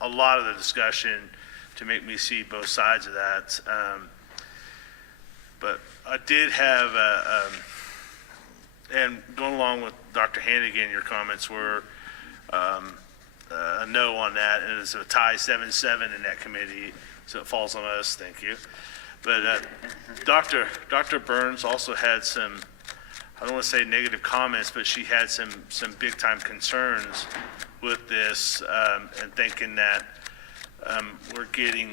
a lot of the discussion to make me see both sides of that. But I did have, and going along with Dr. Hannigan, your comments were a no on that, and it's a tie 7-7 in that committee, so it falls on us, thank you. But Dr. Burns also had some, I don't want to say negative comments, but she had some big-time concerns with this, and thinking that we're getting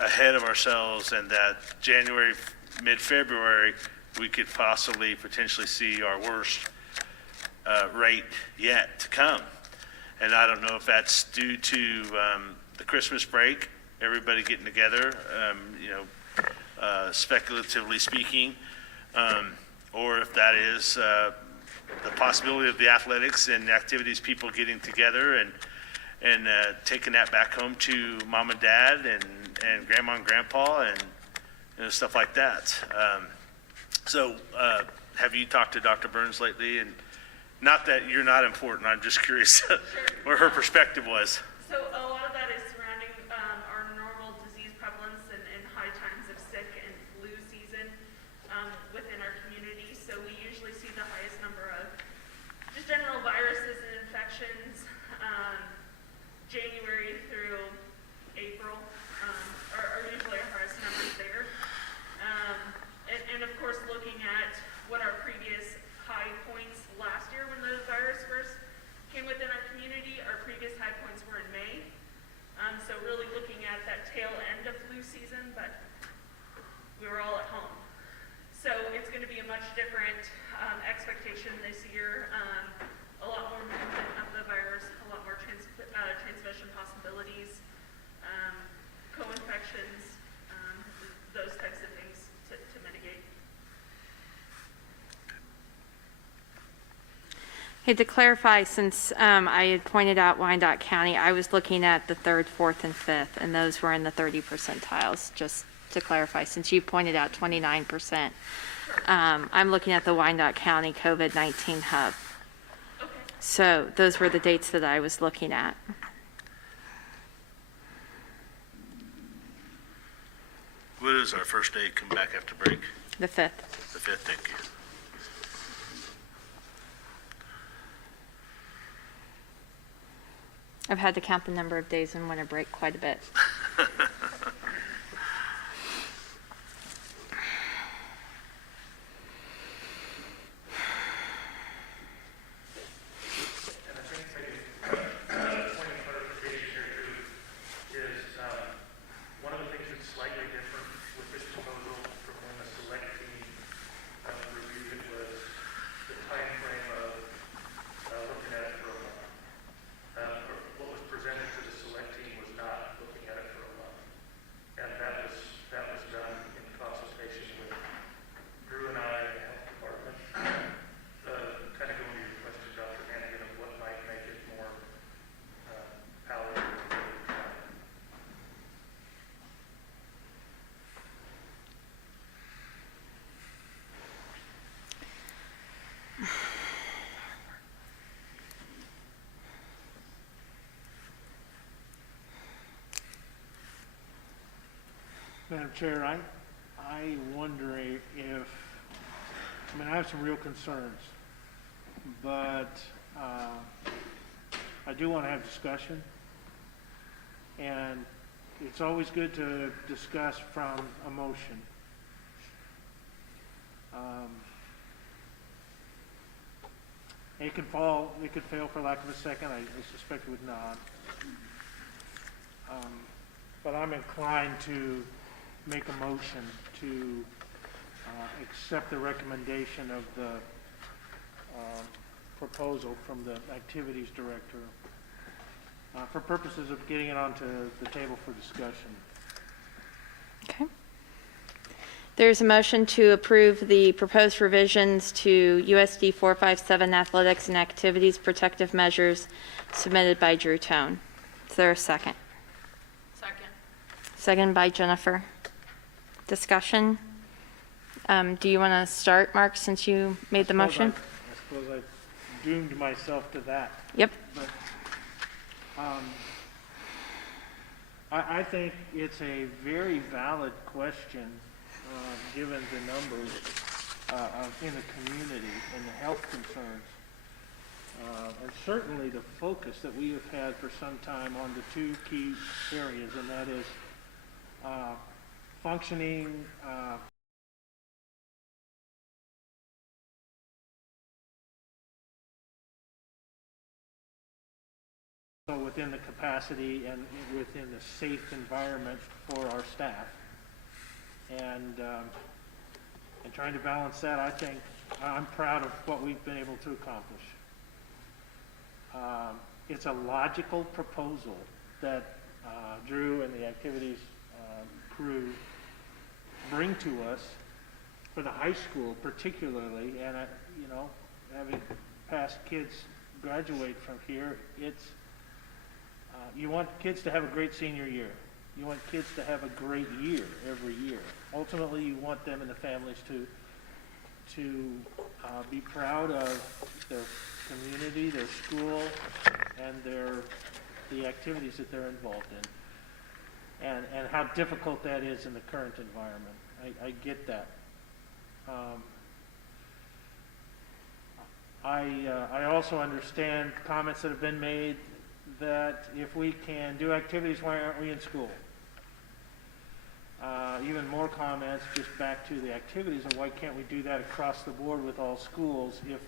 ahead of ourselves, and that January, mid-February, we could possibly potentially see our worst rate yet to come. And I don't know if that's due to the Christmas break, everybody getting together, speculatively speaking, or if that is the possibility of the athletics and activities, people getting together and taking that back home to mom and dad and grandma and grandpa and stuff like that. So have you talked to Dr. Burns lately? And not that you're not important, I'm just curious where her perspective was. So a lot of that is surrounding our normal disease prevalence and high times of sick and flu season within our community. So we usually see the highest number of just general viruses and infections January through April are usually our highest numbers there. And of course, looking at what our previous high points last year when the virus first came within our community, our previous high points were in May. So really looking at that tail end of flu season, but we were all at home. So it's going to be a much different expectation this year. A lot more movement of the virus, a lot more transmission possibilities, co-infections, those types of things to mitigate. Hey, to clarify, since I had pointed out Wyandotte County, I was looking at the 3rd, 4th, and 5th, and those were in the 30 percentiles, just to clarify, since you pointed out 29%. I'm looking at the Wyandotte County COVID-19 hub. So those were the dates that I was looking at. What is our first day come back after break? The 5th. The 5th, thank you. I've had to count the number of days in winter break quite a bit. Madam Chair, I wonder if, I mean, I have some real concerns, but I do want to have discussion. And it's always good to discuss from emotion. It could fail for lack of a second. I suspect it would not. But I'm inclined to make a motion to accept the recommendation of the proposal from the activities director for purposes of getting it onto the table for discussion. Okay. There's a motion to approve the proposed revisions to USD 457 athletics and activities protective measures submitted by Drew Tone. Is there a second? Second. Second by Jennifer. Discussion? Do you want to start, Mark, since you made the motion? I suppose I doomed myself to that. Yep. But I think it's a very valid question, given the numbers in the community and the health concerns. And certainly the focus that we have had for some time on the two key areas, and that is functioning so within the capacity and within the safe environment for our staff. And trying to balance that, I think I'm proud of what we've been able to accomplish. It's a logical proposal that Drew and the activities crew bring to us for the high school particularly, and having past kids graduate from here, it's you want kids to have a great senior year. You want kids to have a great year every year. Ultimately, you want them and the families to be proud of their community, their school, and the activities that they're involved in, and how difficult that is in the current environment. I get that. I also understand comments that have been made that if we can do activities, why aren't we in school? Even more comments just back to the activities, and why can't we do that across the board with all schools, if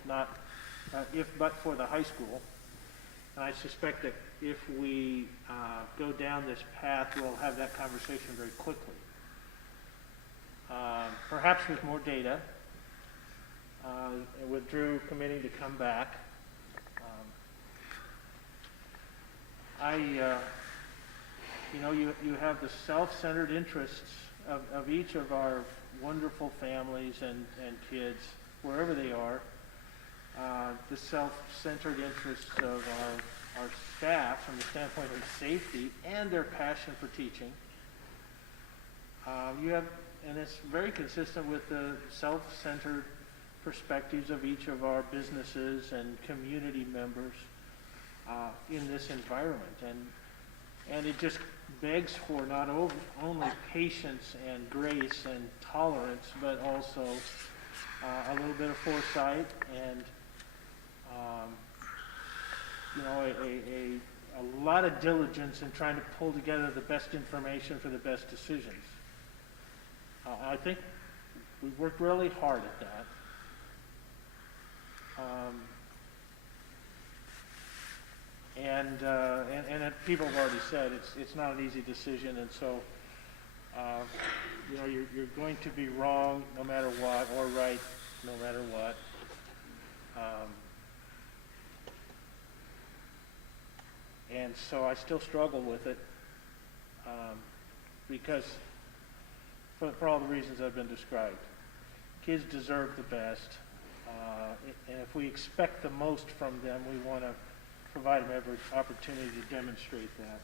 but for the high school. And I suspect that if we go down this path, we'll have that conversation very quickly. Perhaps with more data, with Drew committing to come back. You have the self-centered interests of each of our wonderful families and kids, wherever they are. The self-centered interests of our staff from the standpoint of safety and their passion for teaching. And it's very consistent with the self-centered perspectives of each of our businesses and community members in this environment. And it just begs for not only patience and grace and tolerance, but also a little bit of foresight and a lot of diligence in trying to pull together the best information for the best decisions. I think we've worked really hard at that. And people have already said it's not an easy decision, and so you're going to be wrong no matter what, or right no matter what. And so I still struggle with it because for all the reasons I've been described. Kids deserve the best, and if we expect the most from them, we want to provide them every opportunity to demonstrate that.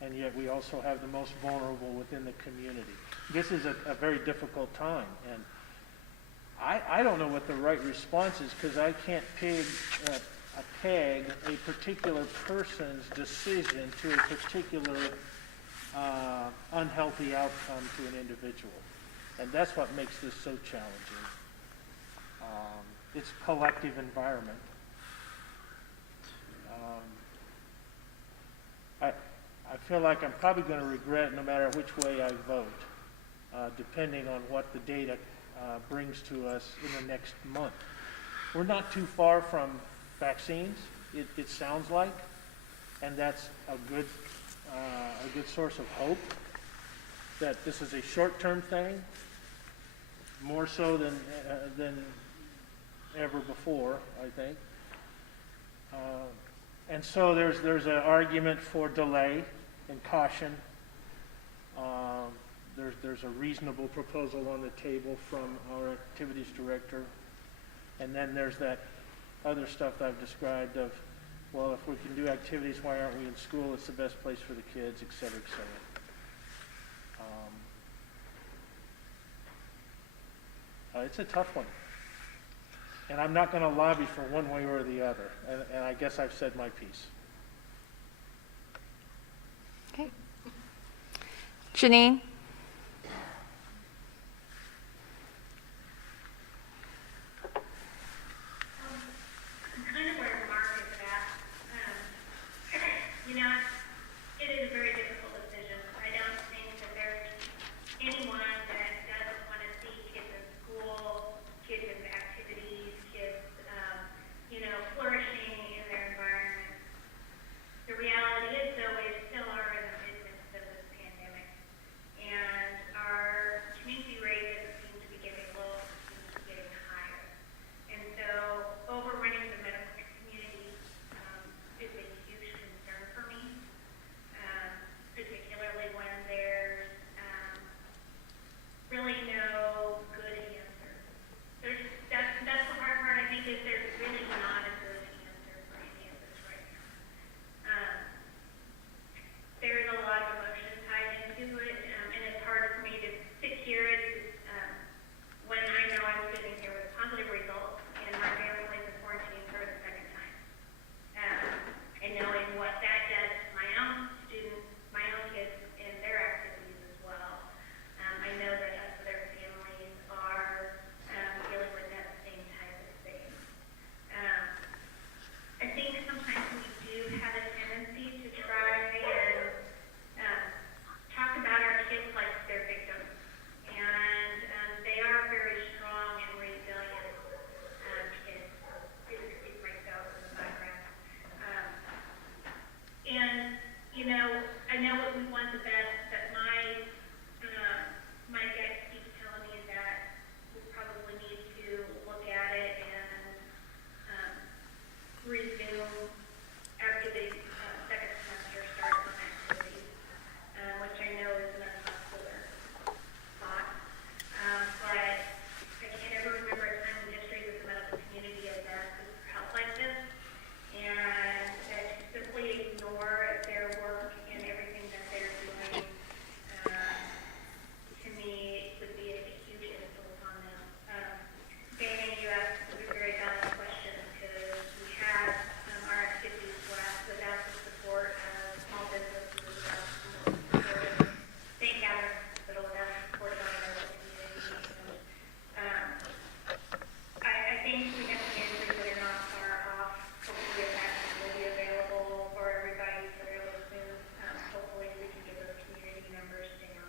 And yet we also have the most vulnerable within the community. This is a very difficult time, and I don't know what the right response is, because I can't peg a particular person's decision to a particular unhealthy outcome to an individual. And that's what makes this so challenging. It's a collective environment. I feel like I'm probably going to regret no matter which way I vote, depending on what the data brings to us in the next month. We're not too far from vaccines, it sounds like, and that's a good source of hope that this is a short-term thing, more so than ever before, I think. And so there's an argument for delay and caution. There's a reasonable proposal on the table from our activities director. And then there's that other stuff that I've described of, well, if we can do activities, why aren't we in school? It's the best place for the kids, et cetera, et cetera. It's a tough one. And I'm not going to lobby for one way or the other. And I guess I've said my piece. Okay. Janine? Kind of where Mark is at. You know, it is a very difficult decision. I don't think that there's anyone that doesn't want to see kids in school, kids in activities, kids, flourishing in their environment. The reality is, though, we still are in the midst of this pandemic, and our community rate doesn't seem to be getting low, it seems to be getting higher. And so, overrunning the medical community is a huge concern for me, particularly when there's really no good answer. That's the hard part, I think, is there's really not a good answer for any of this right now. There's a lot of emotion tied into it, and it's hard for me to sit here when I know I'm sitting here with positive results and my family is in quarantine for the second time. And knowing what that does to my own students, my own kids, and their activities as well. I know that other families are dealing with that same type of thing. I think sometimes we do have a tendency to try and talk about our kids like they're victims. And they are very strong and resilient kids. I speak myself in the background. And, I know what we want the best, but my gut keeps telling me that we probably need to look at it and resume after the second semester starts on activities, which I know is an unpopular thought. But I can't ever remember a time in history that the medical community has asked us for help like this. And to simply ignore their work and everything that they're doing, to me, would be a huge insult on them. Dana, you asked a very valid question because we have our activities without the support of small businesses, without the support of St. Catherine's Hospital, without the support of our local community. I think we have to get really not far off. Hopefully, that will be available for everybody fairly soon. Hopefully, we can get those community members down.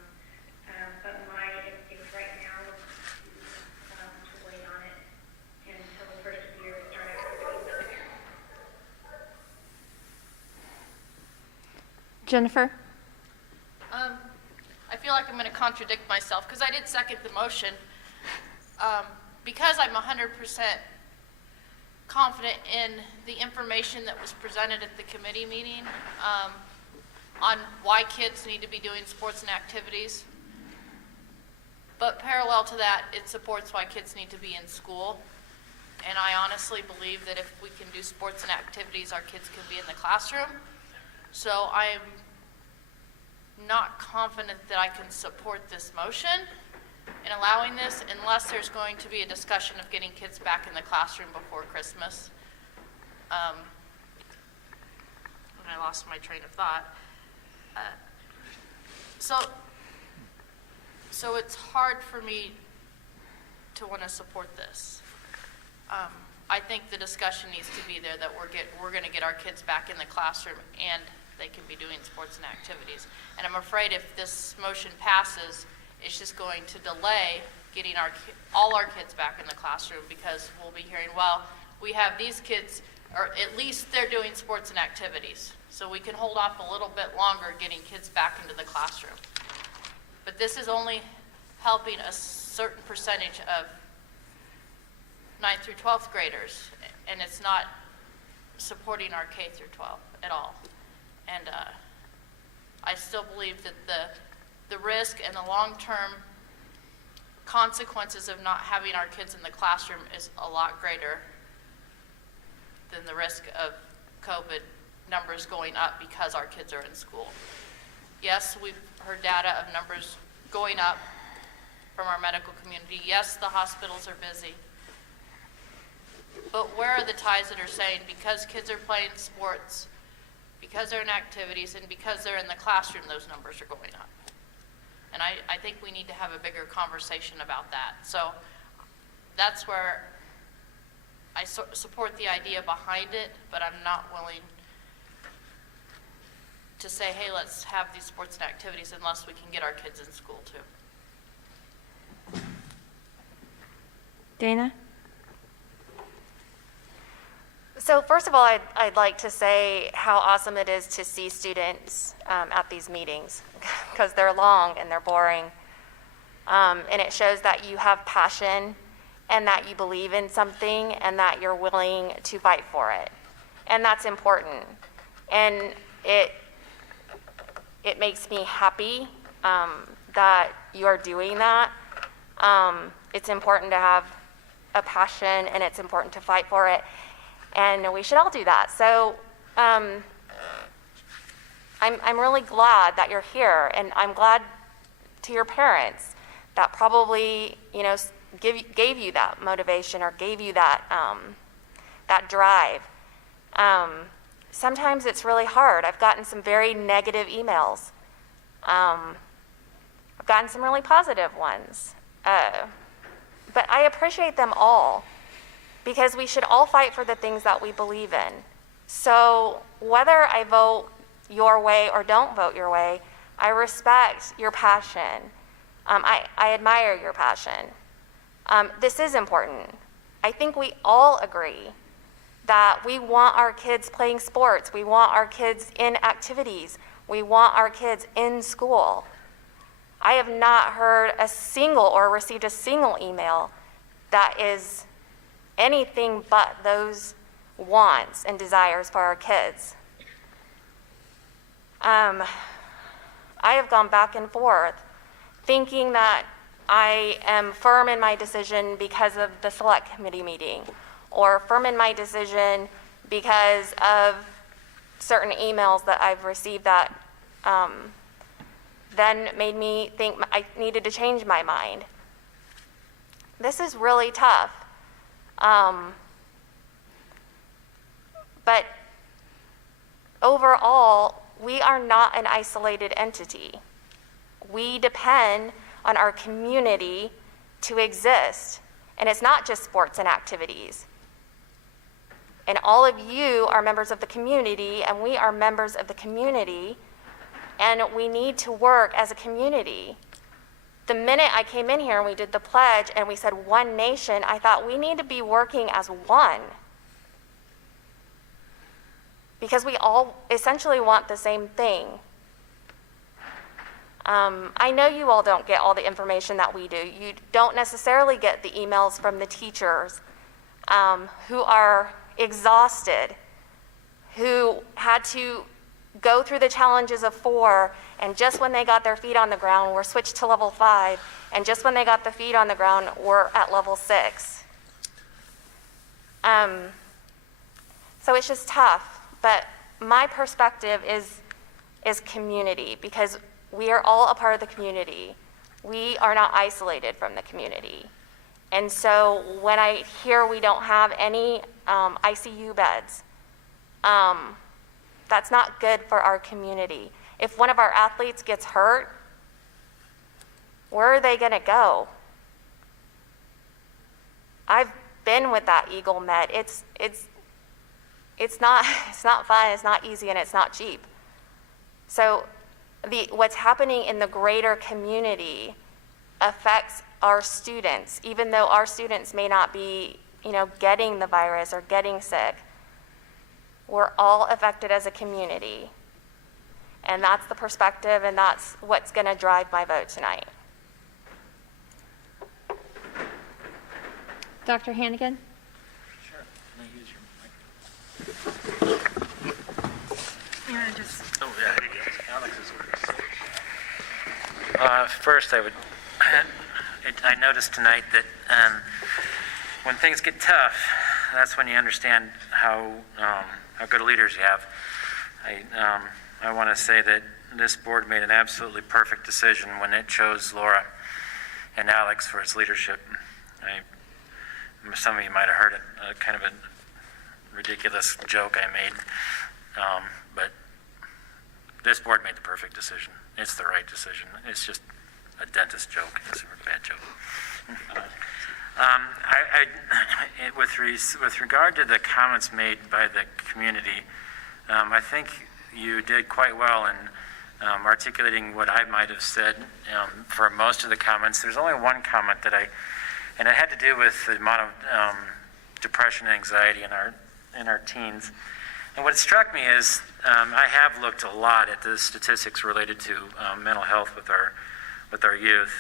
But my instinct right now is to wait on it until the first of the year to start activities. Jennifer? I feel like I'm going to contradict myself because I did second the motion. Because I'm 100% confident in the information that was presented at the committee meeting on why kids need to be doing sports and activities. But parallel to that, it supports why kids need to be in school. And I honestly believe that if we can do sports and activities, our kids can be in the classroom. So I am not confident that I can support this motion in allowing this unless there's going to be a discussion of getting kids back in the classroom before Christmas. And I lost my train of thought. So it's hard for me to want to support this. I think the discussion needs to be there that we're going to get our kids back in the classroom and they can be doing sports and activities. And I'm afraid if this motion passes, it's just going to delay getting all our kids back in the classroom because we'll be hearing, well, we have these kids, or at least they're doing sports and activities. So we can hold off a little bit longer getting kids back into the classroom. But this is only helping a certain percentage of 9th through 12th graders, and it's not supporting our K through 12 at all. And I still believe that the risk and the long-term consequences of not having our kids in the classroom is a lot greater than the risk of COVID numbers going up because our kids are in school. Yes, we've heard data of numbers going up from our medical community. Yes, the hospitals are busy. But where are the ties that are saying because kids are playing sports, because they're in activities, and because they're in the classroom, those numbers are going up? And I think we need to have a bigger conversation about that. So that's where I support the idea behind it, but I'm not willing to say, hey, let's have these sports and activities unless we can get our kids in school too. Dana? So first of all, I'd like to say how awesome it is to see students at these meetings because they're long and they're boring. And it shows that you have passion and that you believe in something and that you're willing to fight for it. And that's important. And it makes me happy that you're doing that. It's important to have a passion and it's important to fight for it. And we should all do that. So I'm really glad that you're here, and I'm glad to your parents that probably, gave you that motivation or gave you that that drive. Sometimes it's really hard. I've gotten some very negative emails. I've gotten some really positive ones, but I appreciate them all. Because we should all fight for the things that we believe in. So whether I vote your way or don't vote your way, I respect your passion. I admire your passion. This is important. I think we all agree that we want our kids playing sports. We want our kids in activities. We want our kids in school. I have not heard a single or received a single email that is anything but those wants and desires for our kids. I have gone back and forth thinking that I am firm in my decision because of the select committee meeting, or firm in my decision because of certain emails that I've received that then made me think I needed to change my mind. This is really tough. But overall, we are not an isolated entity. We depend on our community to exist. And it's not just sports and activities. And all of you are members of the community, and we are members of the community, and we need to work as a community. The minute I came in here and we did the pledge and we said one nation, I thought we need to be working as one. Because we all essentially want the same thing. I know you all don't get all the information that we do. You don't necessarily get the emails from the teachers who are exhausted, who had to go through the challenges of 4, and just when they got their feet on the ground, we're switched to level 5, and just when they got the feet on the ground, we're at level 6. So it's just tough, but my perspective is community, because we are all a part of the community. We are not isolated from the community. And so when I hear we don't have any ICU beds, that's not good for our community. If one of our athletes gets hurt, where are they going to go? I've been with that Eagle Med. It's not fun, it's not easy, and it's not cheap. So what's happening in the greater community affects our students, even though our students may not be, getting the virus or getting sick. We're all affected as a community. And that's the perspective, and that's what's going to drive my vote tonight. Dr. Hannigan? Sure. Can I use your microphone? Oh, yeah, here you go. Alex is first, I noticed tonight that when things get tough, that's when you understand how good leaders you have. I want to say that this board made an absolutely perfect decision when it chose Laura. and Alex for his leadership. Some of you might have heard it, kind of a ridiculous joke I made, but this board made the perfect decision. It's the right decision. It's just a dentist joke. It's a bad joke. With regard to the comments made by the community, I think you did quite well in articulating what I might have said for most of the comments. There's only one comment and it had to do with the amount of depression and anxiety in our teens. And what struck me is I have looked a lot at the statistics related to mental health with our youth.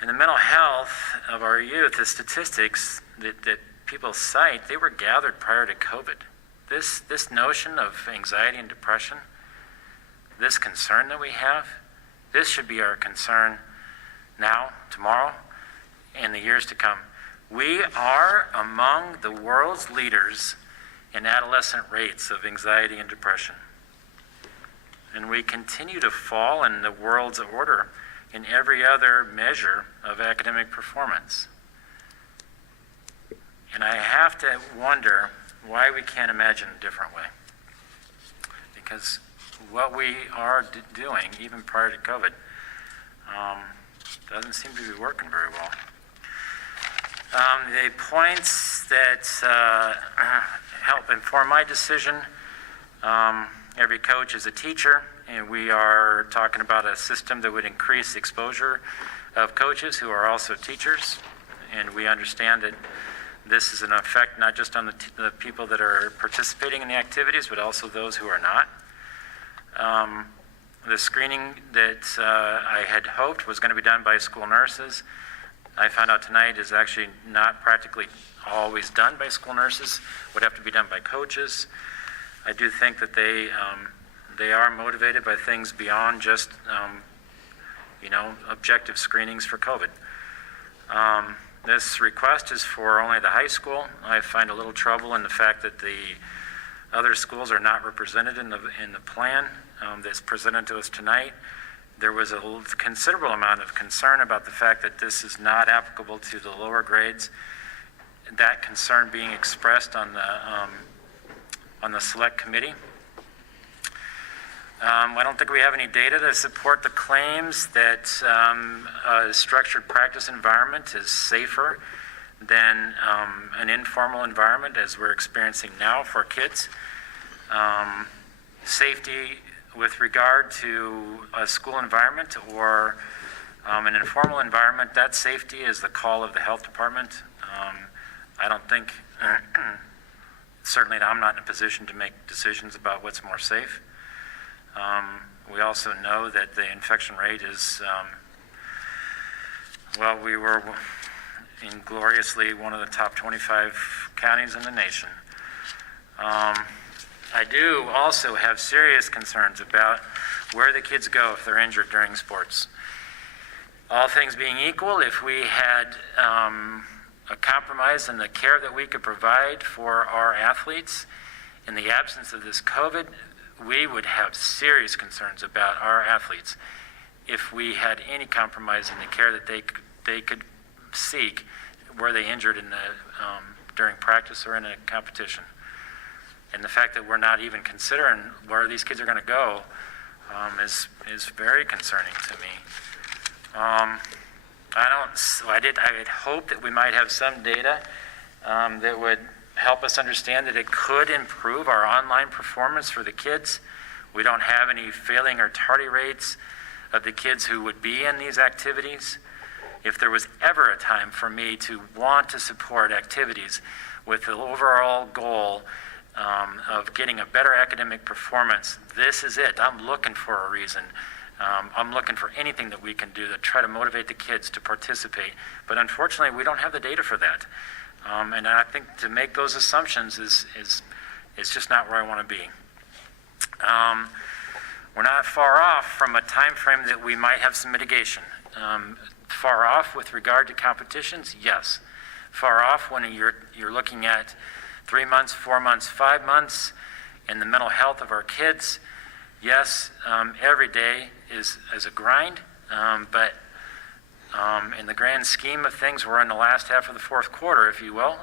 And the mental health of our youth, the statistics that people cite, they were gathered prior to COVID. This notion of anxiety and depression, this concern that we have, this should be our concern now, tomorrow, and the years to come. We are among the world's leaders in adolescent rates of anxiety and depression. And we continue to fall in the world's order in every other measure of academic performance. And I have to wonder why we can't imagine a different way. Because what we are doing, even prior to COVID, doesn't seem to be working very well. The points that help inform my decision, every coach is a teacher, and we are talking about a system that would increase exposure of coaches who are also teachers, and we understand that this is an effect not just on the people that are participating in the activities, but also those who are not. The screening that I had hoped was going to be done by school nurses, I found out tonight is actually not practically always done by school nurses, would have to be done by coaches. I do think that they are motivated by things beyond just, objective screenings for COVID. This request is for only the high school. I find a little trouble in the fact that the other schools are not represented in the plan that's presented to us tonight. There was a considerable amount of concern about the fact that this is not applicable to the lower grades. That concern being expressed on the select committee. I don't think we have any data to support the claims that a structured practice environment is safer than an informal environment as we're experiencing now for kids. Safety with regard to a school environment or an informal environment, that safety is the call of the health department. I don't think, certainly I'm not in a position to make decisions about what's more safe. We also know that the infection rate is, we were ingloriously one of the top 25 counties in the nation. I do also have serious concerns about where the kids go if they're injured during sports. All things being equal, if we had a compromise in the care that we could provide for our athletes in the absence of this COVID, we would have serious concerns about our athletes if we had any compromise in the care that they could seek were they injured in during practice or in a competition. And the fact that we're not even considering where these kids are going to go is very concerning to me. I had hoped that we might have some data that would help us understand that it could improve our online performance for the kids. We don't have any failing or tardy rates of the kids who would be in these activities. If there was ever a time for me to want to support activities with the overall goal of getting a better academic performance, this is it. I'm looking for a reason. I'm looking for anything that we can do to try to motivate the kids to participate. But unfortunately, we don't have the data for that. And I think to make those assumptions is just not where I want to be. We're not far off from a time frame that we might have some mitigation. Far off with regard to competitions, yes. Far off when you're looking at 3 months, 4 months, 5 months, and the mental health of our kids, yes. Every day is a grind, but in the grand scheme of things, we're in the last half of the fourth quarter, if you will.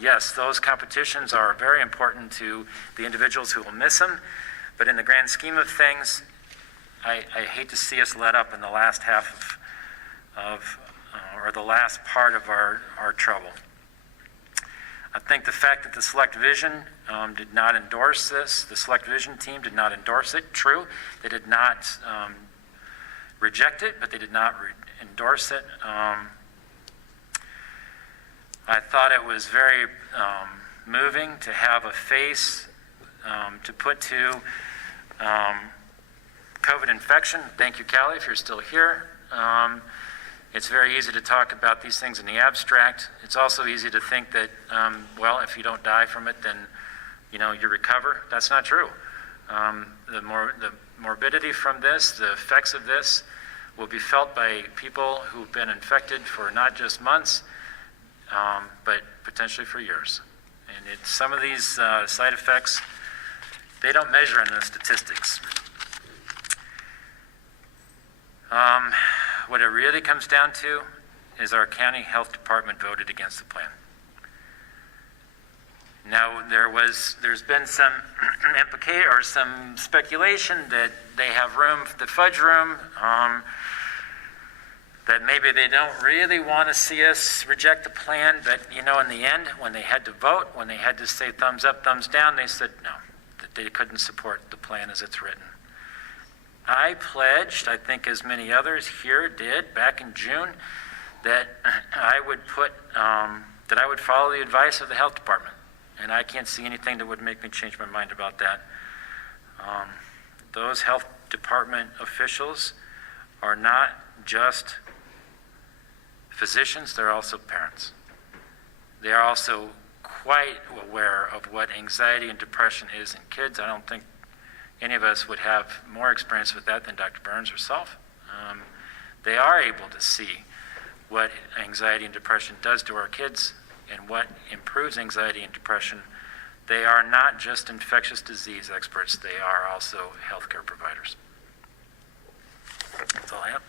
Yes, those competitions are very important to the individuals who will miss them, but in the grand scheme of things, I hate to see us let up in the last half or the last part of our trouble. I think the fact that the Select Vision did not endorse this, the Select Vision team did not endorse it, true. They did not reject it, but they did not endorse it. I thought it was very moving to have a face to put to COVID infection. Thank you, Callie, if you're still here. It's very easy to talk about these things in the abstract. It's also easy to think that, well, if you don't die from it, then, you recover. That's not true. The morbidity from this, the effects of this, will be felt by people who've been infected for not just months, but potentially for years. And some of these side effects, they don't measure in the statistics. What it really comes down to is our county health department voted against the plan. Now, there's been some some speculation that they have room, the fudge room, that maybe they don't really want to see us reject the plan, but in the end, when they had to vote, when they had to say thumbs up, thumbs down, they said no, that they couldn't support the plan as it's written. I pledged, I think as many others here did back in June, that I would follow the advice of the health department. And I can't see anything that would make me change my mind about that. Those health department officials are not just physicians, they're also parents. They are also quite aware of what anxiety and depression is in kids. I don't think any of us would have more experience with that than Dr. Burns herself. They are able to see what anxiety and depression does to our kids and what improves anxiety and depression. They are not just infectious disease experts, they are also healthcare providers. That's all I have.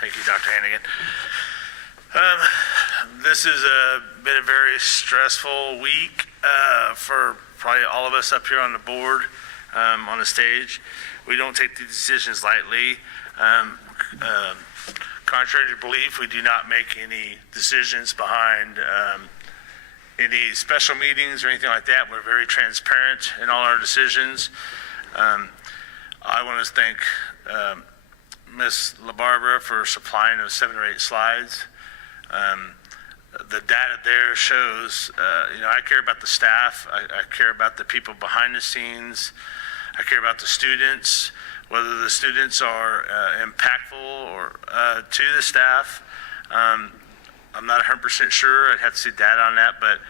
Thank you, Dr. Hannigan. This has been a very stressful week for probably all of us up here on the board, on the stage. We don't take the decisions lightly. Contrary to belief, we do not make any decisions behind any special meetings or anything like that. We're very transparent in all our decisions. I want to thank Ms. LaBarbera for supplying those 7 or 8 slides. The data there shows, I care about the staff. I care about the people behind the scenes. I care about the students, whether the students are impactful or to the staff. I'm not 100% sure. I'd have to see data on that, but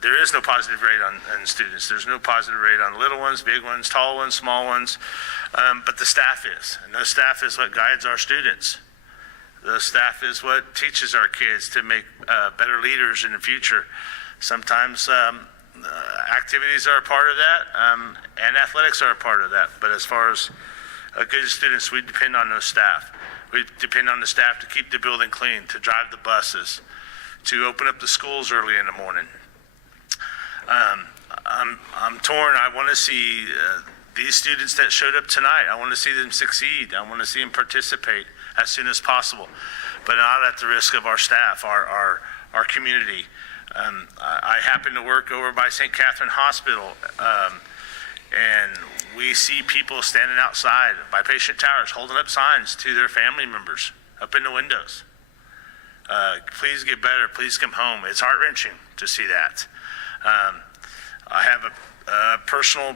there is no positive rate on students. There's no positive rate on little ones, big ones, tall ones, small ones, but the staff is. And the staff is what guides our students. The staff is what teaches our kids to make better leaders in the future. Sometimes activities are a part of that, and athletics are a part of that. But as far as good students, we depend on those staff. We depend on the staff to keep the building clean, to drive the buses, to open up the schools early in the morning. I'm torn. I want to see these students that showed up tonight, I want to see them succeed. I want to see them participate as soon as possible, but not at the risk of our staff, our community. I happen to work over by St. Catherine Hospital, and we see people standing outside by patient towers holding up signs to their family members up in the windows. Please get better, please come home. It's heart-wrenching to see that. I have a personal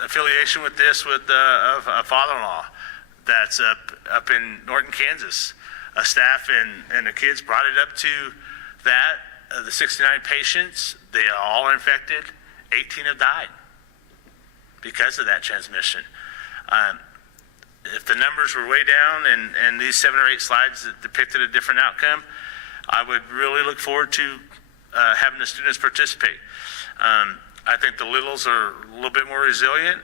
affiliation with this with a father-in-law that's up in Norton, Kansas. A staff and the kids brought it up to that. The 69 patients, they all are infected. 18 have died because of that transmission. If the numbers were way down and these 7 or 8 slides that depicted a different outcome, I would really look forward to having the students participate. I think the littles are a little bit more resilient.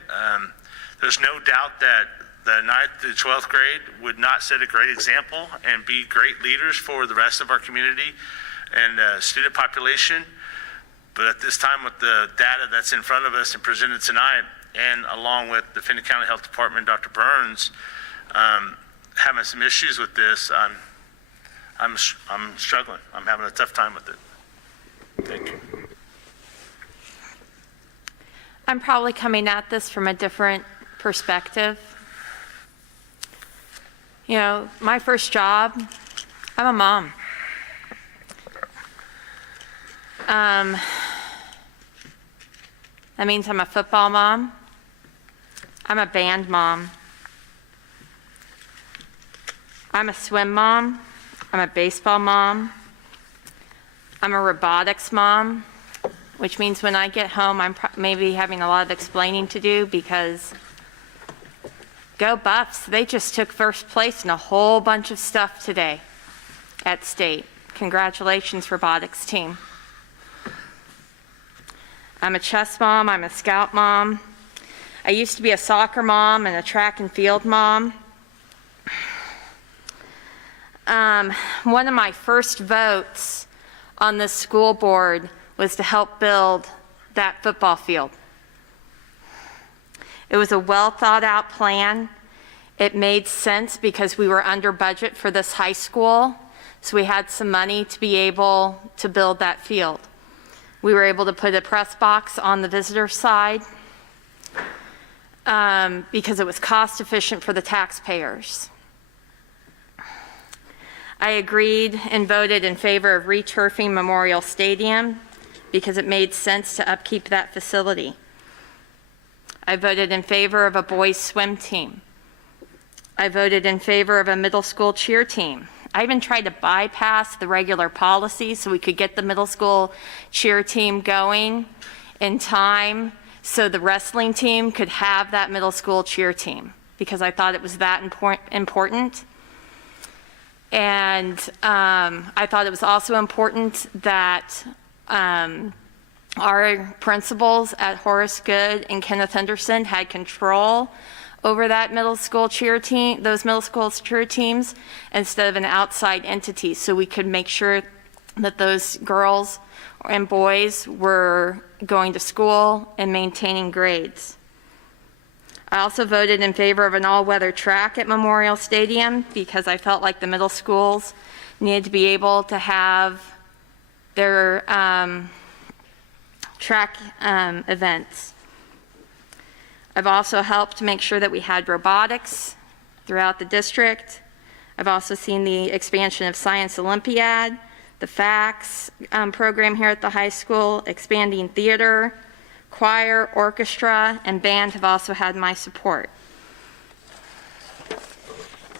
There's no doubt that the 9th to 12th grade would not set a great example and be great leaders for the rest of our community and student population. But at this time, with the data that's in front of us and presented tonight, and along with the Findlay County Health Department, Dr. Burns, having some issues with this, I'm struggling. I'm having a tough time with it. Thank you. I'm probably coming at this from a different perspective. You know, my first job, I'm a mom. That means I'm a football mom. I'm a band mom. I'm a swim mom. I'm a baseball mom. I'm a robotics mom, which means when I get home, I'm maybe having a lot of explaining to do because go Buffs, they just took first place in a whole bunch of stuff today at state. Congratulations, robotics team. I'm a chess mom, I'm a scout mom. I used to be a soccer mom and a track and field mom. One of my first votes on this school board was to help build that football field. It was a well thought out plan. It made sense because we were under budget for this high school, so we had some money to be able to build that field. We were able to put a press box on the visitor side because it was cost efficient for the taxpayers. I agreed and voted in favor of returfing Memorial Stadium because it made sense to upkeep that facility. I voted in favor of a boys swim team. I voted in favor of a middle school cheer team. I even tried to bypass the regular policy so we could get the middle school cheer team going in time so the wrestling team could have that middle school cheer team because I thought it was that important. And I thought it was also important that our principals at Horace Good and Kenneth Henderson had control over that middle school cheer team, those middle school cheer teams, instead of an outside entity, so we could make sure that those girls and boys were going to school and maintaining grades. I also voted in favor of an all-weather track at Memorial Stadium because I felt like the middle schools needed to be able to have their track events. I've also helped make sure that we had robotics throughout the district. I've also seen the expansion of Science Olympiad, the FACS program here at the high school, expanding theater, choir, orchestra, and band have also had my support.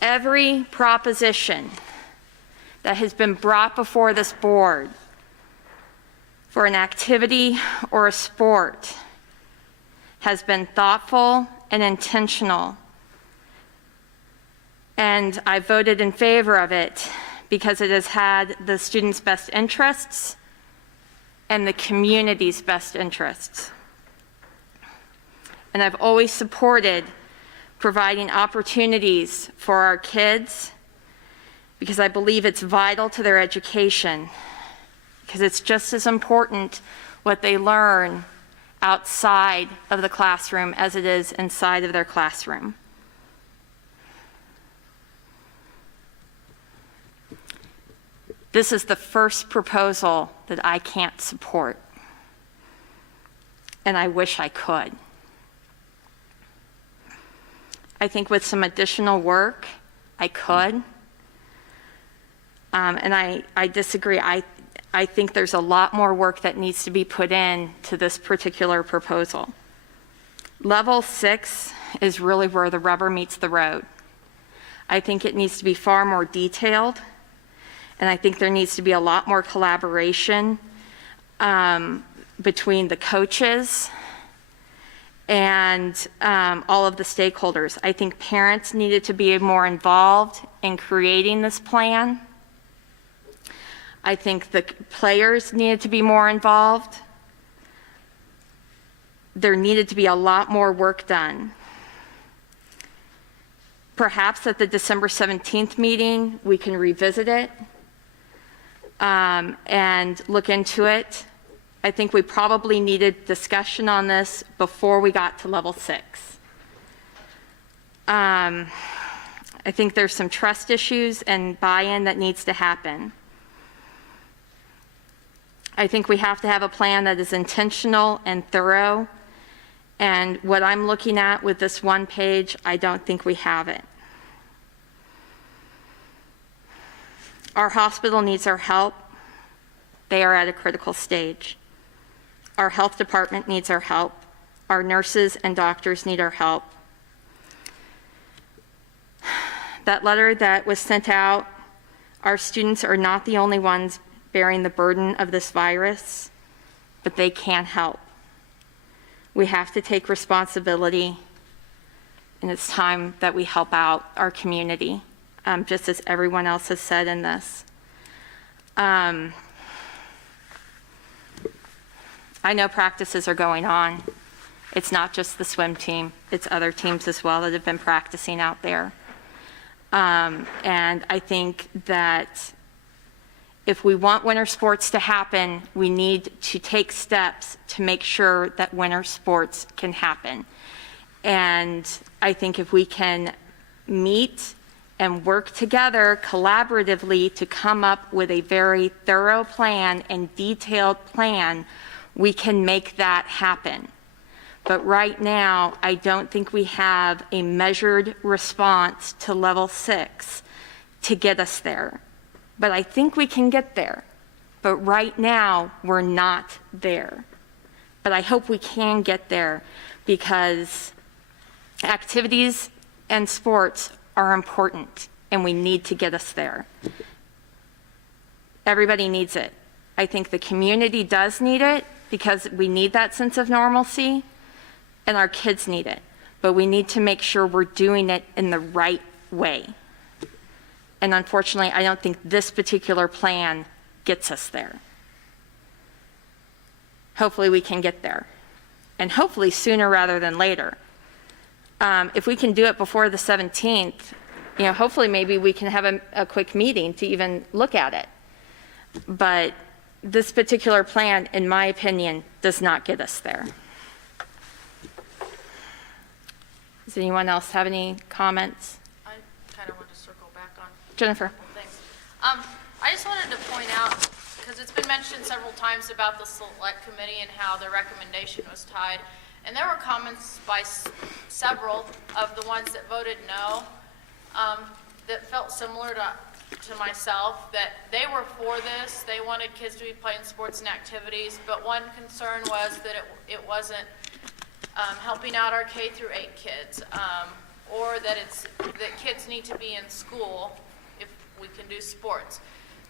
Every proposition that has been brought before this board for an activity or a sport has been thoughtful and intentional. And I voted in favor of it because it has had the students' best interests and the community's best interests. And I've always supported providing opportunities for our kids because I believe it's vital to their education, because it's just as important what they learn outside of the classroom as it is inside of their classroom. This is the first proposal that I can't support, and I wish I could. I think with some additional work, I could. And I disagree. I think there's a lot more work that needs to be put in to this particular proposal. Level 6 is really where the rubber meets the road. I think it needs to be far more detailed, and I think there needs to be a lot more collaboration between the coaches and all of the stakeholders. I think parents needed to be more involved in creating this plan. I think the players needed to be more involved. There needed to be a lot more work done. Perhaps at the December 17th meeting, we can revisit it and look into it. I think we probably needed discussion on this before we got to level 6. I think there's some trust issues and buy-in that needs to happen. I think we have to have a plan that is intentional and thorough. And what I'm looking at with this one page, I don't think we have it. Our hospital needs our help. They are at a critical stage. Our health department needs our help. Our nurses and doctors need our help. That letter that was sent out, our students are not the only ones bearing the burden of this virus, but they can help. We have to take responsibility, and it's time that we help out our community, just as everyone else has said in this. I know practices are going on. It's not just the swim team, it's other teams as well that have been practicing out there. And I think that if we want winter sports to happen, we need to take steps to make sure that winter sports can happen. And I think if we can meet and work together collaboratively to come up with a very thorough plan and detailed plan, we can make that happen. But right now, I don't think we have a measured response to level 6 to get us there. But I think we can get there. But right now, we're not there. But I hope we can get there because activities and sports are important and we need to get us there. Everybody needs it. I think the community does need it because we need that sense of normalcy, and our kids need it. But we need to make sure we're doing it in the right way. And unfortunately, I don't think this particular plan gets us there. Hopefully we can get there. And hopefully sooner rather than later. If we can do it before the 17th, hopefully maybe we can have a quick meeting to even look at it. But this particular plan, in my opinion, does not get us there. Does anyone else have any comments? I kind of want to circle back on Jennifer. things. I just wanted to point out, because it's been mentioned several times about the select committee and how their recommendation was tied. And there were comments by several of the ones that voted no that felt similar to myself, that they were for this. They wanted kids to be playing sports and activities, but one concern was that it wasn't helping out our K through 8 kids, or that kids need to be in school if we can do sports.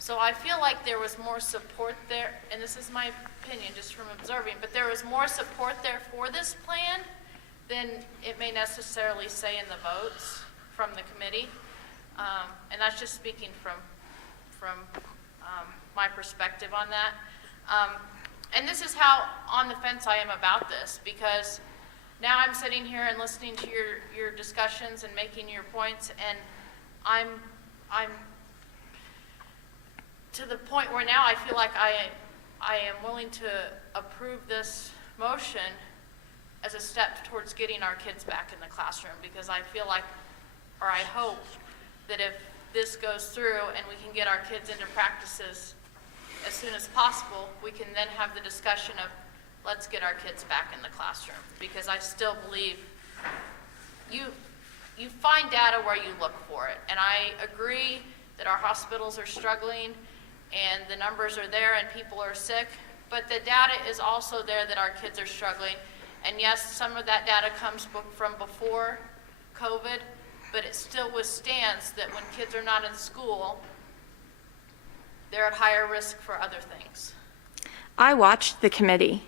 So I feel like there was more support there, and this is my opinion just from observing, but there was more support there for this plan than it may necessarily say in the votes from the committee. And that's just speaking from my perspective on that. And this is how on the fence I am about this, because now I'm sitting here and listening to your discussions and making your points, and I'm to the point where now I feel like I am willing to approve this motion as a step towards getting our kids back in the classroom, because I feel like, or I hope, that if this goes through and we can get our kids into practices as soon as possible, we can then have the discussion of let's get our kids back in the classroom. Because I still believe you find data where you look for it. And I agree that our hospitals are struggling and the numbers are there and people are sick, but the data is also there that our kids are struggling. And yes, some of that data comes from before COVID, but it still withstands that when kids are not in school, they're at higher risk for other things. I watched the committee,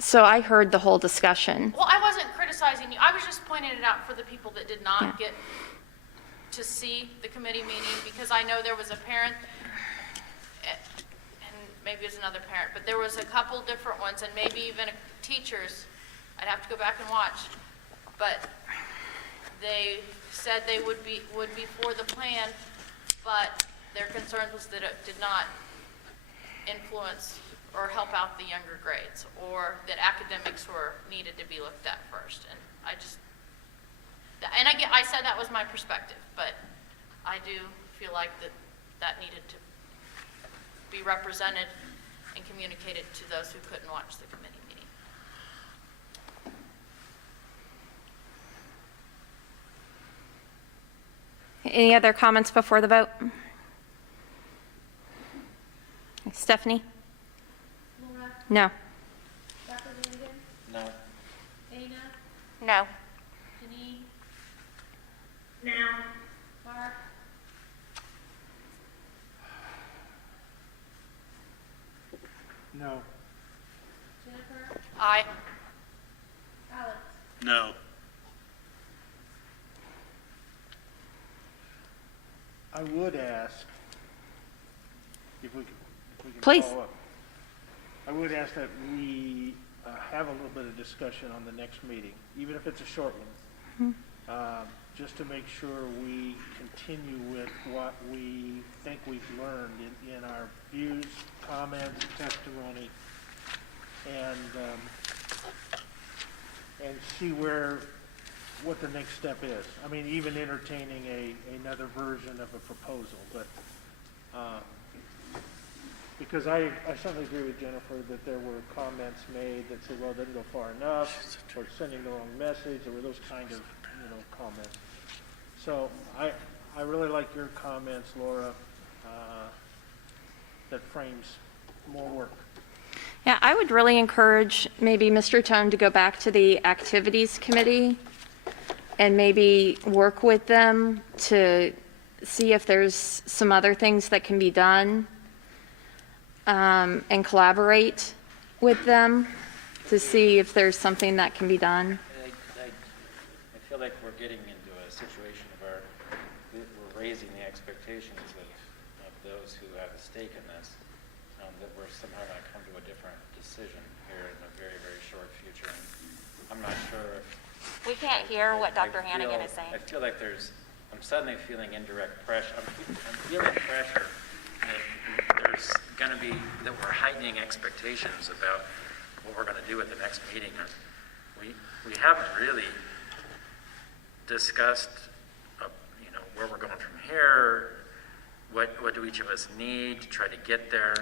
so I heard the whole discussion. Well, I wasn't criticizing you. I was just pointing it out for the people that did not get to see the committee meeting, because I know there was a parent maybe as another parent, but there was a couple different ones, and maybe even teachers, I'd have to go back and watch, but they said they would be for the plan, but their concern was that it did not influence or help out the younger grades, or that academics were needed to be looked at first. And I said that was my perspective, but I do feel like that needed to be represented and communicated to those who couldn't watch the committee meeting. Any other comments before the vote? Stephanie? Laura? No. Dr. Lanigan? No. Dana? No. Janine? No. Mark? No. Jennifer? Aye. Alex? No. I would ask if we can Please. follow up. I would ask that we have a little bit of discussion on the next meeting, even if it's a short one, just to make sure we continue with what we think we've learned in our views, comments, testimony, and see what the next step is. I mean, even entertaining another version of a proposal, but because I certainly agree with Jennifer that there were comments made that said, well, it didn't go far enough, or sending the wrong message, or those kind of, comments. So I really like your comments, Laura, that frames more work. Yeah, I would really encourage maybe Mr. Tone to go back to the activities committee and maybe work with them to see if there's some other things that can be done, and collaborate with them to see if there's something that can be done. I feel like we're getting into a situation where we're raising the expectations of those who have a stake in this, that we're somehow going to come to a different decision here in the very, very short future. And I'm not sure if... We can't hear what Dr. Hannigan is saying. I feel like I'm suddenly feeling indirect pressure. I'm feeling pressure that there's going to be, that we're heightening expectations about what we're going to do at the next meeting. We haven't really discussed, where we're going from here, what do each of us need to try to get there.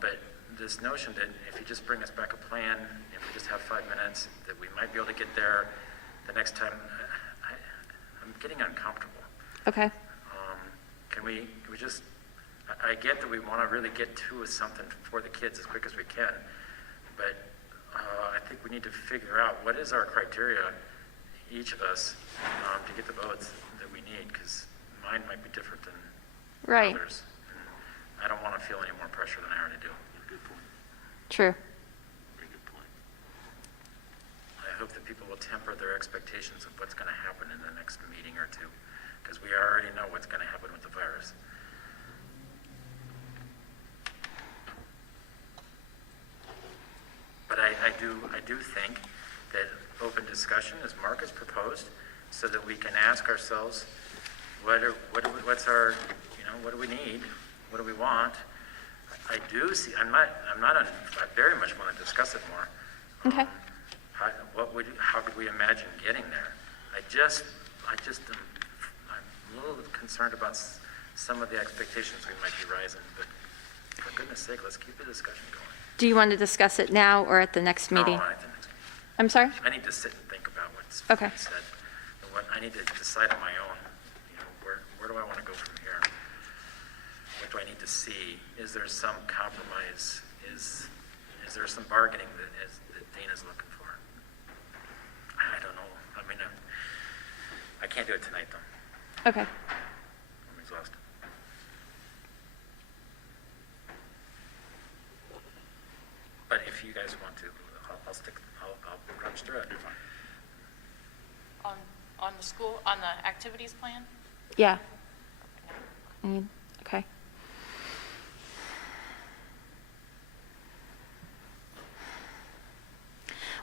But this notion that if you just bring us back a plan, if we just have 5 minutes, that we might be able to get there the next time, I'm getting uncomfortable. Okay. Can we just, I get that we want to really get to something for the kids as quick as we can, but I think we need to figure out what is our criteria, each of us, to get the votes that we need, because mine might be different than Right. others. And I don't want to feel any more pressure than I already do. Good point. True. Very good point. I hope that people will temper their expectations of what's going to happen in the next meeting or two, because we already know what's going to happen with the virus. But I do think that open discussion, as Mark has proposed, so that we can ask ourselves, what's our, what do we need? What do we want? I do see, I very much want to discuss it more. Okay. How could we imagine getting there? I'm a little concerned about some of the expectations we might be rising, but for goodness sake, let's keep the discussion going. Do you want to discuss it now or at the next meeting? No, at the next meeting. I'm sorry? I need to sit and think about what's Okay. been said. I need to decide on my own, where do I want to go from here? What do I need to see? Is there some compromise? Is there some bargaining that Dana's looking for? I don't know. I can't do it tonight, though. Okay. I'm exhausted. But if you guys want to, I'll crunch through it. On the activities plan? Yeah. Okay.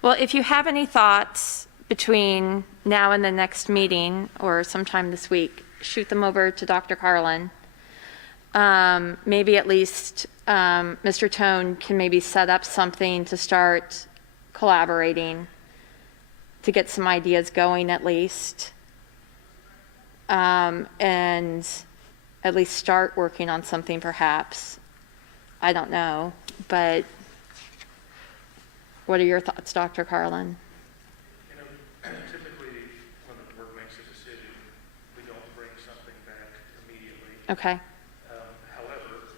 Well, if you have any thoughts between now and the next meeting or sometime this week, shoot them over to Dr. Carlin. Maybe at least Mr. Tone can maybe set up something to start collaborating, to get some ideas going at least. And at least start working on something perhaps. I don't know, but what are your thoughts, Dr. Carlin? You know, typically when the board makes a decision, we don't bring something back immediately. Okay. However,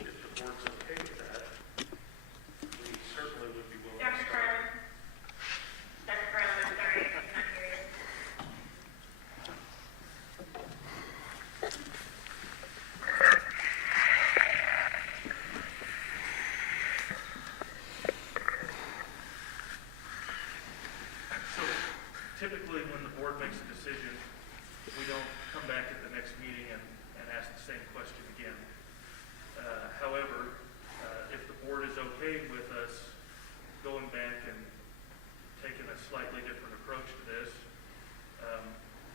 if the board's okay with that, we certainly would be willing to start. Dr. Carlin, I'm sorry, I'm not hearing. So typically, when the board makes a decision, we don't come back at the next meeting and ask the same question again. However, if the board is okay with us going back and taking a slightly different approach to this,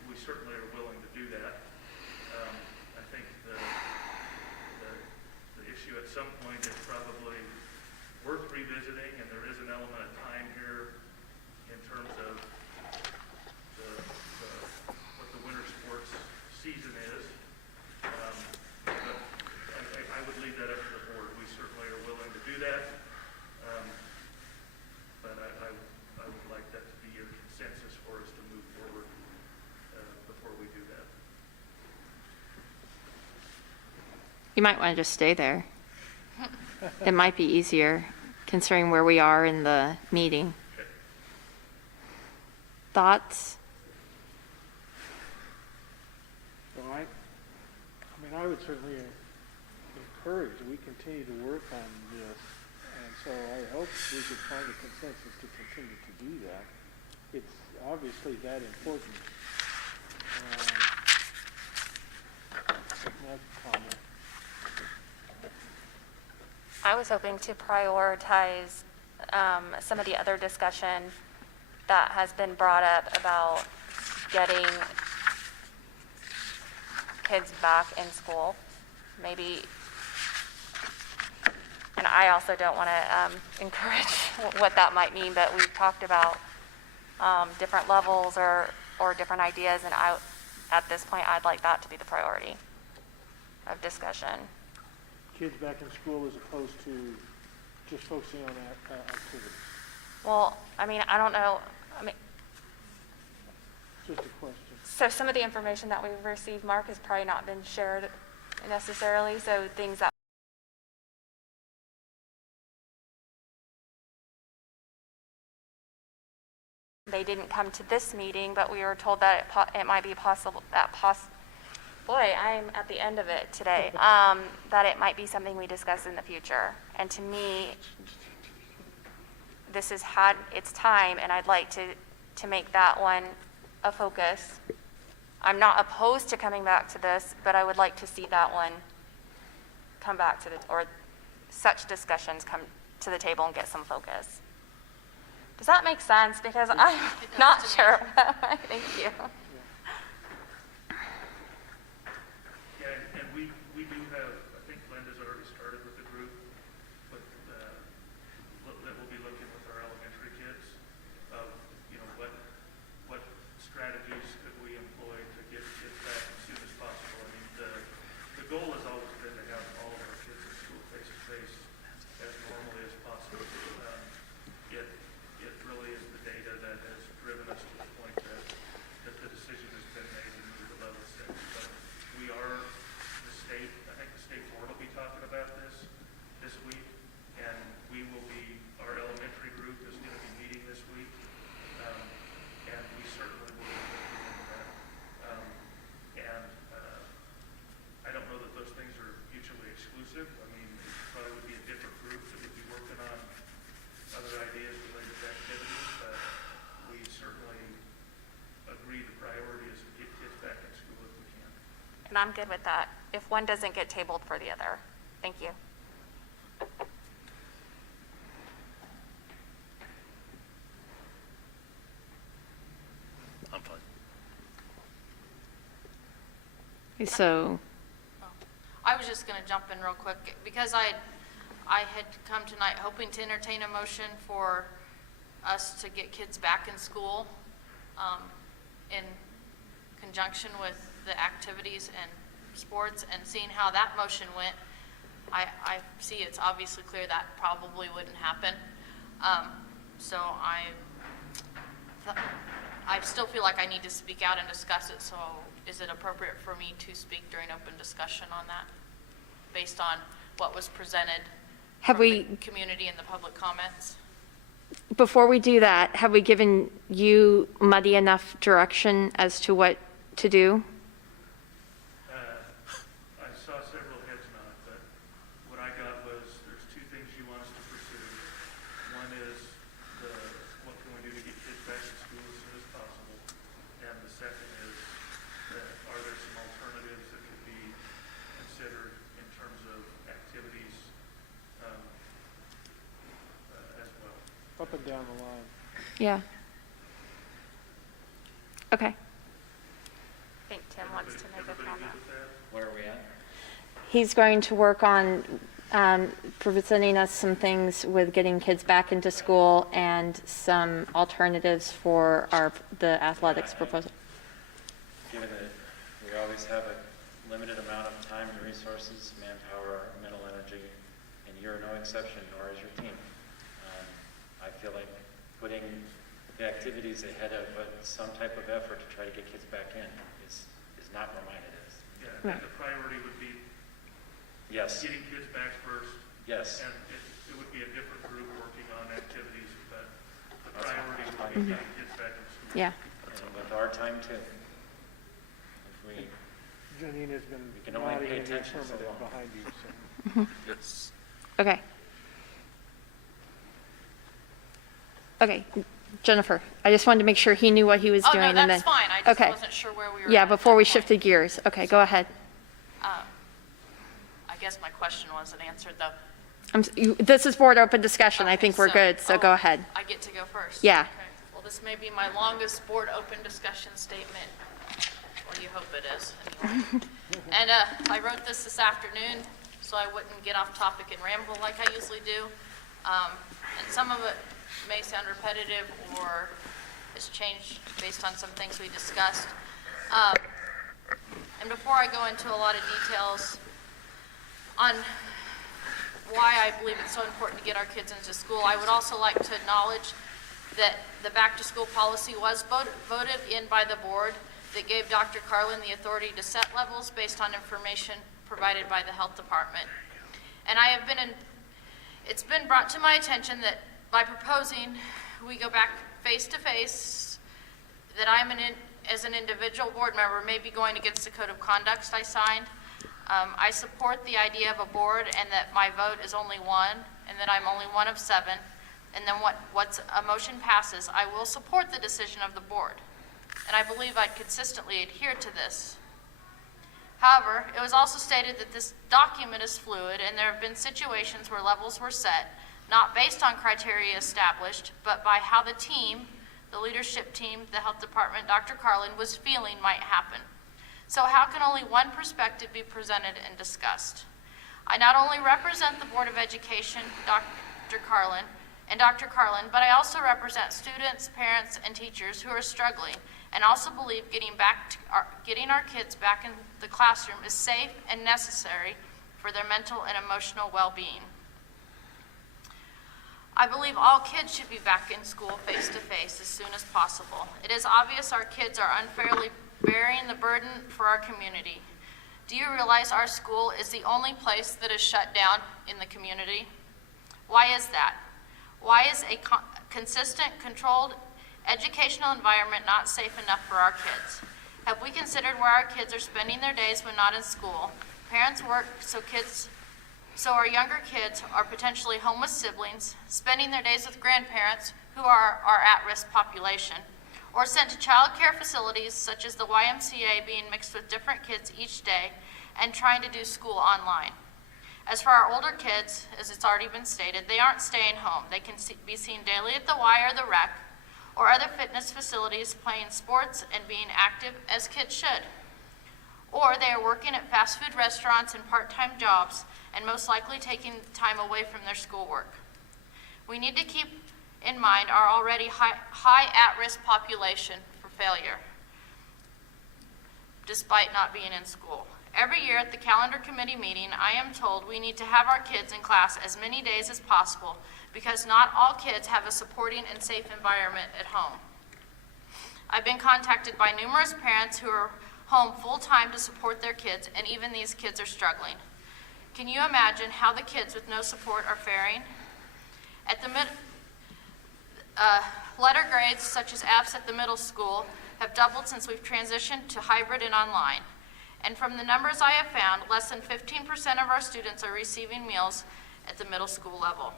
we certainly are willing to do that. I think the issue at some point is probably worth revisiting, and there is an element of time here in terms of what the winter sports season is. But I would leave that up to the board. We certainly are willing to do that. But I would like that to be your consensus for us to move forward before we do that. You might want to just stay there. It might be easier considering where we are in the meeting. Okay. Thoughts? Well, I mean, I would certainly encourage that we continue to work on this, and so I hope we could find a consensus to continue to do that. It's obviously that important. That's a comment. I was hoping to prioritize some of the other discussion that has been brought up about getting kids back in school. Maybe, and I also don't want to encourage what that might mean, but we've talked about different levels or different ideas, and at this point, I'd like that to be the priority of discussion. Kids back in school as opposed to just focusing on that activity? Well, I mean, I don't know. I mean, Just a question. so some of the information that we've received, Mark, has probably not been shared necessarily. So things that they didn't come to this meeting, but we were told that it might be possible that boy, I'm at the end of it today, that it might be something we discuss in the future. And to me, this has had its time, and I'd like to make that one a focus. I'm not opposed to coming back to this, but I would like to see that one come back to or such discussions come to the table and get some focus. Does that make sense? Because I'm not sure. Thank you. Yeah, and we do have, I think Linda's already started with the group, but that will be looking with our elementary kids of, you know, what strategies could we employ to get kids back as soon as possible. I mean, the goal has always been to have all of our kids in school face to face as normally as possible. It really is the data that has driven us to the point that the decision has been made to move to level 6. But we are, the state, I think the state board will be talking about this week, and we will be, our elementary group is going to be meeting this week, and we certainly will be looking into that. I don't know that those things are mutually exclusive. I mean, it probably would be a different group that would be working on other ideas related to activities, but we certainly agree the priority is to get kids back in school if we can. And I'm good with that, if one doesn't get tabled for the other. Thank you. So, I was just gonna jump in real quick, because I had come tonight hoping to entertain a motion for us to get kids back in school, in conjunction with the activities and sports, and seeing how that motion went, I see it's obviously clear that probably wouldn't happen. So I still feel like I need to speak out and discuss it, so is it appropriate for me to speak during open discussion on that, based on what was presented have from we, the community and the public comments? before we do that, have we given you muddy enough direction as to what to do? I saw several heads nod, but what I got was, there's two things you want us to pursue. One is what can we do to get kids back to school as soon as possible? And the second is, are there some alternatives that could be considered in terms of activities as well? Up and down the line. Yeah. Okay. I think Tim wants to make a comment. Where are we at? He's going to work on presenting us some things with getting kids back into school and some alternatives for the athletics proposal. Given that we always have a limited amount of time and resources, manpower, mental energy, and you're no exception, nor is your team. I feel like putting the activities ahead of some type of effort to try to get kids back in is not where my head is. Yeah, and the priority would be Yes. getting kids back first. Yes. And it would be a different group working on activities, but the That's priority would fine. be getting kids back in school. Yeah. And with our time too. If we, Janina's been we can only nodding pay in the attention so affirmative long. behind you, so. Yes. Okay. Okay, Jennifer, I just wanted to make sure he knew what he was Oh, doing. no, and that's then- fine. I just Okay. wasn't sure where we were Yeah, at before that we point. shifted gears. Okay, go ahead. I guess my question wasn't answered, though. This is board open discussion. I Okay, think we're good, so go ahead. I get to go first? Yeah. Okay. Well, this may be my longest board open discussion statement, or you hope it is, anyway. And I wrote this afternoon, so I wouldn't get off topic and ramble like I usually do. And some of it may sound repetitive or has changed based on some things we discussed. And before I go into a lot of details on why I believe it's so important to get our kids into school, I would also like to acknowledge that the back-to-school policy was voted in by the board that gave Dr. Carlin the authority to set levels based on information provided by the health department. And it's been brought to my attention that by proposing we go back face-to-face, that as an individual board member, may be going against the code of conduct I signed. I support the idea of a board and that my vote is only one and that I'm only one of 7. And then once a motion passes, I will support the decision of the board. And I believe I'd consistently adhere to this. However, it was also stated that this document is fluid and there have been situations where levels were set, not based on criteria established, but by how the team, the leadership team, the health department, Dr. Carlin, was feeling might happen. So how can only one perspective be presented and discussed? I not only represent the Board of Education, Dr. Carlin, but I also represent students, parents, and teachers who are struggling, and also believe getting our kids back in the classroom is safe and necessary for their mental and emotional well-being. I believe all kids should be back in school face-to-face as soon as possible. It is obvious our kids are unfairly bearing the burden for our community. Do you realize our school is the only place that is shut down in the community? Why is that? Why is a consistent, controlled educational environment not safe enough for our kids? Have we considered where our kids are spending their days when not in school? Parents work so our younger kids are potentially homeless siblings, spending their days with grandparents who are our at-risk population, or sent to child care facilities such as the YMCA being mixed with different kids each day and trying to do school online. As for our older kids, as it's already been stated, they aren't staying home. They can be seen daily at the Y or the Rec or other fitness facilities playing sports and being active as kids should. or they are working at fast food restaurants and part-time jobs and most likely taking time away from their schoolwork. We need to keep in mind our already high at-risk population for failure, despite not being in school. Every year at the calendar committee meeting, I am told we need to have our kids in class as many days as possible because not all kids have a supporting and safe environment at home. I've been contacted by numerous parents who are home full-time to support their kids, and even these kids are struggling. Can you imagine how the kids with no support are faring? At the letter grades, such as Fs at the middle school, have doubled since we've transitioned to hybrid and online. And from the numbers I have found, less than 15% of our students are receiving meals at the middle school level.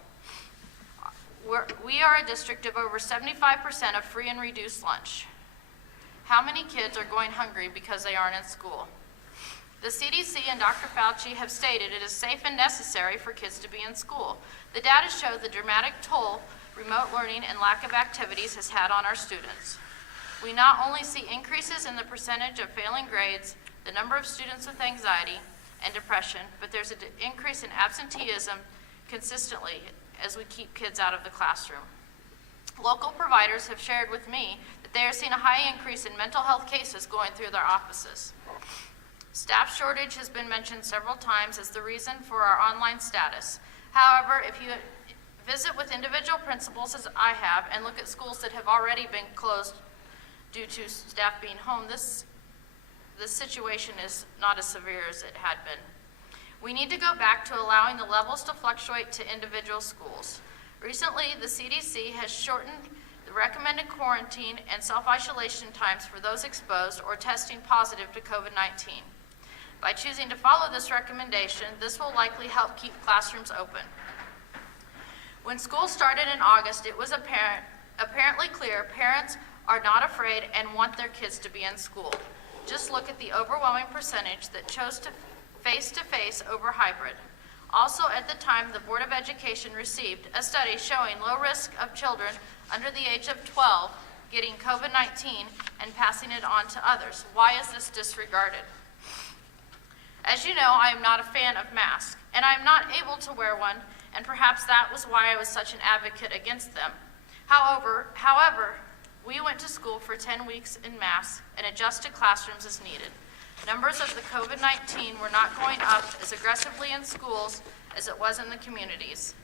We are a district of over 75% of free and reduced lunch. How many kids are going hungry because they aren't in school? The CDC and Dr. Fauci have stated it is safe and necessary for kids to be in school. The data show the dramatic toll remote learning and lack of activities has had on our students. We not only see increases in the percentage of failing grades, the number of students with anxiety and depression, but there's an increase in absenteeism consistently as we keep kids out of the classroom. Local providers have shared with me that they are seeing a high increase in mental health cases going through their offices. Staff shortage has been mentioned several times as the reason for our online status. However, if you visit with individual principals as I have and look at schools that have already been closed due to staff being home, this situation is not as severe as it had been. We need to go back to allowing the levels to fluctuate to individual schools. Recently, the CDC has shortened the recommended quarantine and self-isolation times for those exposed or testing positive to COVID-19. By choosing to follow this recommendation, this will likely help keep classrooms open. When school started in August, it was apparently clear parents are not afraid and want their kids to be in school. Just look at the overwhelming percentage that chose to face-to-face over hybrid. Also, at the time, the Board of Education received a study showing low risk of children under the age of 12 getting COVID-19 and passing it on to others. Why is this disregarded? As you know, I am not a fan of masks, and I am not able to wear one, and perhaps that was why I was such an advocate against them. However, we went to school for 10 weeks in masks and adjusted classrooms as needed. Numbers of the COVID-19 were not going up as aggressively in schools as it was in the communities.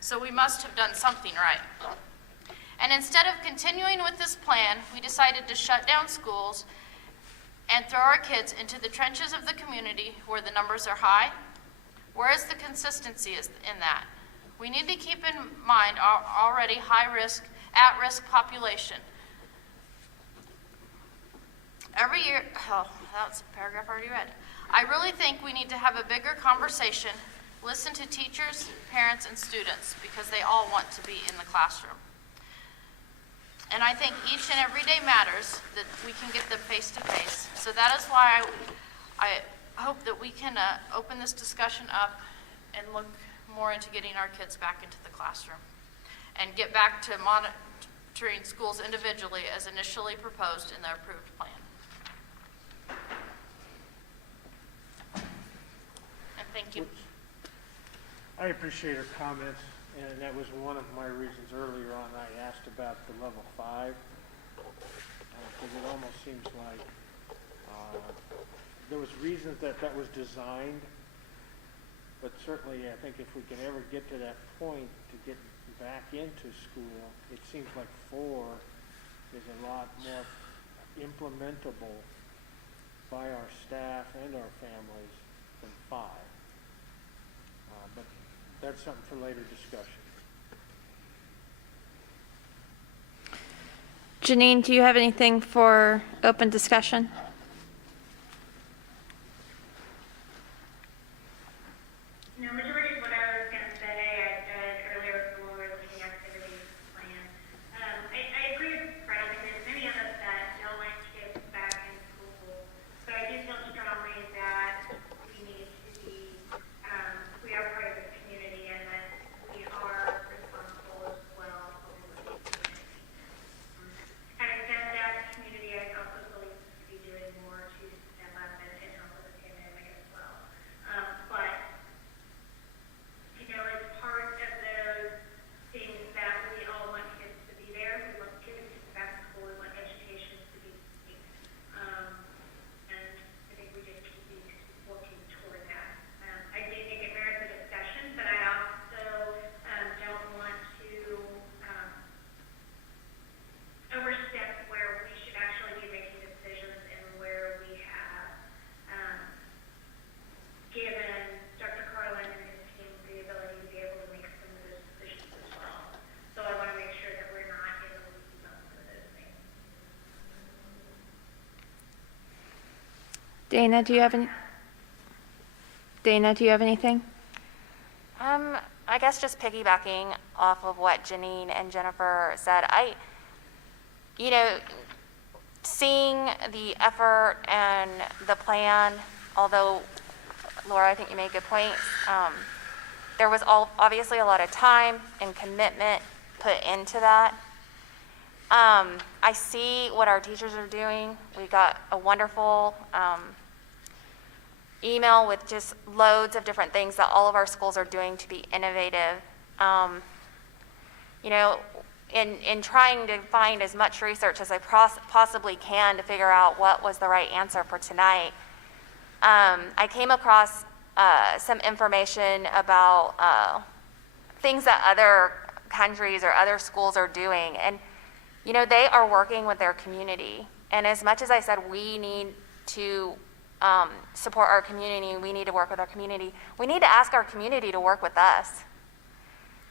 So we must have done something right. And instead of continuing with this plan, we decided to shut down schools and throw our kids into the trenches of the community where the numbers are high. Where is the consistency in that? We need to keep in mind our already high-risk, at-risk population. Every year, that's a paragraph already read. I really think we need to have a bigger conversation, listen to teachers, parents, and students, because they all want to be in the classroom. And I think each and every day matters, that we can get them face-to-face. So that is why I hope that we can open this discussion up and look more into getting our kids back into the classroom and get back to monitoring schools individually as initially proposed in the approved plan. And thank you. I appreciate her comments, and that was one of my reasons earlier on I asked about the level 5, because it almost seems like there was reasons that was designed, but certainly I think if we can ever get to that point to get back into school, it seems like 4 is a lot more implementable by our staff and our families than 5. But that's something for later discussion. Janine, do you have anything for open discussion? No, majority of what I was going to say, I said earlier when we were looking at activities plan. I agree with Fred. I think there's many of us that don't like kids back in school, but I do feel strongly that we need to be, we are part of this community and that we are responsible as well for the community. Having said that, the community I also believe to be doing Dana, do you have any? Dana, do you have anything? I guess just piggybacking off of what Janine and Jennifer said, seeing the effort and the plan, although, Laura, I think you made good points, there was obviously a lot of time and commitment put into that. I see what our teachers are doing. We got a wonderful email with just loads of different things that all of our schools are doing to be innovative. In trying to find as much research as I possibly can to figure out what was the right answer for tonight, I came across some information about things that other countries or other schools are doing. And, they are working with their community. And as much as I said we need to support our community, we need to work with our community, we need to ask our community to work with us.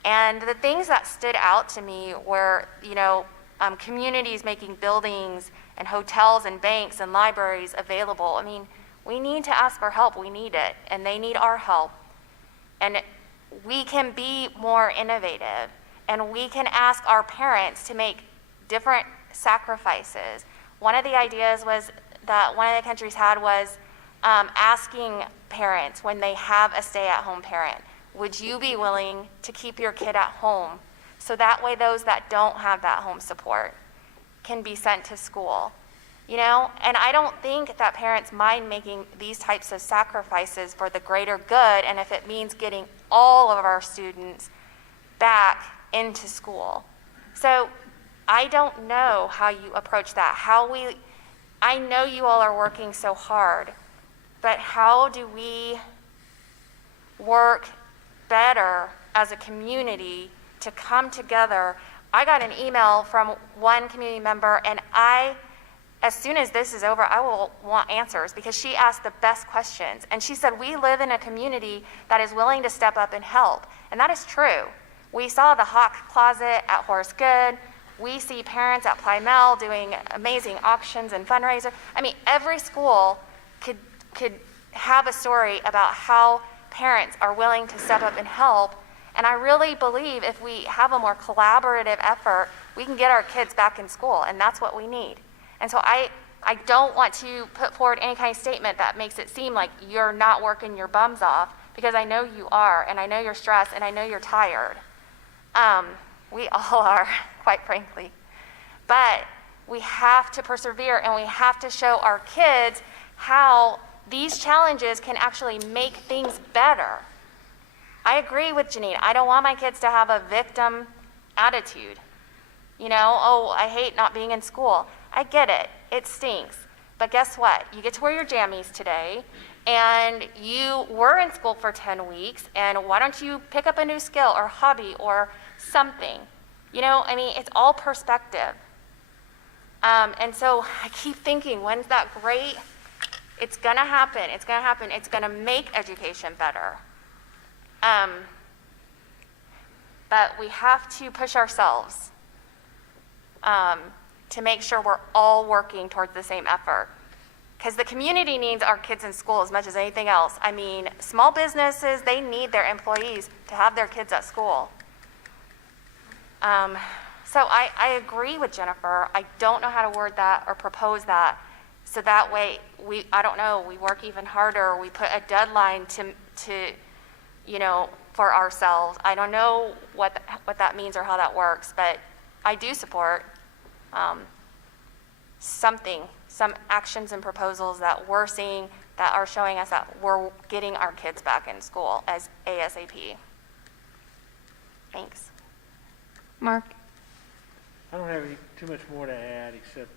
And the things that stood out to me were, communities making buildings and hotels and banks and libraries available. I mean, we need to ask for help. We need it, and they need our help. And we can be more innovative, and we can ask our parents to make different sacrifices. One of the ideas was that one of the countries had was asking parents when they have a stay-at-home parent, would you be willing to keep your kid at home so that way those that don't have that home support can be sent to school? And I don't think that parents mind making these types of sacrifices for the greater good, and if it means getting all of our students back into school. So I don't know how you approach that, I know you all are working so hard, but how do we work better as a community to come together? I got an email from one community member, and as soon as this is over, I will want answers, because she asked the best questions. And she said, we live in a community that is willing to step up and help. And that is true. We saw the Hawk Closet at Horace Good. We see parents at Plymell doing amazing auctions and fundraisers. I mean, every school could have a story about how parents are willing to step up and help. And I really believe if we have a more collaborative effort, we can get our kids back in school, and that's what we need. And so I don't want to put forward any kind of statement that makes it seem like you're not working your bums off, because I know you are, and I know you're stressed, and I know you're tired. We all are, quite frankly. But we have to persevere, and we have to show our kids how these challenges can actually make things better. I agree with Janine. I don't want my kids to have a victim attitude. Oh, I hate not being in school. I get it. It stinks. But guess what? You get to wear your jammies today, and you were in school for 10 weeks, and why don't you pick up a new skill or hobby or something? It's all perspective. And so I keep thinking, when's that great? It's going to happen. It's going to happen. It's going to make education better. But we have to push ourselves to make sure we're all working towards the same effort. Because the community needs our kids in school as much as anything else. Small businesses, they need their employees to have their kids at school. So I agree with Jennifer. I don't know how to word that or propose that. So that way, we work even harder. We put a deadline to for ourselves. I don't know what that means or how that works, but I do support some actions and proposals that we're seeing that are showing us that we're getting our kids back in school as ASAP. Thanks. Mark? I don't have too much more to add, except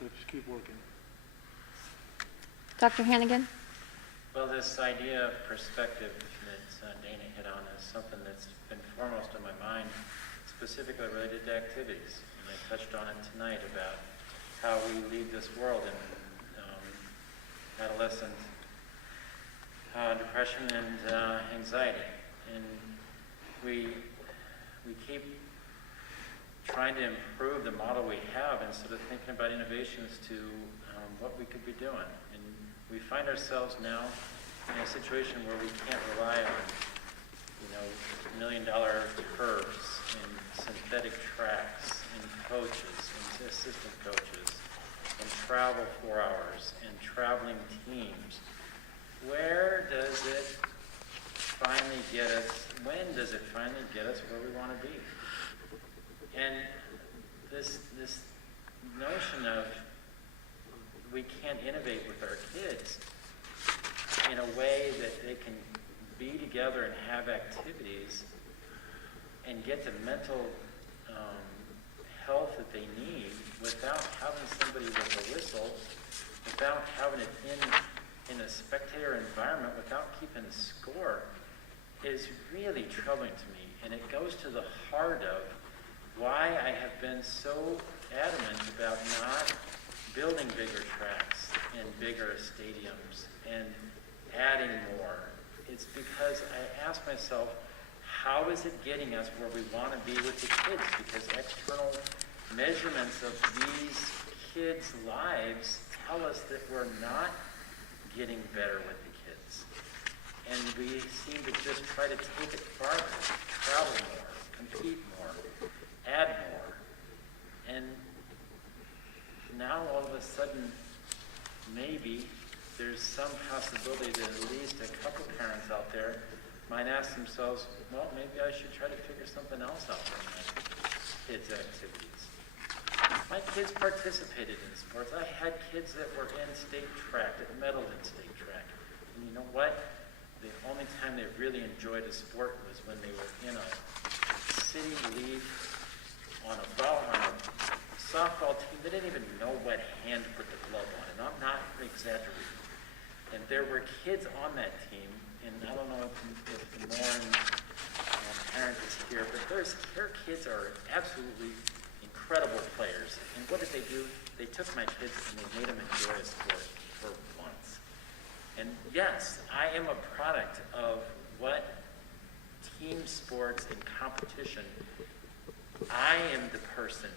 to just keep working. Dr. Hannigan? Well, this idea of perspective that Dana hit on is something that's been foremost on my mind, specifically related to activities. And I touched on it tonight about how we leave this world in adolescent depression and anxiety. And we keep trying to improve the model we have instead of thinking about innovations to what we could be doing. And we find ourselves now in a situation where we can't rely on, $1 million turfs and synthetic tracks and coaches and assistant coaches and travel 4 hours and traveling teams. Where does it finally get us, when does it finally get us where we want to be? And this notion of we can't innovate with our kids in a way that they can be together and have activities and get the mental health that they need without having somebody with a whistle, without having it in a spectator environment, without keeping score, is really troubling to me. And it goes to the heart of why I have been so adamant about not building bigger tracks and bigger stadiums and adding more. It's because I ask myself, how is it getting us where we want to be with the kids? Because external measurements of these kids' lives tell us that we're not getting better with the kids. And we seem to just try to take it farther, travel more, compete more, add more. And now all of a sudden, maybe there's some possibility that at least a couple parents out there might ask themselves, well, maybe I should try to figure something else out for my kids' activities. My kids participated in sports. I had kids that were in state track, that medaled in state track. And you know what? The only time they really enjoyed a sport was when they were in a city league on a softball team. They didn't even know what hand to put the glove on, and I'm not exaggerating. And there were kids on that team, and I don't know if the Morin parent is here, but their kids are absolutely incredible players. And what did they do? They took my kids and they made them enjoy a sport for once. And yes, I am a product of what team sports and competition. I am the person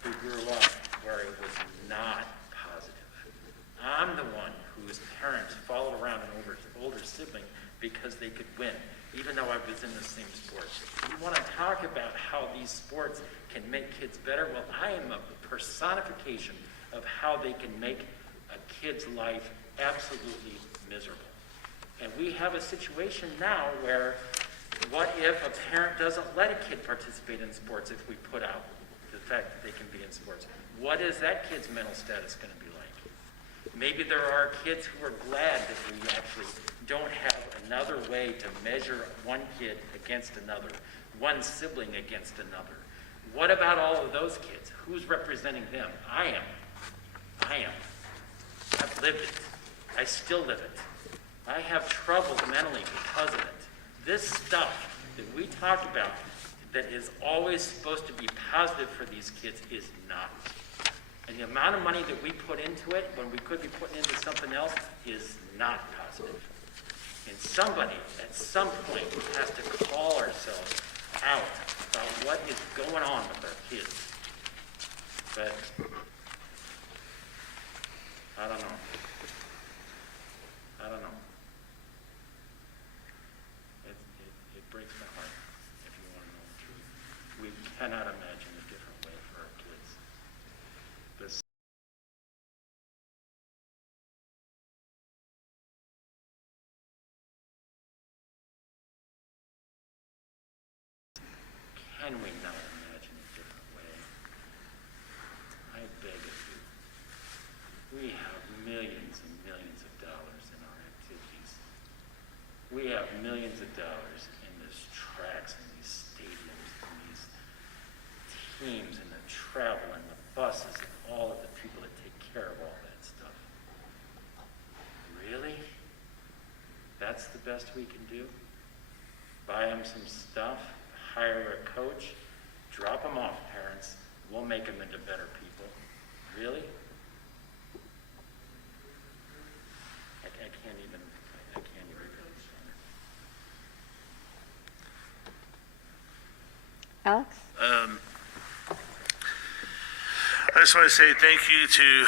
who grew up where it was not positive. I'm the one whose parents followed around an older sibling because they could win, even though I was in the same sport. You want to talk about how these sports can make kids better? Well, I am a personification of how they can make a kid's life absolutely miserable. And we have a situation now where what if a parent doesn't let a kid participate in sports if we put out the fact that they can be in sports? What is that kid's mental status going to be like? Maybe there are kids who are glad that we actually don't have another way to measure one kid against another, one sibling against another. What about all of those kids? Who's representing them? I am. I've lived it. I still live it. I have trouble mentally because of it. This stuff that we talk about that is always supposed to be positive for these kids is not. And the amount of money that we put into it when we could be putting into something else is not positive. And somebody at some point has to call ourselves out about what is going on with our kids. But I don't know. It breaks my heart, if you want to know the truth. We cannot imagine a different way for our kids. Can we not imagine a different way? I beg of you. We have millions and millions of dollars in our activities. We have millions of dollars in these tracks and these stadiums and these teams and the travel and the buses and all of the people that take care of all that stuff. Really? That's the best we can do? Buy them some stuff, hire a coach, drop them off, parents. We'll make them into better people. Really? I can't even go any stronger. Alex? I just want to say thank you to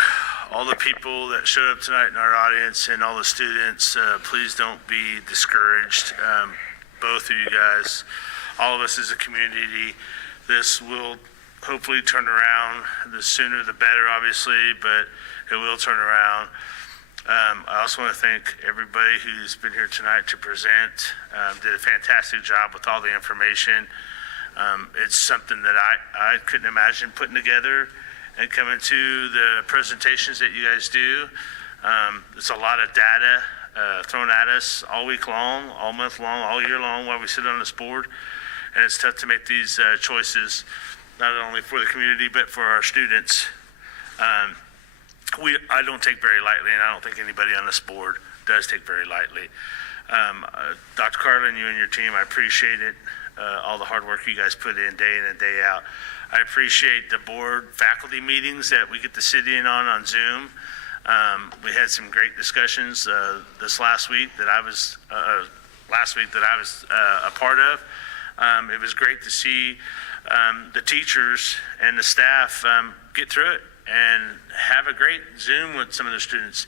all the people that showed up tonight in our audience and all the students, please don't be discouraged. Both of you guys, all of us as a community, this will hopefully turn around. The sooner the better, obviously, but it will turn around. I also want to thank everybody who's been here tonight to present. Did a fantastic job with all the information. It's something that I couldn't imagine putting together and coming to the presentations that you guys do. It's a lot of data thrown at us all week long, all month long, all year long while we sit on this board. And it's tough to make these choices, not only for the community, but for our students. I don't take very lightly, and I don't think anybody on this board does take very lightly. Dr. Carlin, you and your team, I appreciate it. All the hard work you guys put in day day out. I appreciate the board faculty meetings that we get to sit in on Zoom. We had some great discussions this last week that I was a part of. It was great to see the teachers and the staff get through it and have a great Zoom with some of the students.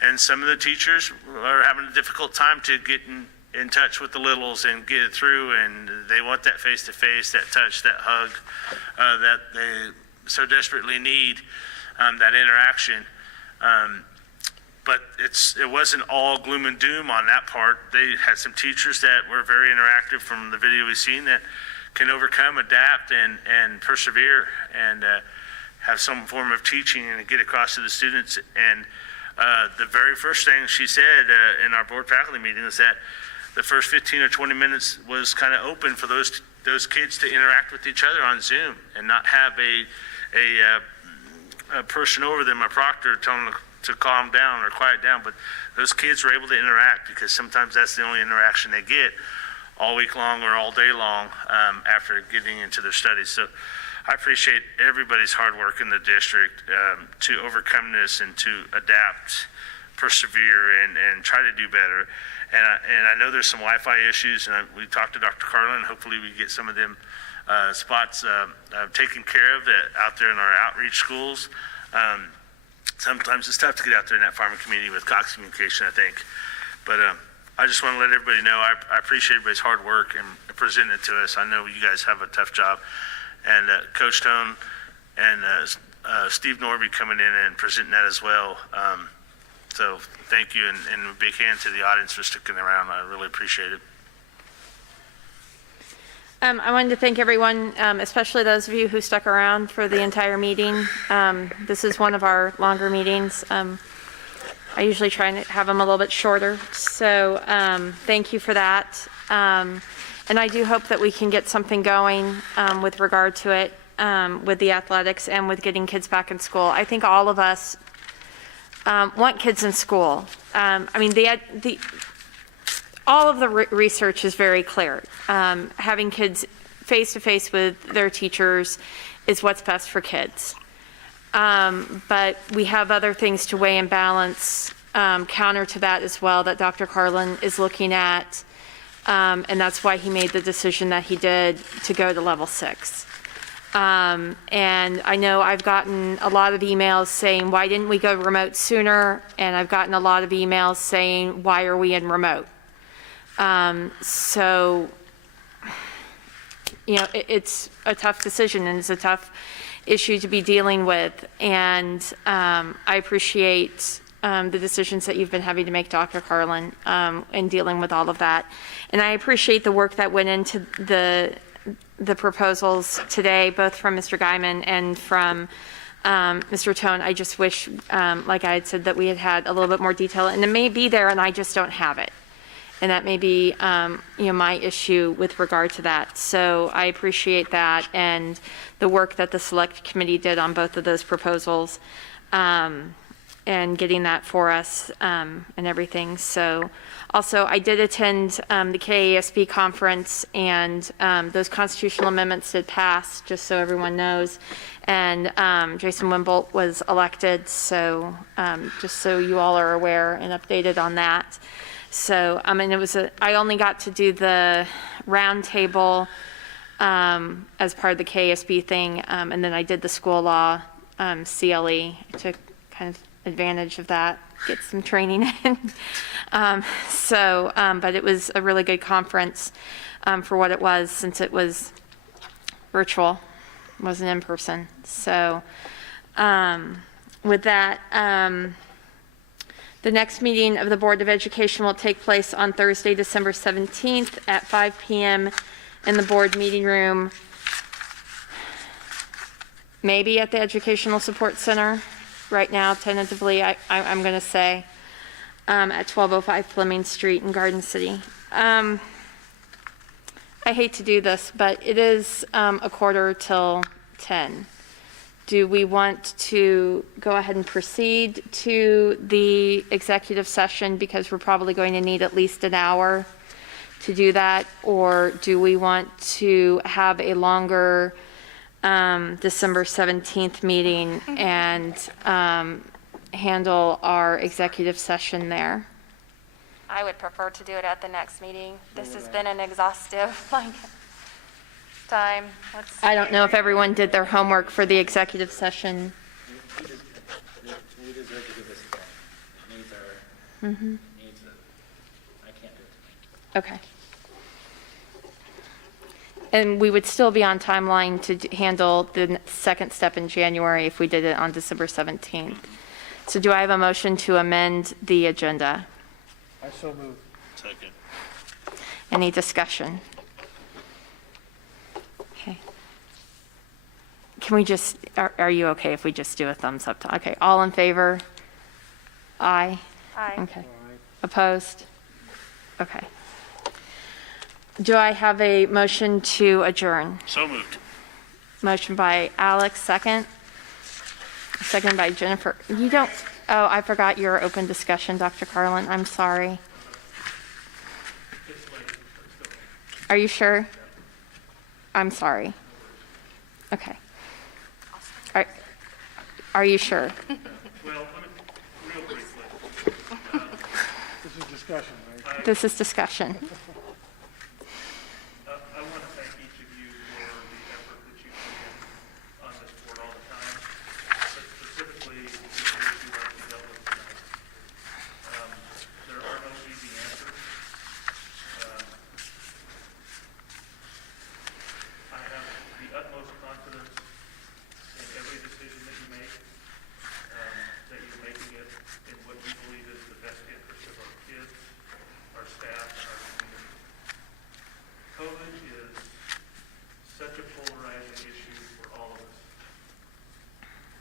And some of the teachers are having a difficult time to get in touch with the littles and get it through, and they want that face-to-face, that touch, that hug that they so desperately need, that interaction. But it wasn't all gloom and doom on that part. They had some teachers that were very interactive from the video we've seen that can overcome, adapt, and persevere, and have some form of teaching and get across to the students. And the very first thing she said in our board faculty meeting is that the first 15 or 20 minutes was kind of open for those kids to interact with each other on Zoom and not have a person over them, a proctor, telling them to calm down or quiet down. But those kids were able to interact because sometimes that's the only interaction they get all week long or all day long after getting into their studies. So I appreciate everybody's hard work in the district to overcome this and to adapt, persevere, and try to do better. And I know there's some Wi-Fi issues, and we talked to Dr. Carlin. Hopefully we get some of them spots taken care of out there in our outreach schools. Sometimes it's tough to get out there in that farming community with Cox Communication, I think. But I just want to let everybody know I appreciate everybody's hard work and presenting it to us. I know you guys have a tough job. And Coach Tone and Steve Norby coming in and presenting that as well. So thank you, and a big hand to the audience for sticking around. I really appreciate it. I wanted to thank everyone, especially those of you who stuck around for the entire meeting. This is one of our longer meetings. I usually try and have them a little bit shorter, so thank you for that. And I do hope that we can get something going with regard to it, with the athletics and with getting kids back in school. I think all of us want kids in school. I mean, all of the research is very clear. Having kids face-to-face with their teachers is what's best for kids. But we have other things to weigh and balance counter to that as well that Dr. Carlin is looking at. And that's why he made the decision that he did to go to level 6. And I know I've gotten a lot of emails saying, why didn't we go remote sooner? And I've gotten a lot of emails saying, why are we in remote? So, you know, it's a tough decision and it's a tough issue to be dealing with. And I appreciate the decisions that you've been having to make, Dr. Carlin, in dealing with all of that. And I appreciate the work that went into the proposals today, both from Mr. Guyman and from Mr. Tone. I just wish, like I had said, that we had had a little bit more detail, and it may be there and I just don't have it. And that may be, you know, my issue with regard to that. So I appreciate that and the work that the select committee did on both of those proposals, and getting that for us, and everything. So also I did attend the KASB conference, and those constitutional amendments did pass, just so everyone knows. And Jason Wimbolt was elected, so just so you all are aware and updated on that. So, I mean, I only got to do the round table as part of the KSB thing, and then I did the school law CLE to kind of advantage of that, get some training in. But it was a really good conference for what it was, since it was virtual, wasn't in person. So with that, the next meeting of the Board of Education will take place on Thursday, December 17th at 5 p.m. in the board meeting room, maybe at the Educational Support Center. Right now, tentatively, I'm going to say at 1205 Fleming Street in Garden City. I hate to do this, but it is a quarter till 10. Do we want to go ahead and proceed to the executive session, because we're probably going to need at least an hour to do that? Or do we want to have a longer December 17th meeting and handle our executive session there? I would prefer to do it at the next meeting. This has been an exhaustive, time. I don't know if everyone did their homework for the executive session. We deserve to do this again. It needs our, needs it. I can't do it tonight. Okay. And we would still be on timeline to handle the second step in January if we did it on December 17th. So do I have a motion to amend the agenda? I so move. Second. Any discussion? Okay. Can we just, are you okay if we just do a thumbs up? Okay, all in favor? Aye? Aye. Okay. Opposed? Okay. Do I have a motion to adjourn? So moved. Motion by Alex, second. Second by Jennifer. You don't, oh, I forgot your open discussion, Dr. Carlin. I'm sorry. Are you sure? I'm sorry. Okay. Are you sure? Well, real briefly. This is discussion, right? This is discussion. I want to thank each of you for the effort that you put in on this board all the time, but specifically the issue that we dealt with tonight. There are no easy answers. I have the utmost confidence in every decision that you make, that you're making it in what you believe is the best interest of our kids, our staff, and our community. COVID is such a polarizing issue for all of us.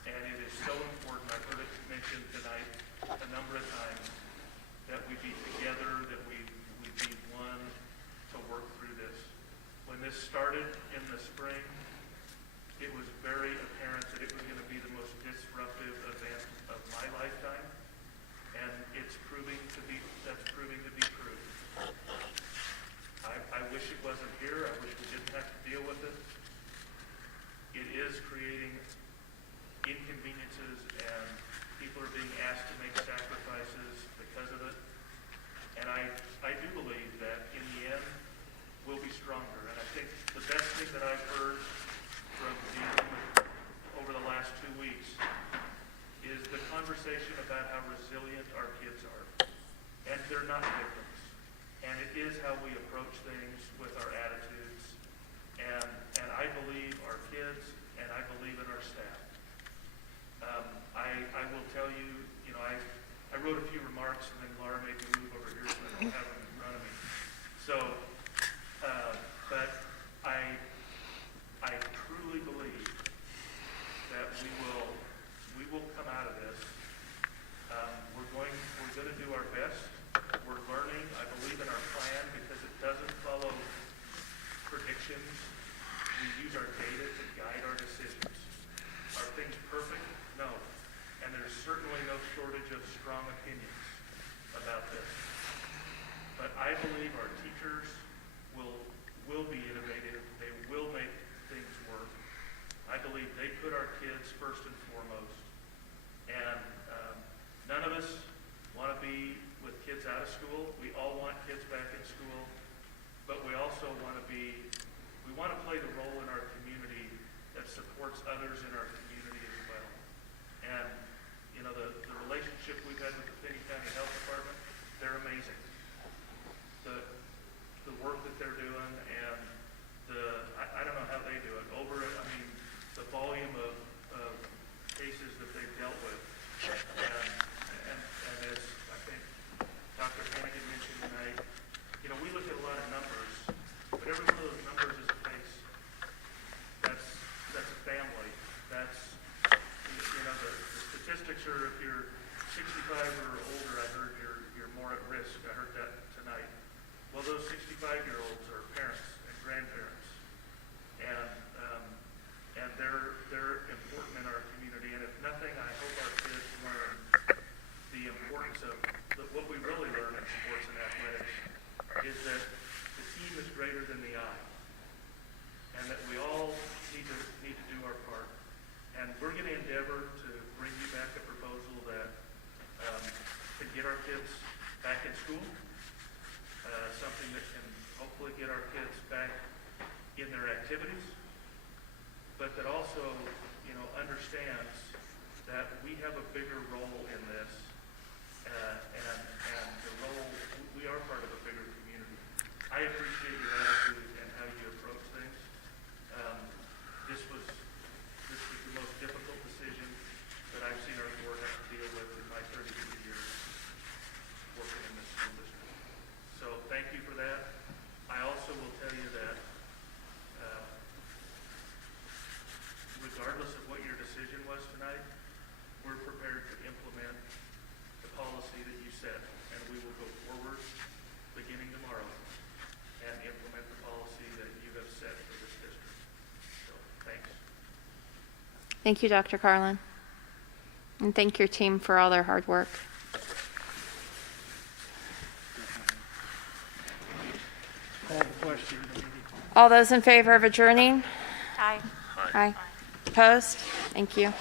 And it is so important, I've heard it mentioned tonight a number of times, that we be together, that we be one to work through this. When this started in the spring, it was very apparent that it was going to be the most disruptive event of my lifetime, and that's proving to be true. I wish it wasn't here. I wish we didn't have to deal with it. It is creating inconveniences, and people are being asked to make sacrifices because of it. And I do believe that in the end, we'll be stronger. And I think the best thing that I've heard from dealing with over the last 2 weeks is the conversation about how resilient our kids are. And they're not victims. And it is how we approach things with our attitudes. And I believe our kids, and I believe in our staff. I will tell you, I wrote a few remarks, and then Laura made me move over here so I don't have them in front of me. So, but I truly believe that we will come out of this. We're going to do our best. We're learning. I believe in our plan because it doesn't follow predictions. We use our data to guide our decisions. Are things perfect? No. And there's certainly no shortage of strong opinions about this. But I believe our teachers will be innovative. They will make things work. I believe they put our kids first and foremost. And none of us want to be with kids out of school. We all want kids back in school. But we also want to play the role in our community that supports others in our community as well. And, the relationship we've had with the Finney County Health Department, they're amazing. The work that they're doing and I don't know how they do it. The volume of cases that they've dealt with. And as I think Dr. Hannigan mentioned tonight, we look at a lot of numbers, but every one of those numbers is a case. That's a family. That's, the statistics are if you're 65 or older, I heard you're more at risk. I heard that tonight. Well, those 65-year-olds are parents and grandparents, and they're important in our community. And if nothing, I hope our kids learn the importance of what we really learn in sports and athletics is that the team is greater than the I, and that we all need to do our part. And we're going to endeavor to bring you back a proposal that can get our kids back in school, something that can hopefully get our kids back in their activities, but that also, understands that we have a bigger role in this, and the role, we are part of a bigger community. I appreciate your attitude and how you approach things. This was the most difficult decision that I've seen our board have to deal with in my 32 years working in this school district. So thank you for that. I also will tell you that regardless of what your decision was tonight, we're prepared to implement the policy that you set, and we will go forward beginning tomorrow and implement the policy that you have set for this district. So, thanks. Thank you, Dr. Carlin. And thank your team for all their hard work. I have a question. All those in favor of adjourning? Aye. Aye. Opposed? Thank you.